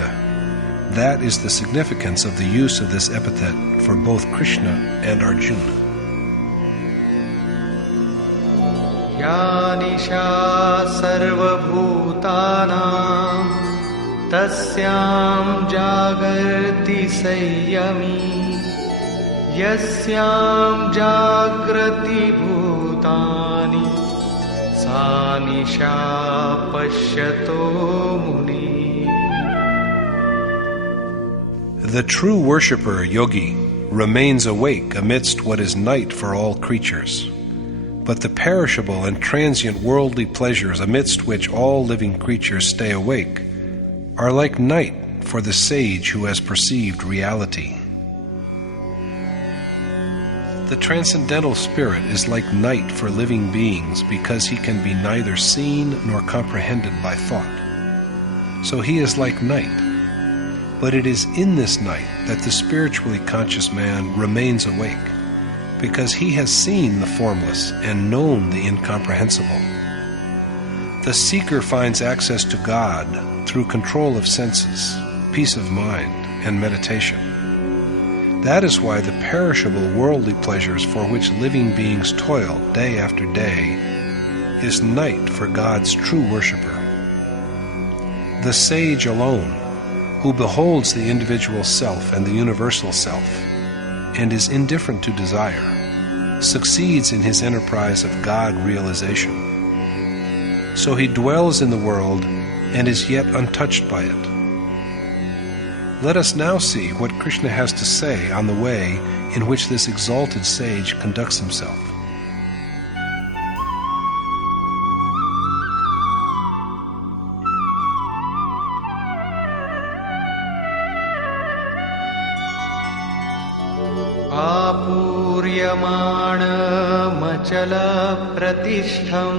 That is the significance of the use of this epithet for both Krishna and Arjuna. Ya nisha sarvabhutanam tasyam jagarti sayyami yasyam jagrati bhutani sa nisha pashyato muni. The true worshipper, yogi, remains awake amidst what is night for all creatures. But the perishable and transient worldly pleasures amidst which all living creatures stay awake are like night for the sage who has perceived reality. The transcendental spirit is like night for living beings because he can be neither seen nor comprehended by thought. So he is like night. But it is in this night that the spiritually conscious man remains awake, because he has seen the formless and known the incomprehensible. The seeker finds access to God through control of senses, peace of mind, and meditation. That is why the perishable worldly pleasures for which living beings toil day after day is night for God's true worshipper. The sage alone, who beholds the individual self and the universal self, and is indifferent to desire, succeeds in his enterprise of God realization. So he dwells in the world and is yet untouched by it. Let us now see what Krishna has to say on the way in which this exalted sage conducts himself. आपूर्यमाणमचल प्रतिष्ठं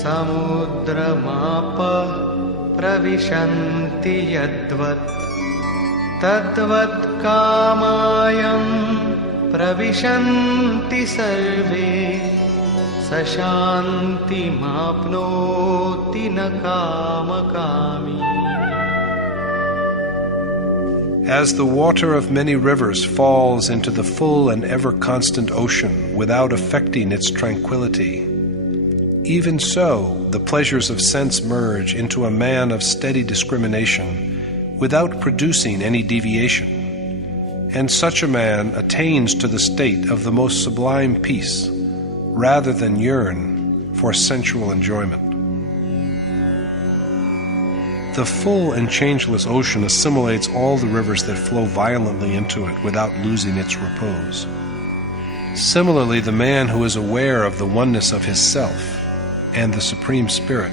समुद्रमापः प्रविशन्ति यद्वत् तद्वत् कामायं प्रविशन्ति सर्वे स शान्तिमाप्नोति न कामकामी. As the water of many rivers falls into the full and ever-constant ocean without affecting its tranquility, even so the pleasures of sense merge into a man of steady discrimination without producing any deviation, and such a man attains to the state of the most sublime peace rather than yearn for sensual enjoyment. The full and changeless ocean assimilates all the rivers that flow violently into it without losing its repose. Similarly, the man who is aware of the oneness of his self and the Supreme Spirit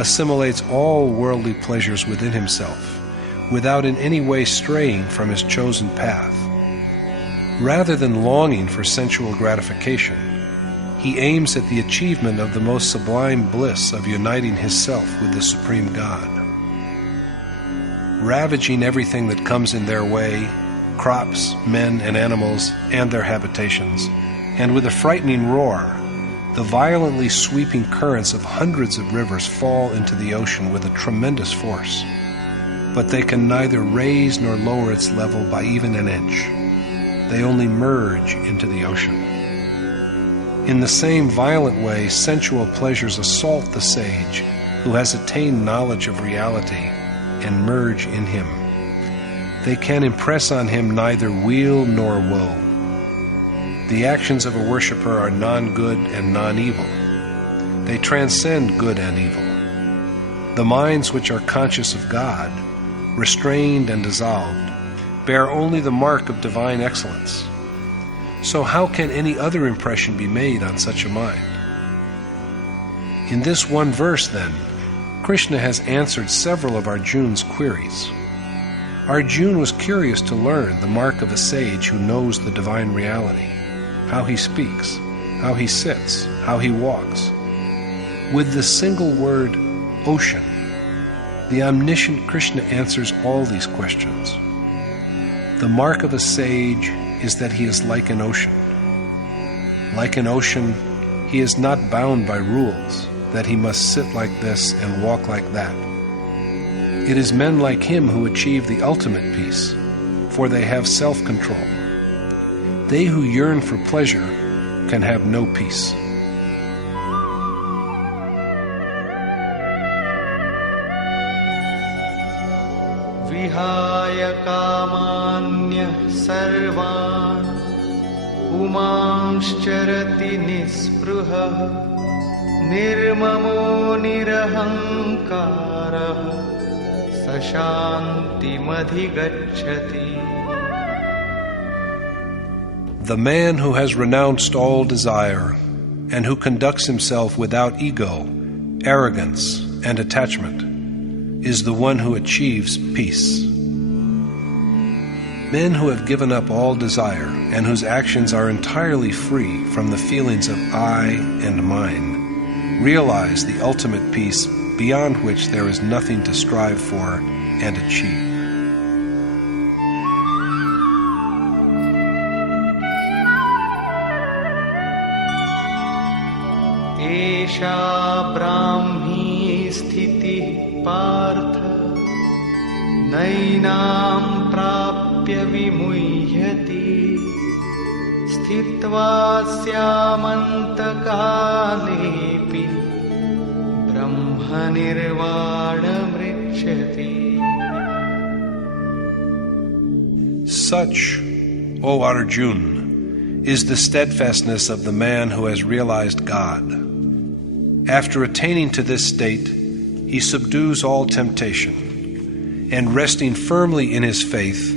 assimilates all worldly pleasures within himself without in any way straying from his chosen path. Rather than longing for sensual gratification, he aims at the achievement of the most sublime bliss of uniting his self with the Supreme God. Ravaging everything that comes in their way, crops, men and animals, and their habitations, and with a frightening roar, the violently sweeping currents of hundreds of rivers fall into the ocean with a tremendous force, but they can neither raise nor lower its level by even an inch. They only merge into the ocean. In the same violent way, sensual pleasures assault the sage who has attained knowledge of reality and merge in him. They can impress on him neither weal nor woe. The actions of a worshipper are non-good and non-evil. They transcend good and evil. The minds which are conscious of God, restrained and dissolved, bear only the mark of divine excellence. So how can any other impression be made on such a mind? In this one verse, then, Krishna has answered several of Arjuna's queries. Arjuna was curious to learn the mark of a sage who knows the divine reality, how he speaks, how he sits, how he walks. With the single word, ocean, the omniscient Krishna answers all these questions. The mark of a sage is that he is like an ocean. Like an ocean, he is not bound by rules, that he must sit like this and walk like that. It is men like him who achieve the ultimate peace, for they have self-control. They who yearn for pleasure can have no peace. Vihaya kamanya sarvan umanscharati nispruha nirmamo nirahankarah sashantimadhigacchati. The man who has renounced all desire and who conducts himself without ego, arrogance, and attachment is the one who achieves peace. Men who have given up all desire and whose actions are entirely free from the feelings of I and mine realize the ultimate peace beyond which there is nothing to strive for and achieve. Esha brahmi sthiti partha nainam prapya vimuhyati sthitva syamantakaalepi brahma nirvana mrichyati. Such, O Arjuna, is the steadfastness of the man who has realized God. After attaining to this state, he subdues all temptation, and resting firmly in his faith,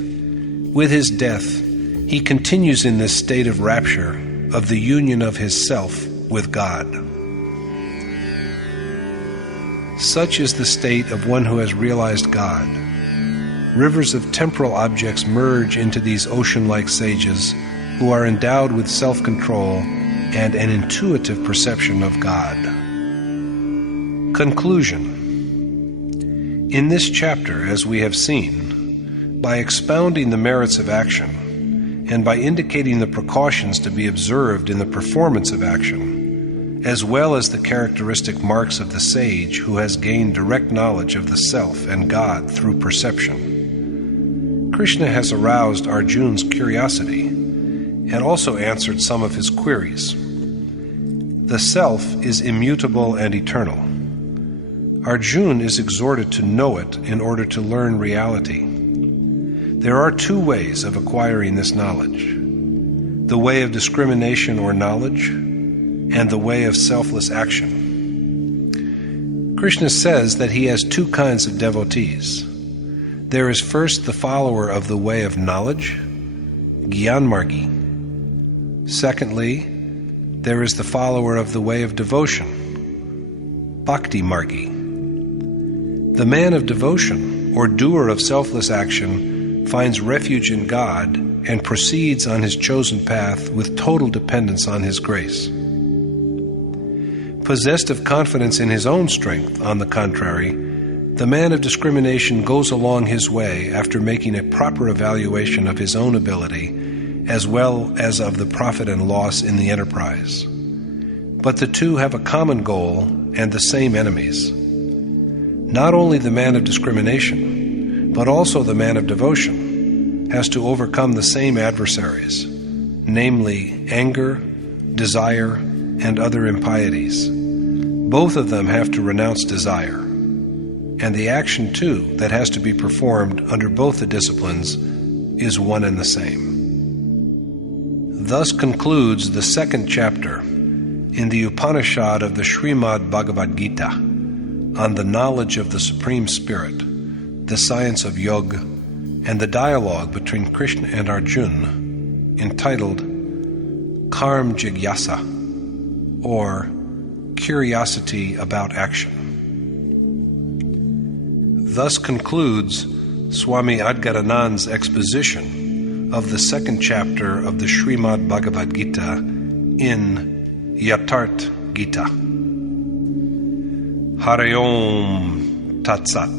with his death, he continues in this state of rapture, of the union of his self with God. Such is the state of one who has realized God. Rivers of temporal objects merge into these ocean-like sages who are endowed with self-control and an intuitive perception of God. Conclusion. In this chapter, as we have seen, by expounding the merits of action, and by indicating the precautions to be observed in the performance of action, as well as the characteristic marks of the sage who has gained direct knowledge of the self and God through perception, Krishna has aroused Arjuna's curiosity and also answered some of his queries. The self is immutable and eternal. Arjuna is exhorted to know it in order to learn reality. There are two ways of acquiring this knowledge: the way of discrimination or knowledge, and the way of selfless action. Krishna says that he has two kinds of devotees. There is first the follower of the way of knowledge, Gyanmargi. Secondly, there is the follower of the way of devotion, Bhakti Margi. The man of devotion, or doer of selfless action, finds refuge in God and proceeds on his chosen path with total dependence on his grace. Possessed of confidence in his own strength, on the contrary, the man of discrimination goes along his way after making a proper evaluation of his own ability, as well as of the profit and loss in the enterprise. But the two have a common goal and the same enemies. Not only the man of discrimination, but also the man of devotion has to overcome the same adversaries, namely anger, desire, and other impieties. Both of them have to renounce desire, and the action, too, that has to be performed under both the disciplines is one and the same. Thus concludes the second chapter in the Upanishad of the Srimad Bhagavad Gita on the knowledge of the Supreme Spirit, the science of yoga, and the dialogue between Krishna and Arjuna, entitled Karma Jigyasa, or Curiosity about Action. Thus concludes Swami Adgaranand's exposition of the second chapter of the Srimad Bhagavad Gita in Yatharth Gita. Hare Om Tat Sat.